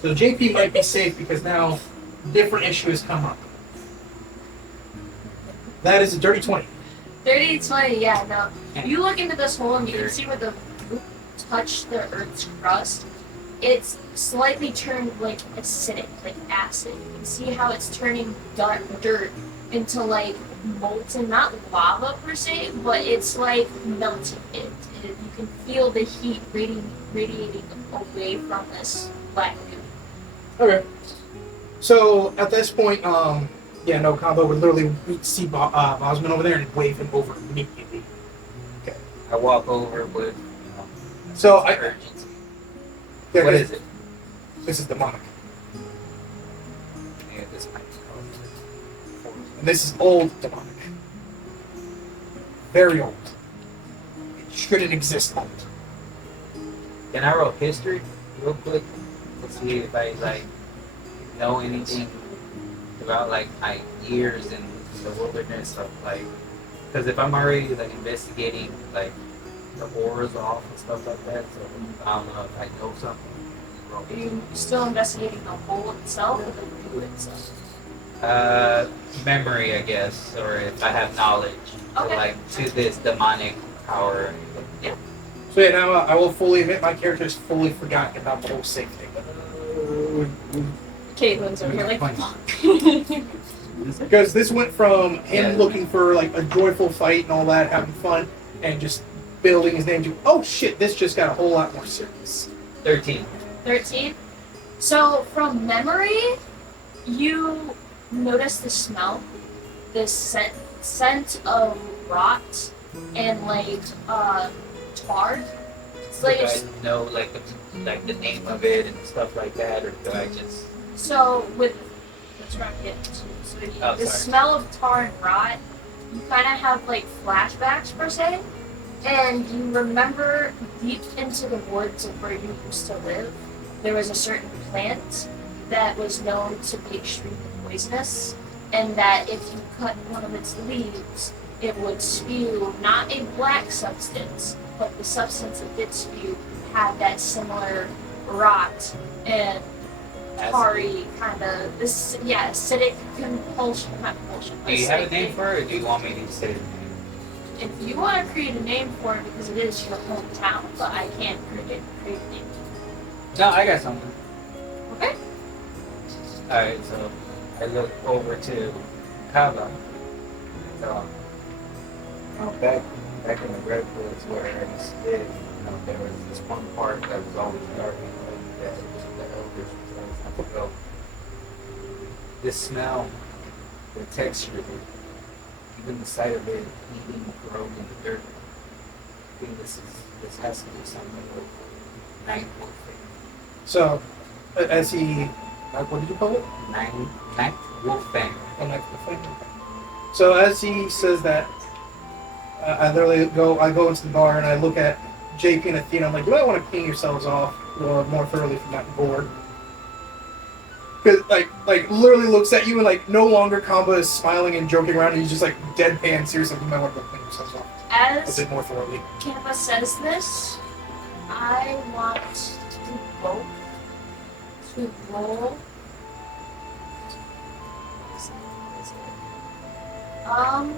So JP might be safe because now different issue has come up. That is a dirty 20. 30, 20, yeah, no. You look into this hole and you can see where the root touched the earth's crust. It's slightly turned like acidic, like acid. You can see how it's turning dirt into like molten, not lava per se, but it's like melting it. You can feel the heat radiating away from this black goo. Okay. So at this point, Camba would literally see Bosman over there and wave him over immediately. Okay. I walk over with So urgency. Yeah, What is it? This is demonic. Yeah, this might be called. And this is old demonic. Very old. It shouldn't exist old. Can I roll history real quick to see if I like know anything about like my years in the wilderness of like, because if I'm already like investigating like the auras off and stuff like that, so I don't know if I know something. Are you still investigating the hole itself or the goo itself? Memory, I guess, or if I have knowledge Okay. like to this demonic power. Yeah. So yeah, now I will fully admit my character has fully forgotten about the whole safe thing. Caitlyn's over here like, Because this went from him Yeah. looking for like a joyful fight and all that, having fun, and just building his name to, oh shit, this just got a whole lot more serious. 13. 13. So from memory, you notice the smell, this scent of rot and like tar. It's like Do I know like the name of it and stuff like that, or do I just? so with let's wrap it. So Oh, the sorry. smell of tar and rot you kind of have like flashbacks per se, and you remember deep into the woods of where you used to live, there was a certain plant that was known to be extremely poisonous, and that if you cut one of its leaves, it would spew not a black substance, but the substance it did spew had that similar rot and tarry kind of this, yeah, acidic compulsion, not compulsion. Do you have a acidic name thing. for it, or do you want me to say the name? If you want to create a name for it, because it is your hometown, but I can't create a name. No, I got something. Okay. Alright, so I look over to Camba. So, back in the redwoods where I used to live, there was this one part that was always dark that the elders would tell us not to go. This smell, the texture of it, even the sight of it eating grown in the dirt. I think this has to be something with night warfare. So, as he, what did you call it? Night wolfang. Oh, night wolfang. So as he says that, I go into the bar and I look at JP and Athena. I'm like, you might want to clean yourselves off more thoroughly from that board. Because like literally looks at you and like no longer Camba is smiling and joking around. And he's just like deadpan serious. Like, you might want to go clean yourselves off a As bit more thoroughly. Camba says this, I want to both to roll. I'm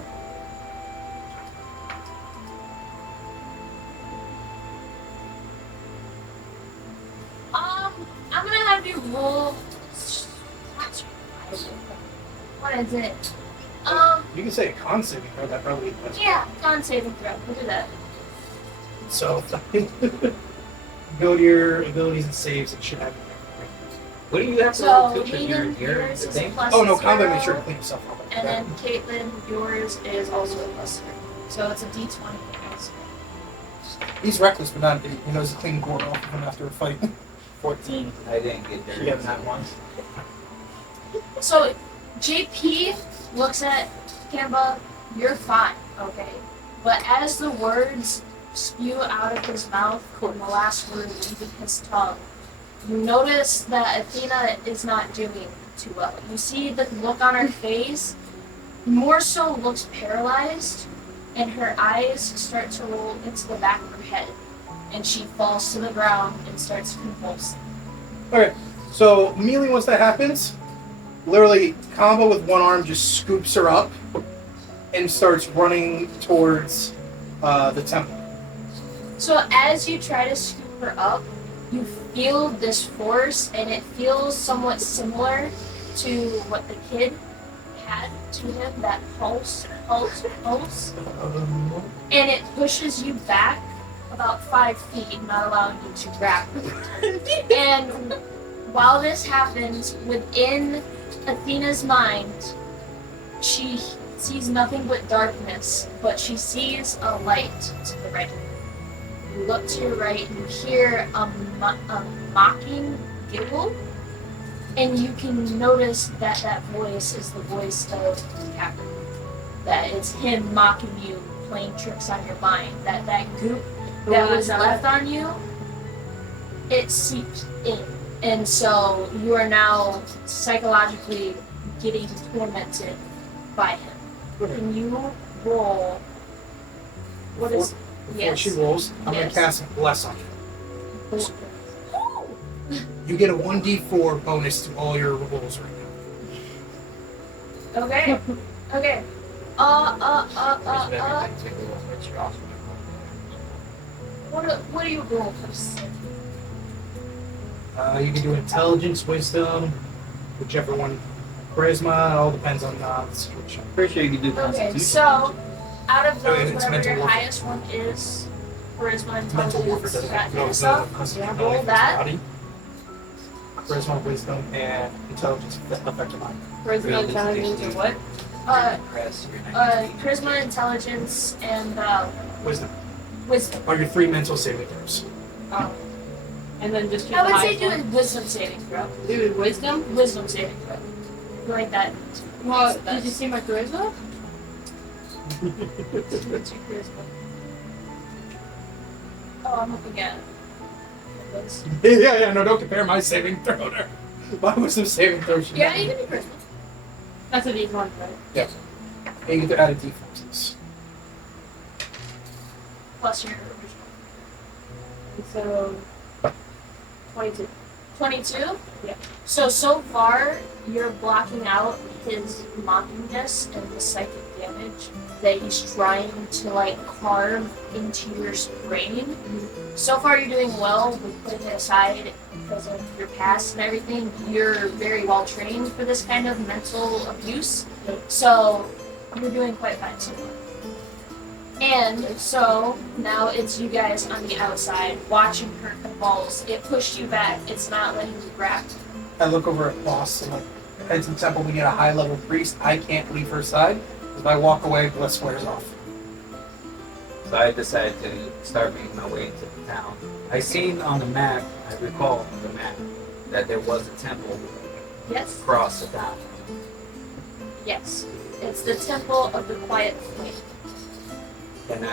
gonna have you roll. What is it? You can say a con saving throw that probably. Yeah, con saving throw. We'll do that. So go to your abilities and saves. It should have. What do you have to So, roll to Hayden, your yours is a thing? plus Oh no, 0, Camba made sure to clean himself up. and then Caitlyn, yours is also a plus 3. So it's a d20 plus. He's reckless, but not an idiot. He knows to clean gourd off of him after a fight. 14. I didn't get there. She got that one. So JP looks at Camba, you're fine, okay? But as the words spew out of his mouth and the last word leaving his tongue, you notice that Athena is not doing too well. You see the look on her face, more so looks paralyzed, and her eyes start to roll into the back of her head, and she falls to the ground and starts convulsing. Okay, so immediately once that happens, literally Camba with one arm just scoops her up and starts running towards the temple. So as you try to scoop her up, you feel this force, and it feels somewhat similar to what the kid had to him, that pulse, and it pushes you back about 5 feet, not allowing you to grab her. And while this happens, within Athena's mind, she sees nothing but darkness, but she sees a light to the right. You look to your right and you hear a mocking giggle, and you can notice that that voice is the voice of the captain. That it's him mocking you, playing tricks on your mind. That goop that was left on you, it seeped in. And so you are now psychologically getting tormented by him. Can you roll? What is? Before she rolls, I'm Yes. gonna cast Bless on you. You get a 1d4 bonus to all your rolls right now. Okay. Okay. What do you roll first? You can do intelligence, wisdom, whichever one. Charisma, it all depends on the situation. Pretty sure you can do Okay, Constitution. so out of those, it's whatever mental your warfare. highest one is, charisma, Mental warfare intelligence, doesn't that have kind of stuff. Yeah, roll that. Charisma, wisdom, and intelligence affect mine. Charisma, intelligence, or what? Press your Charisma, intelligence, and Wisdom wisdom. are your 3 mental saving throws. And then just I would say choose do the a wisdom saving throw. highest one. Do wisdom? Wisdom saving throw. You like that? Well, did you see my charisma? What's your charisma? Oh, I'm looking at those. Yeah, no, don't compare my saving throw there. My wisdom saving throw should Yeah, you can do charisma. That's a D1, right? Yeah. And you get to add a d4s. Plus your original. And so, 22. 22? Yeah. So far, you're blocking out his mockingness and the psychic damage that he's trying to, like, carve into your brain. So far, you're doing well with putting it aside because of your past and everything. You're very well trained for this kind of mental abuse. So, you're doing quite fine so far. And so, now it's you guys on the outside watching her convulse. It pushed you back. It's not letting you grab. I look over at Boss and like, as an example, we get a high level priest, I can't leave her side. If I walk away, Bliss wears off. So I decided to start making my way into the town. I seen on the map, I recall on the map, that there was a temple Yes? across the town. Yes. It's the Temple of the Quiet Flame. Can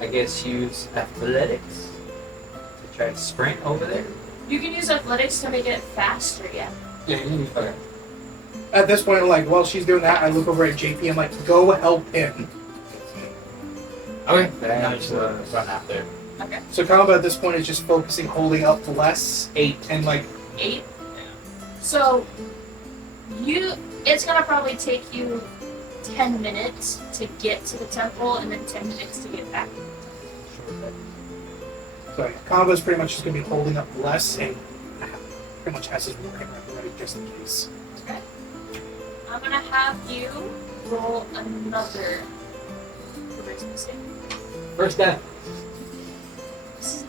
I guess use athletics to try to sprint over there? You can use athletics to make it faster, yeah. Yeah, Okay. At this point, like, while she's doing that, I look over at JP. I'm like, go help him. Okay. That Now you just was- run after. Okay. So Camba at this point is just focusing, holding up Bless 8 and like 8. So, it's gonna probably take you 10 minutes to get to the temple and then 10 minutes to get back. so Camba's pretty much just gonna be holding up Bless and pretty much has his warhammer ready just in case. Okay. I'm gonna have you roll another charisma save. First death. This is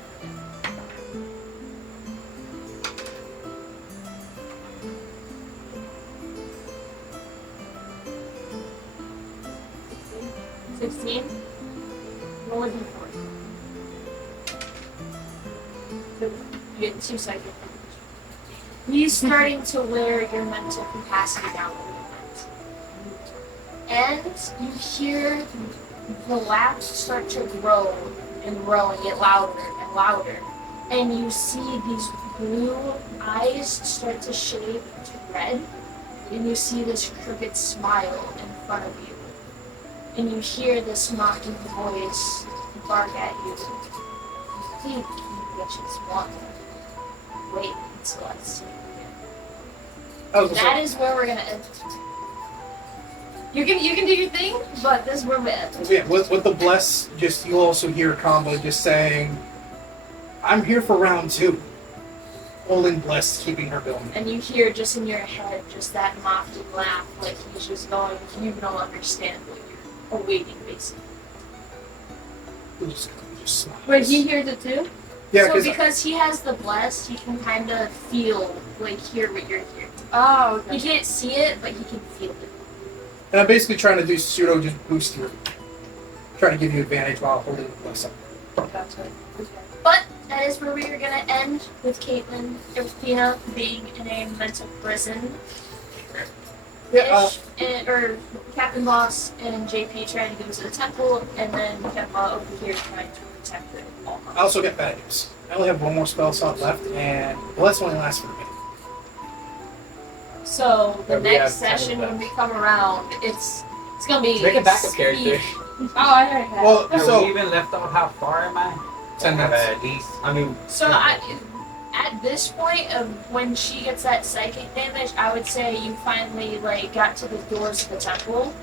16. Roll a d4. You get 2 psychic damage. He's starting to wear your mental capacity down a little bit. And you hear the laughs start to grow and grow and get louder and louder. And you see these blue eyes start to shade to red. And you see this crooked smile in front of you. And you hear this mocking voice bark at you. I think you bitches want to wait until I see you again. I was gonna That say, is where we're gonna end. You can do your thing, but this is where we end. yeah, with the Bless, just you also hear Camba just saying, I'm here for round 2. Holding Bless, keeping her going. And you hear just in your head just that mocking laugh, like he's just going, you don't understand what you're awaiting, basically. He just smiles. Wait, he hears it too? Yeah, So 'cause because he has the bless, he can kind of feel, like, hear what you're hearing. Oh, He okay. can't see it, but he can feel it. and I'm basically trying to do pseudo just boost your, trying to give you advantage while holding the Bless up. That's right. Okay. But that is where we are gonna end with Caitlyn, Athena being in a mental prison. Yeah, Or Captain Boss and JP trying to go to the temple, and then Kemba over here trying to protect it all. I also get bad news. I only have one more spell slot left, and Bless only lasts for a minute. So the Yeah, we have next 10 session left. when we come around, it's gonna be Make a backup speed. character. Oh, I heard that. Well, Have so we even left off how far am I? 10 minutes. At least. I mean, So at this point of when she gets that psychic damage, I would say you finally like got to the doors of the temple.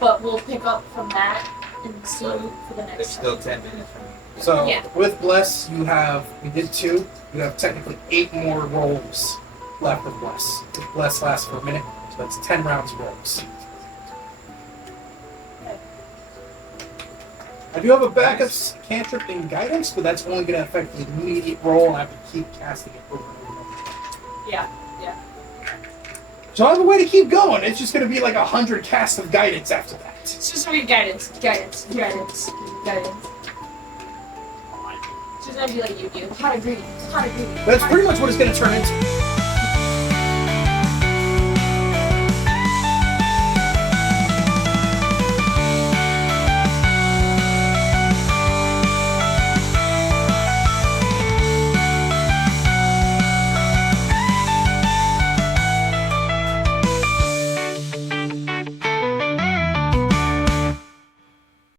But we'll pick up from that and see for the There's next still session. 10 minutes for me. So Yeah. with Bless, we did 2. You have technically 8 more rolls left of Bless. If Bless lasts for a minute, so that's 10 rounds of rolls. I do have a backup cantrip in guidance, but that's only going to affect the immediate roll, and I have to keep casting it over and over. Yeah. So I have a way to keep going. It's just going to be like 100 casts of guidance after that. It's just gonna be guidance. It's just gonna be like you do. Hot and greedy. That's pretty much what it's going to turn into.